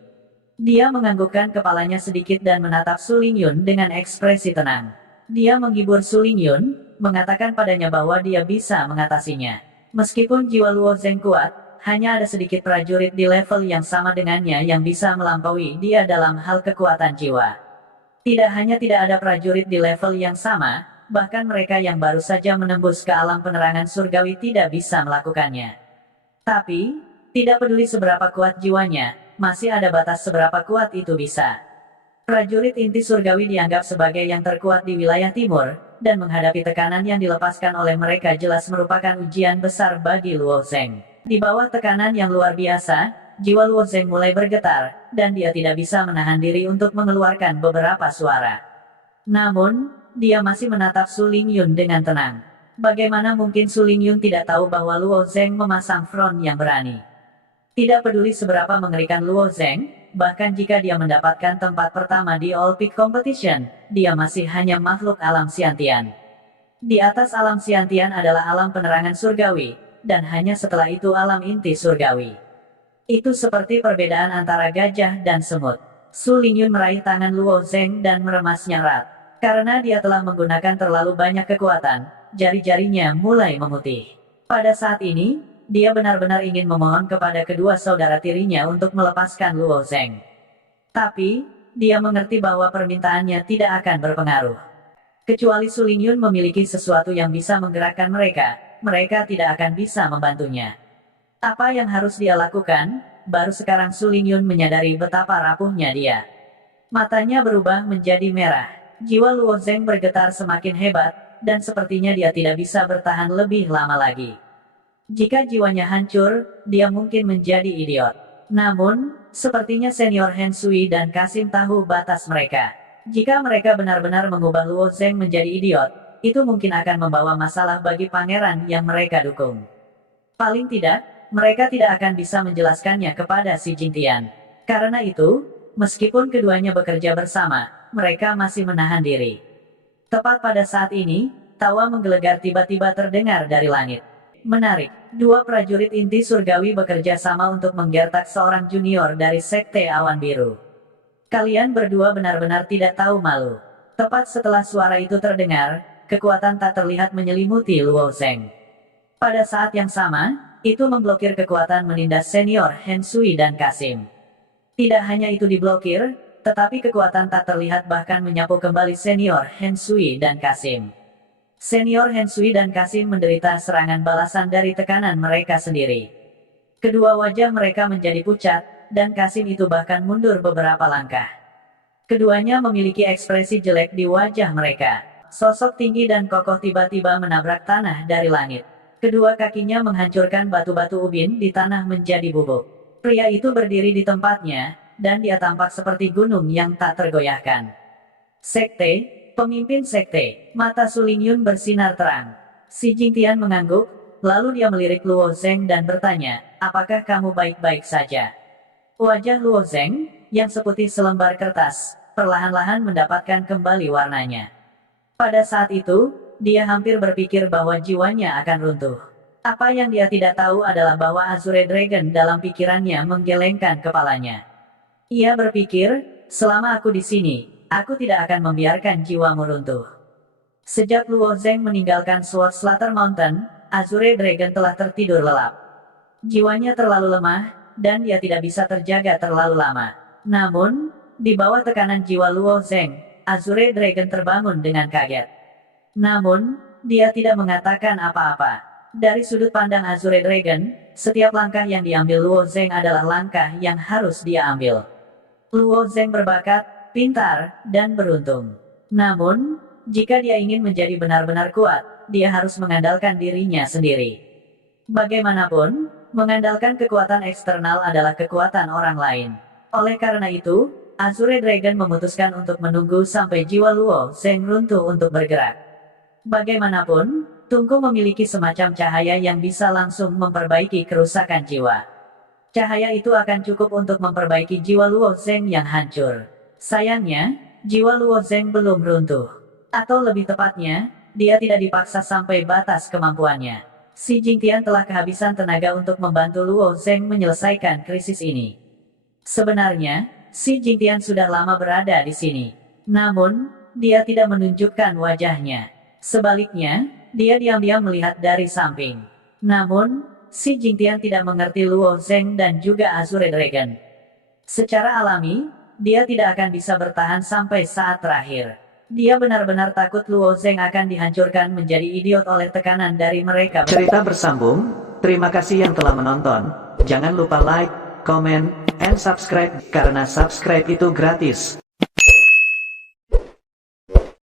Dia menganggukkan kepalanya sedikit dan menatap Su Lingyun dengan ekspresi tenang. Dia menghibur Su Lingyun, mengatakan padanya bahwa dia bisa mengatasinya. Meskipun jiwa Luo Zeng kuat, hanya ada sedikit prajurit di level yang sama dengannya yang bisa melampaui dia dalam hal kekuatan jiwa. Tidak hanya tidak ada prajurit di level yang sama, bahkan mereka yang baru saja menembus ke alam penerangan surgawi tidak bisa melakukannya. Tapi, tidak peduli seberapa kuat jiwanya, masih ada batas seberapa kuat itu bisa. Prajurit inti surgawi dianggap sebagai yang terkuat di wilayah timur, dan menghadapi tekanan yang dilepaskan oleh mereka jelas merupakan ujian besar bagi Luo Zeng. Di bawah tekanan yang luar biasa, jiwa Luo Zeng mulai bergetar, dan dia tidak bisa menahan diri untuk mengeluarkan beberapa suara. Namun, dia masih menatap Su Lingyun dengan tenang. Bagaimana mungkin Su Lingyun tidak tahu bahwa Luo Zeng memasang front yang berani? Tidak peduli seberapa mengerikan Luo Zeng, bahkan jika dia mendapatkan tempat pertama di All Peak Competition, dia masih hanya makhluk alam Xiantian. Di atas alam Xiantian adalah alam penerangan surgawi, dan hanya setelah itu alam inti surgawi. Itu seperti perbedaan antara gajah dan semut. Su Lingyun meraih tangan Luo Zeng dan meremasnya erat. Karena dia telah menggunakan terlalu banyak kekuatan, jari-jarinya mulai memutih. Pada saat ini, dia benar-benar ingin memohon kepada kedua saudara tirinya untuk melepaskan Luo Zeng. Tapi, dia mengerti bahwa permintaannya tidak akan berpengaruh. Kecuali Su Lingyun memiliki sesuatu yang bisa menggerakkan mereka tidak akan bisa membantunya. Apa yang harus dia lakukan? Baru sekarang Su Lingyun menyadari betapa rapuhnya dia. Matanya berubah menjadi merah. Jiwa Luo Zeng bergetar semakin hebat, dan sepertinya dia tidak bisa bertahan lebih lama lagi. Jika jiwanya hancur, dia mungkin menjadi idiot. Namun, sepertinya senior Han Sui dan Kasim tahu batas mereka. Jika mereka benar-benar mengubah Luo Zeng menjadi idiot, itu mungkin akan membawa masalah bagi pangeran yang mereka dukung. Paling tidak, mereka tidak akan bisa menjelaskannya kepada si Jingtian. Karena itu, meskipun keduanya bekerja bersama, mereka masih menahan diri. Tepat pada saat ini, tawa menggelegar tiba-tiba terdengar dari langit. Menarik, dua prajurit inti surgawi bekerja sama untuk menggertak seorang junior dari Sekte Awan Biru. Kalian berdua benar-benar tidak tahu malu. Tepat setelah suara itu terdengar, kekuatan tak terlihat menyelimuti Luo Zeng. Pada saat yang sama, itu memblokir kekuatan menindas senior Han Sui dan Kasim. Tidak hanya itu diblokir, tetapi kekuatan tak terlihat bahkan menyapu kembali senior Han Sui dan Kasim. Senior Han Sui dan Kasim menderita serangan balasan dari tekanan mereka sendiri. Kedua wajah mereka menjadi pucat, dan Kasim itu bahkan mundur beberapa langkah. Keduanya memiliki ekspresi jelek di wajah mereka. Sosok tinggi dan kokoh tiba-tiba menabrak tanah dari langit. Kedua kakinya menghancurkan batu-batu ubin di tanah menjadi bubuk. Pria itu berdiri di tempatnya, dan dia tampak seperti gunung yang tak tergoyahkan. Sekte, pemimpin sekte, mata Su Lingyun bersinar terang. Si Jingtian mengangguk, lalu dia melirik Luo Zeng dan bertanya, apakah kamu baik-baik saja? Wajah Luo Zeng, yang seputih selembar kertas, perlahan-lahan mendapatkan kembali warnanya. Pada saat itu, dia hampir berpikir bahwa jiwanya akan runtuh. Apa yang dia tidak tahu adalah bahwa Azure Dragon dalam pikirannya menggelengkan kepalanya. Ia berpikir, selama aku di sini, aku tidak akan membiarkan jiwamu runtuh. Sejak Luo Zeng meninggalkan Sword Slaughter Mountain, Azure Dragon telah tertidur lelap. Jiwanya terlalu lemah, dan dia tidak bisa terjaga terlalu lama. Namun, di bawah tekanan jiwa Luo Zeng, Azure Dragon terbangun dengan kaget. Namun, dia tidak mengatakan apa-apa. Dari sudut pandang Azure Dragon, setiap langkah yang diambil Luo Zeng adalah langkah yang harus dia ambil. Luo Zeng berbakat, pintar, dan beruntung. Namun, jika dia ingin menjadi benar-benar kuat, dia harus mengandalkan dirinya sendiri. Bagaimanapun, mengandalkan kekuatan eksternal adalah kekuatan orang lain. Oleh karena itu, Azure Dragon memutuskan untuk menunggu sampai jiwa Luo Zeng runtuh untuk bergerak. Bagaimanapun, tungku memiliki semacam cahaya yang bisa langsung memperbaiki kerusakan jiwa. Cahaya itu akan cukup untuk memperbaiki jiwa Luo Zeng yang hancur. Sayangnya, jiwa Luo Zeng belum runtuh. Atau lebih tepatnya, dia tidak dipaksa sampai batas kemampuannya. Si Jingtian telah kehabisan tenaga untuk membantu Luo Zeng menyelesaikan krisis ini. Sebenarnya, si Jingtian sudah lama berada di sini. Namun, dia tidak menunjukkan wajahnya. Sebaliknya, dia diam-diam melihat dari samping. Namun, si Jingtian tidak mengerti Luo Zeng dan juga Azure Dragon. Secara alami, dia tidak akan bisa bertahan sampai saat terakhir. Dia benar-benar takut Luo Zeng akan dihancurkan menjadi idiot oleh tekanan dari mereka. Cerita bersambung, terima kasih yang telah menonton. Jangan lupa like, comment, and subscribe, karena subscribe itu gratis.